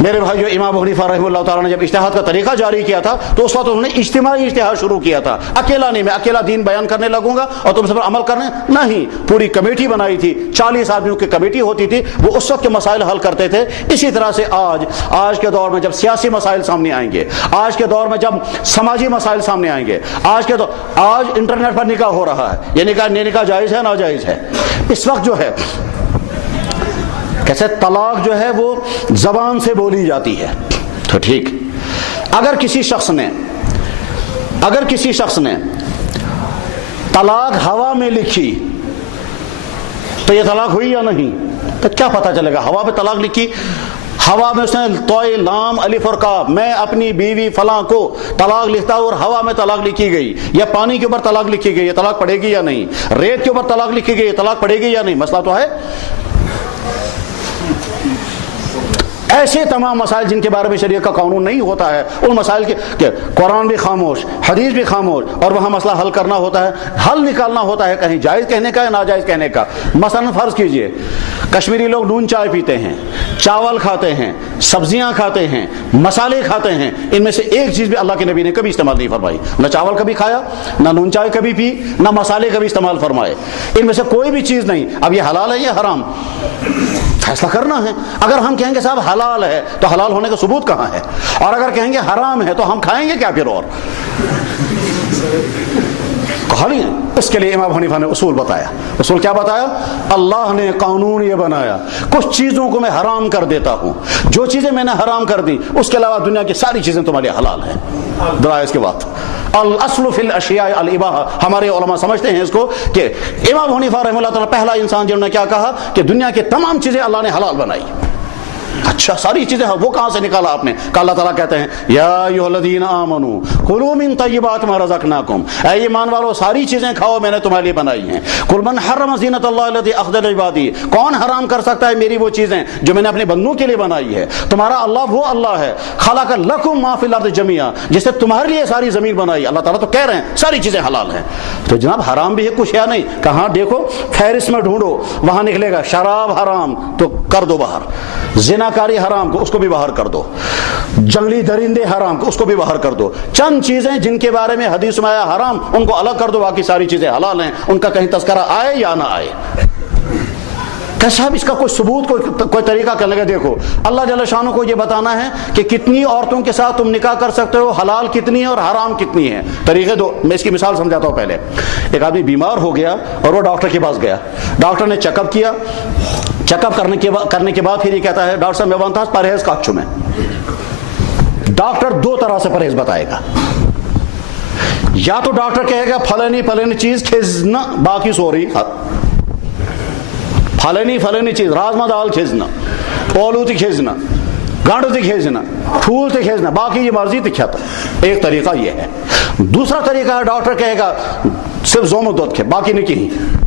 میرے بھائیو، امام ابو حنیفہ رحمہ اللہ تعالیٰ نے جب اجتہاد کا طریقہ جاری کیا تھا تو اس وقت انہوں نے اجتماعی اجتہاد شروع کیا تھا۔ اکیلا نہیں، میں اکیلا دین بیان کرنے لگوں گا اور تم سب پر عمل کرنے نہیں، پوری کمیٹی بنائی تھی، 40 آدمیوں کی کمیٹی ہوتی تھی، وہ اس وقت کے مسائل حل کرتے تھے۔ اسی طرح سے آج کے دور میں جب سیاسی مسائل سامنے آئیں گے، آج کے دور میں جب سماجی مسائل سامنے آئیں گے، آج انٹرنیٹ پر نکاح ہو رہا ہے، یہ نکاح جائز ہے ناجائز ہے؟ اس وقت جو ہے کیسے طلاق جو ہے وہ زبان سے بولی جاتی ہے، تو ٹھیک، اگر کسی شخص نے طلاق ہوا میں لکھی تو یہ طلاق ہوئی یا نہیں؟ تو کیا پتہ چلے گا؟ ہوا پہ طلاق لکھی، ہوا میں اس نے توئے لام الف اور کاف، میں اپنی بیوی فلاں کو طلاق لکھتا ہوں، اور ہوا میں طلاق لکھی گئی، یا پانی کے اوپر طلاق لکھی گئی، یہ طلاق پڑے گی یا نہیں؟ ریت کے اوپر طلاق لکھی گئی، یہ طلاق پڑے گی یا نہیں؟ مسئلہ تو ہے۔ ایسے تمام مسائل جن کے بارے میں شریعت کا قانون نہیں ہوتا ہے، ان مسائل کے قرآن بھی خاموش، حدیث بھی خاموش، اور وہاں مسئلہ حل کرنا ہوتا ہے، حل نکالنا ہوتا ہے، کہیں جائز کہنے کا یا ناجائز کہنے کا۔ مثلا فرض کیجئے کشمیری لوگ نون چائے پیتے ہیں، چاول کھاتے ہیں، سبزیاں کھاتے ہیں، مسالے کھاتے ہیں، ان میں سے ایک چیز بھی اللہ کے نبی نے کبھی استعمال نہیں فرمائی، نہ چاول کبھی کھایا، نہ نون چائے کبھی پی، نہ مسالے کبھی استعمال فرمائے، ان میں سے کوئی بھی چیز نہیں۔ اب یہ حلال ہے یا حرام؟ فیصلہ کرنا ہے۔ اگر ہم کہیں گے صاحب حلال ہے تو حلال ہونے کا ثبوت کہاں ہے؟ اور اگر کہیں گے حرام ہے تو ہم کھائیں گے کیا پھر؟ اور کہا نہیں ہے، اس کے لیے امام حنیفہ نے اصول بتایا. اصول کیا بتایا؟ اللہ نے قانون یہ بنایا کچھ چیزوں کو میں حرام کر دیتا ہوں, جو چیزیں میں نے حرام کر دی اس کے علاوہ دنیا کی ساری چیزیں تمہارے لیے حلال ہیں. درائے اس کے بعد الاصل فی الاشیاء الاباحہ. ہمارے علماء سمجھتے ہیں اس کو کہ امام حنیفہ رحمہ اللہ تعالیٰ پہلا انسان جنہوں نے کیا کہا کہ دنیا کی تمام چیزیں اللہ نے حلال بنائی. اچھا ساری چیزیں وہ کہاں سے نکالا آپ نے؟ کہ اللہ تعالیٰ کہتے ہیں یا ایھا الذین آمنوا کلوا من طیبات ما رزقناکم, اے ایمان والو ساری چیزیں کھاؤ میں نے تمہارے لیے بنائی ہیں. قل من حرم زینۃ اللہ التی اخرج لعبادہ, کون حرام کر سکتا ہے میری وہ چیزیں جو میں نے اپنے بندوں کے لیے بنائی ہے. تمہارا اللہ وہ اللہ ہے خلق لکم ما فی الارض جمیعا, جس نے تمہارے لیے ساری زمین بنائی. اللہ تعالیٰ تو کہہ رہے ہیں ساری چیزیں حلال ہیں. تو جناب حرام بھی ہے کچھ یا نہیں؟ کہاں دیکھو فہرست میں ڈھونڈو وہاں نکلے گا شراب حرام تو کر دو باہر, زناکاری حرام کو اس کو بھی باہر کر دو, جنگلی درندے حرام کو اس کو بھی باہر کر دو. چند چیزیں جن کے بارے میں حدیث میں آیا حرام ان کو الگ کر دو, باقی ساری چیزیں حلال ہیں, ان کا کہیں تذکرہ آئے یا نہ آئے. کیسا اس کا کوئی ثبوت کوئی طریقہ کرنے کا؟ دیکھو اللہ جل شانہ کو یہ بتانا ہے کہ کتنی عورتوں کے ساتھ تم نکاح کر سکتے ہو, حلال کتنی ہے اور حرام کتنی ہے. طریقے دو, میں اس کی مثال سمجھاتا ہوں. پہلے ایک آدمی بیمار ہو گیا اور وہ ڈاکٹر کے پاس گیا, ڈاکٹر نے چیک اپ کیا, چیک اپ کرنے کے بعد پھر یہ کہتا ہے ڈاکٹر صاحب میں وانتا پرہیز کا اچھو میں. ڈاکٹر دو طرح سے پرہیز بتائے گا, یا تو ڈاکٹر کہے گا فلانی چیز کھیزنا باقی سوری, فلانی چیز راجما دال کھیزنا, اولو تی کھیزنا, گانڈ تی کھیزنا, پھول تی کھیزنا, باقی یہ مرضی تی کھاتا. ایک طریقہ یہ ہے. دوسرا طریقہ ہے ڈاکٹر کہے گا صرف زوم و دودھ کھے باقی نہیں کہیں.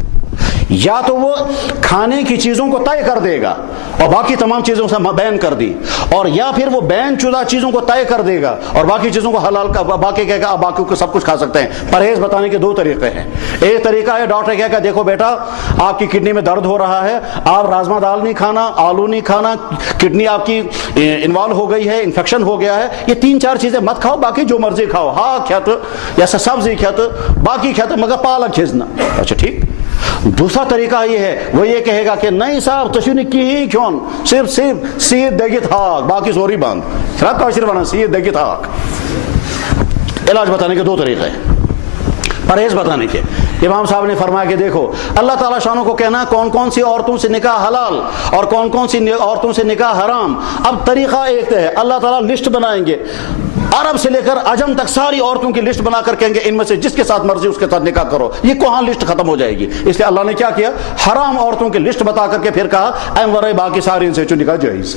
یا تو وہ کھانے کی چیزوں کو طے کر دے گا اور باقی تمام چیزوں سے بین کر دی, اور یا پھر وہ بین شدہ چیزوں کو طے کر دے گا اور باقی چیزوں کو حلال کا, باقی کہے گا آپ باقی کو سب کچھ کھا سکتے ہیں. پرہیز بتانے کے دو طریقے ہیں. ایک طریقہ ہے ڈاکٹر کہے گا دیکھو بیٹا آپ کی کڈنی میں درد ہو رہا ہے, آپ راجما دال نہیں کھانا, آلو نہیں کھانا, کڈنی آپ کی انوالو ہو گئی ہے, انفیکشن ہو گیا ہے, یہ 3-4 چیزیں مت کھاؤ, باقی جو مرضی کھاؤ, ہاں کھت یا سبزی کھت باقی کھت مگر پالک کھیزنا. اچھا ٹھیک. دوسرا طریقہ یہ ہے وہ یہ کہے گا کہ نہیں صاحب تشنی کی ہی کیون صرف سید دگت ہاک باقی زوری بند, خراب کاشر بنا سید دگت ہاک. علاج بتانے کے دو طریقے ہیں پرہیز بتانے کے. امام صاحب نے فرمایا کہ دیکھو اللہ تعالیٰ شانوں کو کہنا کون کون سی عورتوں سے نکاح حلال اور کون کون سی عورتوں سے نکاح حرام. اب طریقہ ایک ہے, اللہ تعالیٰ لسٹ بنائیں گے عرب سے لے کر عجم تک ساری عورتوں کی لسٹ بنا کر کہیں گے ان میں سے جس کے ساتھ مرضی اس کے ساتھ نکاح کرو. یہ کہاں لسٹ ختم ہو جائے گی. اس لیے اللہ نے کیا کیا, حرام عورتوں کی لسٹ بتا کر کے پھر کہا ایم ورائے باقی ساری ان سے جو نکاح جائز.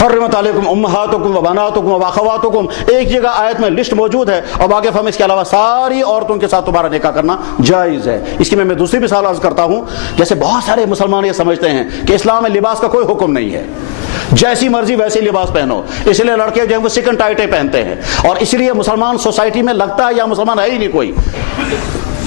حرمت علیکم امہاتکم و بناتکم و اخواتکم, ایک جگہ آیت میں لسٹ موجود ہے اور باقی فہم اس کے علاوہ ساری عورتوں کے ساتھ تمہارا نکاح کرنا جائز ہے. اس کی میں دوسری مثال عرض کرتا ہوں. جیسے بہت سارے مسلمان یہ سمجھتے ہیں کہ اسلام میں لباس کا کوئی حکم نہیں ہے, جیسی مرضی ویسے لباس پہنو, اس لیے لڑکے جو ہیں وہ سکن ٹائٹیں پہنتے ہیں اور اس لیے مسلمان سوسائٹی میں لگتا ہے یا مسلمان ہے ہی نہیں کوئی.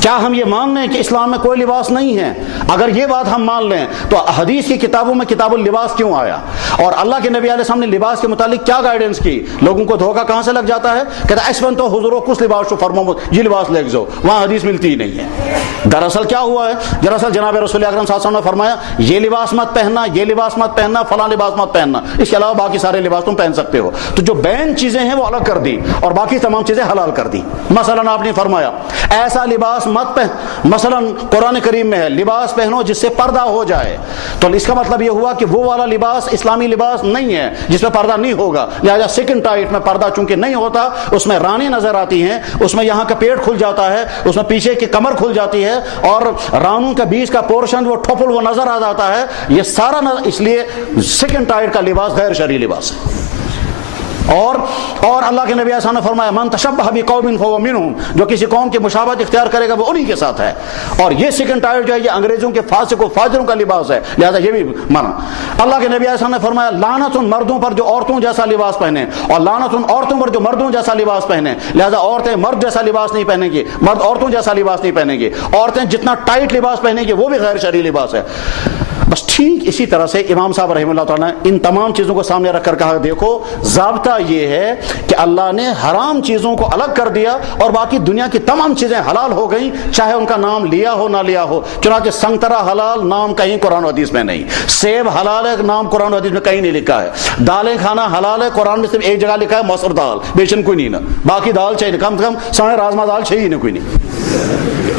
کیا ہم یہ مان لیں کہ اسلام میں کوئی لباس نہیں ہے؟ اگر یہ بات ہم مان لیں تو حدیث کی کتابوں میں کتاب اللباس کیوں آیا, اور اللہ کے نبی علیہ السلام نے لباس کے متعلق کیا گائیڈنس کی؟ لوگوں کو دھوکہ کہاں سے لگ جاتا ہے, کہتا ہے اسفن تو حضورو کس لباس فرمو یہ لباس لے جاؤ, وہاں حدیث ملتی ہی نہیں ہے. دراصل کیا ہوا ہے, دراصل جناب رسول اکرم صلی اللہ علیہ وسلم نے فرمایا یہ لباس مت پہننا, یہ لباس مت پہننا, فلاں لباس مت پہننا, اس کے علاوہ باقی سارے لباس تم پہن سکتے ہو. تو جو بین چیزیں ہیں وہ الگ کر دی اور باقی تمام چیزیں حلال کر دی. مثلا آپ نے فرمایا ایسا لباس مت پہن, مثلا قرآن کریم میں ہے لباس پہنو جس سے پردہ ہو جائے, تو اس کا مطلب یہ ہوا کہ وہ والا لباس اسلامی لباس نہیں ہے جس میں پردہ نہیں ہوگا. لہذا سکن ٹائٹ میں پردہ چونکہ نہیں ہوتا, اس میں رانی نظر آتی ہیں, اس میں یہاں کا پیٹ کھل جاتا ہے, اس میں پیچھے کی کمر کھل جاتی ہے اور رانوں کا بیچ کا پورشن وہ ٹھوپل وہ نظر آ جاتا ہے, یہ سارا اس لیے سکن ٹائٹ کا لباس غیر شرعی لباس ہے. اور اللہ کے نبی صلی اللہ علیہ وسلم نے فرمایا من تشبہ بقوم فہو منہم, جو کسی قوم کی مشابہت اختیار کرے گا وہ انہی کے ساتھ ہے. اور یہ سکن ٹائٹ جو ہے یہ انگریزوں کے فاسق و فاجروں کا لباس ہے, لہذا یہ بھی مانا. اللہ کے نبی علیہ السلام نے فرمایا لعنت ان مردوں پر جو عورتوں جیسا لباس پہنے, اور لعنت ان عورتوں پر جو مردوں جیسا لباس پہنے. لہذا عورتیں مرد جیسا لباس نہیں پہنیں گی, مرد عورتوں جیسا لباس نہیں پہنیں گی. عورتیں جتنا ٹائٹ لباس پہنیں گی وہ بھی غیر شرعی لباس ہے. بس ٹھیک اسی طرح سے امام صاحب رحمہ اللہ تعالیٰ نے ان تمام چیزوں کو سامنے رکھ کر کہا دیکھو ضابطہ یہ ہے کہ اللہ نے حرام چیزوں کو الگ کر دیا اور باقی دنیا کی تمام چیزیں حلال ہو گئیں, چاہے ان کا نام لیا ہو نہ لیا ہو. چنانچہ سنگترا حلال نام کہیں قرآن و حدیث میں نہیں, سیب حلال ہے نام قرآن و حدیث میں کہیں نہیں لکھا ہے, دالیں کھانا حلال ہے قرآن میں صرف ایک جگہ لکھا ہے مسور دال, بیچن کوئی نہیں نا, باقی دال چاہیے کم سے کم سارے راجما دال چاہیے نا کوئی نہیں.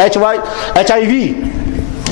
HIV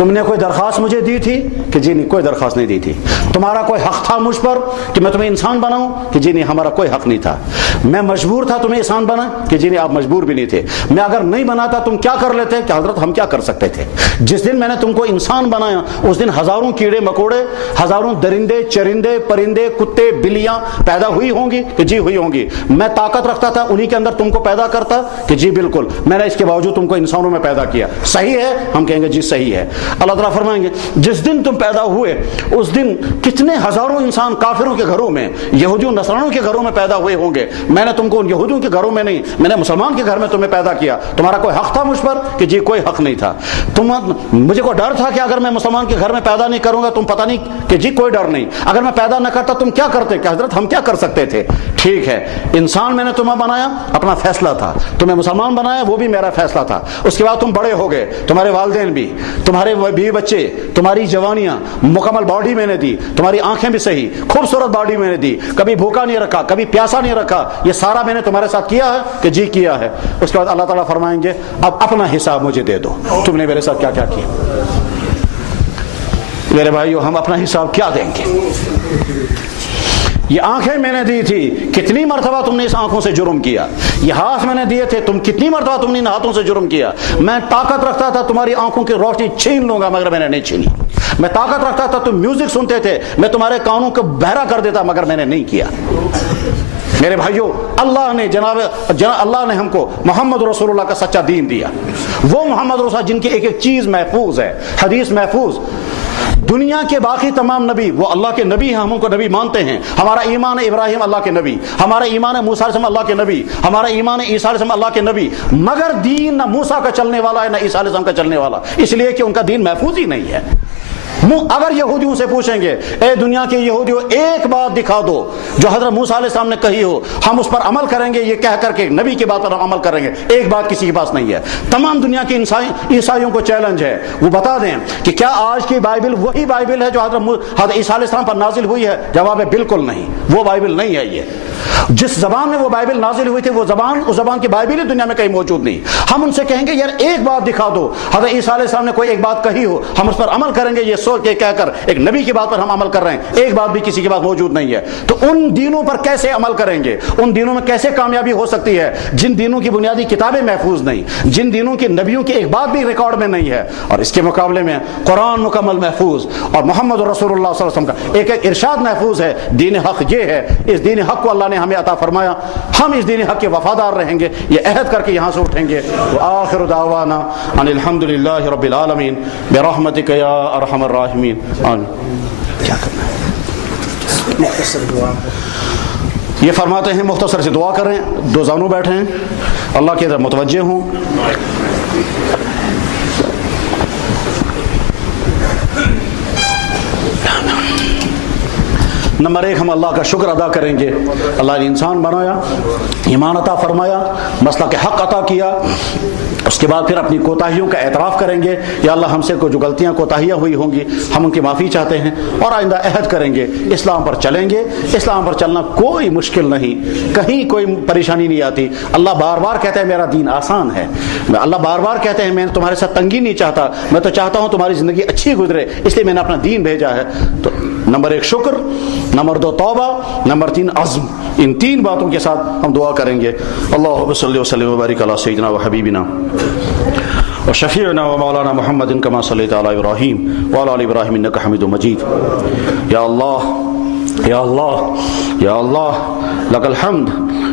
تم نے کوئی درخواست مجھے دی تھی کہ جی نہیں، کوئی درخواست نہیں دی تھی. تمہارا کوئی حق تھا مجھ پر کہ میں تمہیں انسان بناؤں کہ جی نہیں، ہمارا کوئی حق نہیں تھا. میں مجبور تھا تمہیں انسان بنا کہ جی نہیں، آپ مجبور بھی نہیں تھے. میں اگر نہیں بناتا تم کیا کر لیتے کہ حضرت ہم کیا کر سکتے تھے. جس دن میں نے تم کو انسان بنایا اس دن ہزاروں کیڑے مکوڑے، ہزاروں درندے چرندے پرندے کتے بلیاں پیدا ہوئی ہوں گی کہ جی ہوئی ہوں گی. میں طاقت رکھتا تھا انہی کے اندر تم کو پیدا کرتا کہ جی بالکل. میں نے اس کے باوجود تم کو انسانوں میں پیدا کیا. صحیح ہے؟ ہم کہیں گے جی صحیح ہے. اللہ تعالیٰ فرمائیں گے جس دن تم پیدا ہوئے اس دن کتنے ہزاروں انسان کافروں کے گھروں میں، یہودیوں نصرانیوں کے گھروں میں پیدا ہوئے ہوں گے. میں نے تم کو ان یہودیوں کے گھروں میں نہیں، میں نے مسلمان کے گھر میں تمہیں پیدا کیا. تمہارا کوئی حق تھا مجھ پر کہ جی کوئی حق نہیں تھا. مجھے کو ڈر تھا کہ اگر میں مسلمان کے گھر میں پیدا نہیں کروں گا تم پتہ نہیں کہ جی کوئی ڈر نہیں. اگر میں پیدا نہ کرتا تم کیا کرتے کہ حضرت ہم کیا کر سکتے تھے. ٹھیک ہے، انسان میں نے تمہیں بنایا، اپنا فیصلہ تھا. تمہیں مسلمان بنایا وہ بھی میرا فیصلہ تھا. اس کے بعد تم بڑے ہو گئے، تمہارے والدین بھی، تمہارے بیوی بچے، تمہاری جوانیاں، مکمل باڈی میں نے دی، تمہاری آنکھیں بھی صحیح خوبصورت باڈی میں نے دی، کبھی بھوکا نہیں رکھا، کبھی پیاسا نہیں رکھا. یہ سارا میں نے تمہارے ساتھ کیا ہے کہ جی کیا ہے. اس کے بعد اللہ تعالیٰ فرمائیں گے اب اپنا حساب مجھے دے دو، تم نے میرے ساتھ کیا کیا کیا. میرے بھائیو ہم اپنا حساب کیا دیں گے. یہ آنکھیں میں نے دی تھی، کتنی مرتبہ تم نے اس آنکھوں سے جرم کیا. یہ ہاتھ میں نے دیے تھے، تم کتنی مرتبہ تم نے ان ہاتھوں سے جرم کیا. میں طاقت رکھتا تھا تمہاری آنکھوں کی روشنی چھین لوں گا مگر میں نے نہیں چھینی. میں طاقت رکھتا تھا تم میوزک سنتے تھے، میں تمہارے کانوں کو بہرا کر دیتا مگر میں نے نہیں کیا. میرے بھائیو اللہ نے اللہ نے ہم کو محمد رسول اللہ کا سچا دین دیا. وہ محمد رسول جن کی ایک ایک چیز محفوظ ہے، حدیث محفوظ. دنیا کے باقی تمام نبی وہ اللہ کے نبی ہیں، ہم ان کو نبی مانتے ہیں. ہمارا ایمان ہے ابراہیم اللہ کے نبی، ہمارا ایمان ہے موسیٰ علیہ السلام اللہ کے نبی، ہمارا ایمان ہے عیسیٰ علیہ السلام اللہ کے نبی. مگر دین نہ موسیٰ کا چلنے والا ہے نہ عیسیٰ علیہ السلام کا چلنے والا، اس لیے کہ ان کا دین محفوظ ہی نہیں ہے. اگر یہودیوں سے پوچھیں گے اے دنیا کے یہودیوں ایک بات دکھا دو جو حضرت موسیٰ علیہ السلام نے کہی ہو، ہم اس پر عمل کریں گے، یہ کہہ کر کے نبی کی بات پر عمل کریں گے. ایک بات کسی کے پاس نہیں ہے. تمام دنیا کے عیسائیوں کو چیلنج ہے، وہ بتا دیں کہ کیا آج کی بائبل وہی بائبل ہے جو حضرت عیسیٰ علیہ السلام پر نازل ہوئی ہے. جواب ہے بالکل نہیں، وہ بائبل نہیں ہے. یہ جس زبان میں وہ بائبل نازل ہوئی تھی وہ زبان، اس زبان کی بائبل ہی دنیا میں کہیں موجود نہیں. ہم ان سے کہیں گے یار ایک بات دکھا دو، حضرت عیسیٰ علیہ السلام نے کوئی ایک بات کہی ہو، ہم اس پر عمل کریں گے، یہ سوچ کے کہہ کر ایک نبی کی بات پر ہم عمل کر رہے ہیں. ایک بات بھی کسی کے پاس موجود نہیں ہے. تو ان دینوں پر کیسے عمل کریں گے؟ ان دینوں میں کیسے کامیابی ہو سکتی ہے جن دینوں کی بنیادی کتابیں محفوظ نہیں، جن دینوں کی نبیوں کی ایک بات بھی ریکارڈ میں نہیں ہے. اور اس کے مقابلے میں قرآن مکمل محفوظ اور محمد رسول اللہ صلی اللہ علیہ وسلم کا ایک ایک ارشاد محفوظ ہے. دین حق یہ ہے، اس دین حق کو اللہ نے ہمیں عطا فرمایا. ہم اس دین حق کے وفادار رہیں گے، یہ عہد کر کے یہاں سے اٹھیں گے. وآخر دعوانا ان الحمدللہ رب العالمین برحمتک یا ارحم الراحمین. آمین. کیا کرنا ہے؟ مختصر دعا. یہ فرماتے ہیں مختصر سے دعا کریں. دو زانو بیٹھے ہیں، اللہ کی طرف متوجہ ہوں. نمبر ایک، ہم اللہ کا شکر ادا کریں گے. اللہ نے انسان بنایا، ایمان عطا فرمایا، مسلک حق عطا کیا. اس کے بعد پھر اپنی کوتاہیوں کا اعتراف کریں گے. یا اللہ ہم سے جو غلطیاں کوتاہیاں ہوئی ہوں گی ہم ان کی معافی چاہتے ہیں اور آئندہ عہد کریں گے اسلام پر چلیں گے. اسلام پر چلنا کوئی مشکل نہیں، کہیں کوئی پریشانی نہیں آتی. اللہ بار بار کہتا ہے میرا دین آسان ہے. اللہ بار بار کہتے ہیں میں تمہارے ساتھ تنگی نہیں چاہتا، میں تو چاہتا ہوں تمہاری زندگی اچھی گزرے، اس لیے میں نے اپنا دین بھیجا ہے. تو نمبر ایک شکر، نمبر دو توبہ، نمبر تین عزم. ان تین باتوں کے ساتھ ہم دعا کریں گے. اللہم صلی وسلم وبارک علی سیدنا و حبیبنا وشفیعنا ومولانا محمد کما صلیت علی ابراہیم وعلی آل ابراہیم انک حمید مجید. یا اللہ یا اللہ یا اللہ لک الحمد،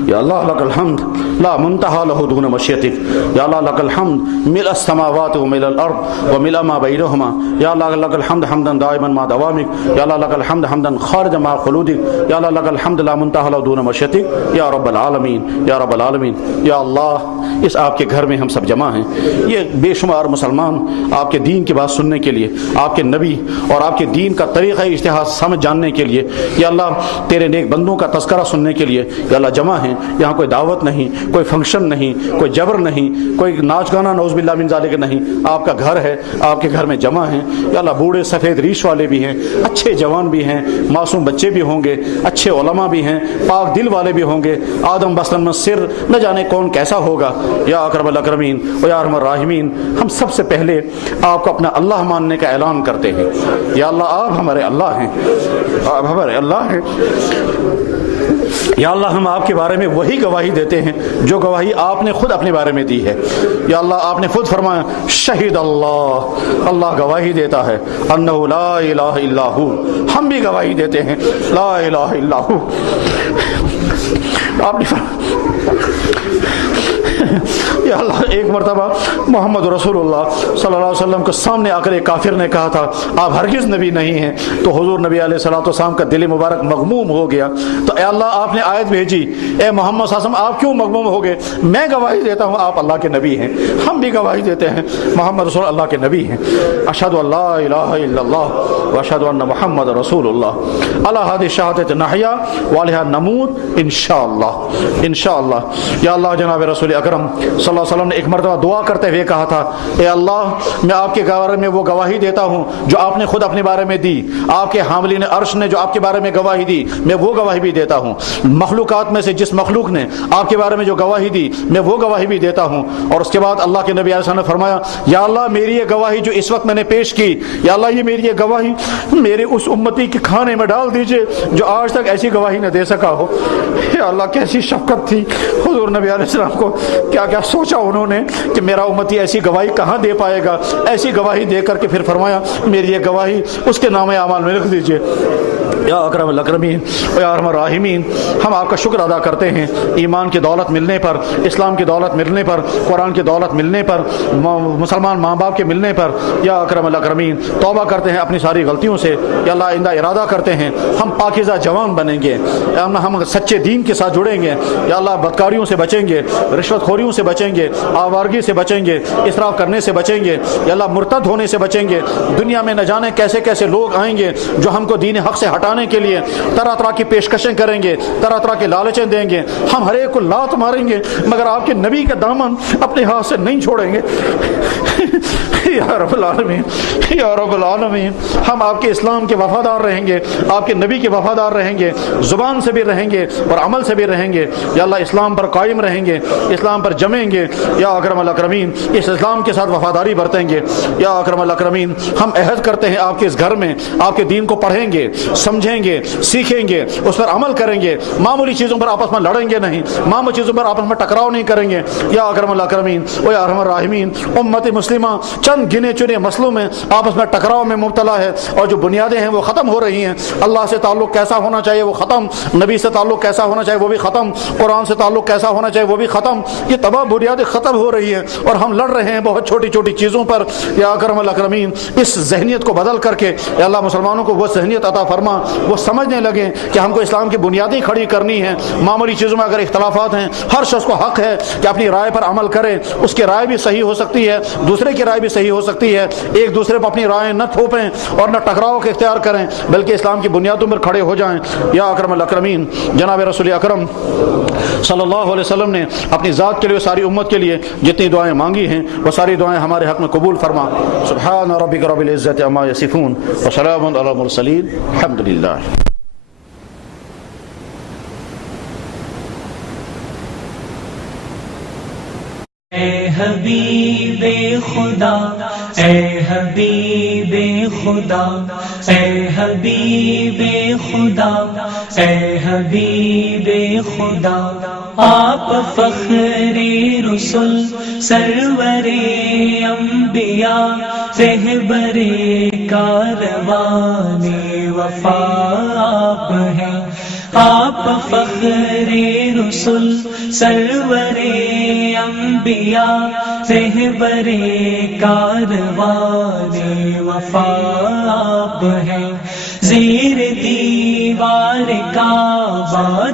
یا اللہ لک الحمد لا منتہا لہ دون مشیتک. یا اللہ لک الحمد ملء السماوات وملء الارض وملء ما بینہما. یا اللہ لک الحمد حمدا دائما ما دوامک. یا اللہ لک الحمد حمدا خارجا ما خلودک. یا اللہ لک الحمد لا منتہا لہ دون مشیتک. یا رب العالمین یا رب العالمین. یا اللہ اس آپ کے گھر میں ہم سب جمع ہیں، یہ بے شمار مسلمان آپ کے دین کی بات سننے کے لیے، آپ کے نبی اور آپ کے دین کا طریقہ اجتہاد سمجھ جاننے کے لیے، یا اللہ تیرے نیک بندوں کا تذکرہ سننے کے لیے یا اللہ جمع ہیں. یہاں کوئی دعوت نہیں، کوئی فنکشن نہیں، کوئی جبر نہیں، کوئی ناچ گانا نعوذ باللہ من ذالک نہیں. آپ کا گھر ہے، آپ کے گھر میں جمع ہیں یا اللہ، بوڑھے سفید ریش والے بھی ہیں، اچھے جوان بھی ہیں، معصوم بچے بھی ہوں گے، اچھے علماء بھی ہیں، پاک دل والے بھی ہوں گے. آدم بسن میں سر نہ جانے کون کیسا ہوگا. یا اکرم الاکرمین و یا ارحم الراحمین، ہم سب سے پہلے آپ کو اپنا اللہ ماننے کا اعلان کرتے ہیں. یا اللہ آپ ہمارے اللہ ہیں، آپ ہمارے اللہ ہیں. یا اللہ ہم آپ کے بارے میں وہی گواہی دیتے ہیں جو گواہی آپ نے خود اپنے بارے میں دی ہے. یا اللہ آپ نے خود فرمایا شہید اللہ، اللہ گواہی دیتا ہے انہ لا الہ الا ہو. ہم بھی گواہی دیتے ہیں لا الہ الا ہو. آپ نے یا اللہ ایک مرتبہ محمد رسول اللہ صلی اللہ علیہ وسلم کے سامنے آ کر ایک کافر نے کہا تھا آپ ہرگز نبی نہیں ہیں، تو حضور نبی علیہ الصلوۃ والسلام کا دل مبارک مغموم ہو گیا. تو اے اللہ آپ نے آیت بھیجی، اے محمد صلی اللہ علیہ وسلم آپ کیوں مغموم ہو گئے؟ میں گواہی دیتا ہوں آپ اللہ کے نبی ہیں. ہم بھی گواہی دیتے ہیں محمد رسول اللہ کے نبی ہیں. اشہد ان لا الہ الا اللہ واشہد ان محمد رسول اللہ. علی ہذه الشہادۃ نحیا وعلیہا نموت انشاءاللہ انشاءاللہ. یا اللہ جناب رسول اکرم صلی اللہ علیہ وسلم نے ایک مرتبہ دعا کرتے ہوئے کہا تھا اے اللہ میں آپ کے بارے میں وہ گواہی دیتا ہوں جو آپ نے خود اپنے بارے میں دی. آپ کے حاملین عرش نے جو آپ کے بارے میں گواہی دی میں وہ گواہی بھی دیتا ہوں. مخلوقات میں سے جس مخلوق نے آپ کے بارے میں جو گواہی دی میں وہ گواہی بھی دیتا ہوں. اور اس کے بعد اللہ کے نبی علیہ السلام نے فرمایا یا اللہ میری یہ گواہی جو اس وقت میں نے پیش کی، یا اللہ یہ میری یہ گواہی میرے اس امتی کے کھانے میں ڈال دیجئے جو آج تک ایسی گواہی نہ دے سکا ہو. یا اللہ کیسی شفقت تھی حضور نبی علیہ السلام کو، کیا کیا سوچا انہوں نے کہ میرا امتی ایسی گواہی کہاں دے پائے گا. ایسی گواہی دے کر کے پھر فرمایا میری یہ گواہی اس کے نام اعمال میں لکھ دیجئے. یا اکرم الاکرمین و یا ارحم الراحمین، ہم آپ کا شکر ادا کرتے ہیں ایمان کی دولت ملنے پر، اسلام کی دولت ملنے پر، قرآن کی دولت ملنے پر، مسلمان ماں باپ کے ملنے پر. یا اکرم الاکرمین توبہ کرتے ہیں اپنی ساری غلطیوں سے. یا اللہ آئندہ ارادہ کرتے ہیں ہم پاکیزہ جوان بنیں گے، ہم سچے دین کے ساتھ جڑیں گے. یا اللہ بدکاریوں سے بچیں گے، رشوت خوریوں سے بچیں گے، آوارگی سے بچیں گے، اسراف کرنے سے بچیں گے. یا اللہ مرتد ہونے سے بچیں گے. دنیا میں نہ جانے کیسے کیسے لوگ آئیں گے جو ہم کو دین حق سے ہٹانے کے لیے طرح طرح کی پیشکشیں کریں گے، طرح طرح کے لالچیں دیں گے. ہم ہر ایک کو لات ماریں گے مگر آپ کے نبی کا دامن اپنے ہاتھ سے نہیں چھوڑیں گے. یا رب العالمین یا رب العالمین ہم آپ کے اسلام کے وفادار رہیں گے، آپ کے نبی کے وفادار رہیں گے، زبان سے بھی رہیں گے اور عمل سے بھی رہیں گے. یا اللہ اسلام پر قائم رہیں گے، اسلام پر جمیں گے. یا اکرم الاکرمین اس اسلام کے ساتھ وفاداری برتیں گے. یا اکرم الاکرمین ہم عہد کرتے ہیں آپ کے اس گھر میں آپ کے دین کو پڑھیں گے، سمجھیں گے، سیکھیں گے، اس پر عمل کریں گے. معمولی چیزوں پر آپس میں لڑیں گے نہیں، معمولی چیزوں پر آپس میں ٹکراؤ نہیں کریں گے. یا اکرم الاکرمین و یا ارحم الراحمین امت مسلمہ چند گنے چنے مسئلوں میں آپس میں ٹکراؤ میں مبتلا ہے اور جو بنیادیں ہیں وہ ختم ہو رہی ہیں. اللہ سے تعلق کیسا ہونا چاہیے وہ ختم، نبی سے تعلق کیسا ہونا چاہیے وہ بھی ختم، قرآن سے تعلق کیسا ہونا چاہیے وہ بھی ختم. یہ تمام بنیادیں ختم ہو رہی ہیں اور ہم لڑ رہے ہیں بہت چھوٹی چھوٹی چیزوں پر. یا اکرم الاکرمین اس ذہنیت کو بدل کر کے یا اللہ مسلمانوں کو وہ ذہنیت عطا فرما وہ سمجھنے لگیں کہ ہم کو اسلام کی بنیادیں کھڑی کرنی ہیں. معمولی چیزوں میں اگر اختلافات ہیں ہر شخص کو حق ہے کہ اپنی رائے پر عمل کرے. اس کی رائے بھی صحیح ہو سکتی ہے، دوسرے کی رائے بھی صحیح ہو سکتی ہے. ایک دوسرے پر اپنی رائے نہ تھوپیں اور نہ ٹکراؤ کے اختیار کریں بلکہ اسلام کی بنیادوں پر کھڑے ہو جائیں. یا اکرم الاکرمین جناب رسول اکرم صلی اللہ علیہ وسلم نے اپنی ذات کے لیے ساری امت کے لیے جتنی دعائیں مانگی ہیں وہ ساری دعائیں ہمارے حق میں قبول فرما. سبحان ربک رب العزت عما یصفون وسلام علی المرسلین الحمد للہ. اے حبیب خدا اے حبیب خدا اے حبیب خدا اے حبیب خدا. آپ فخر رسل سرور انبیاء رہبر کاروان وفا آپ ہیں. آپ فخر رسل سرور انبیاء رہبر کاروان وفا آپ ہیں. زیر دیوار کعبہ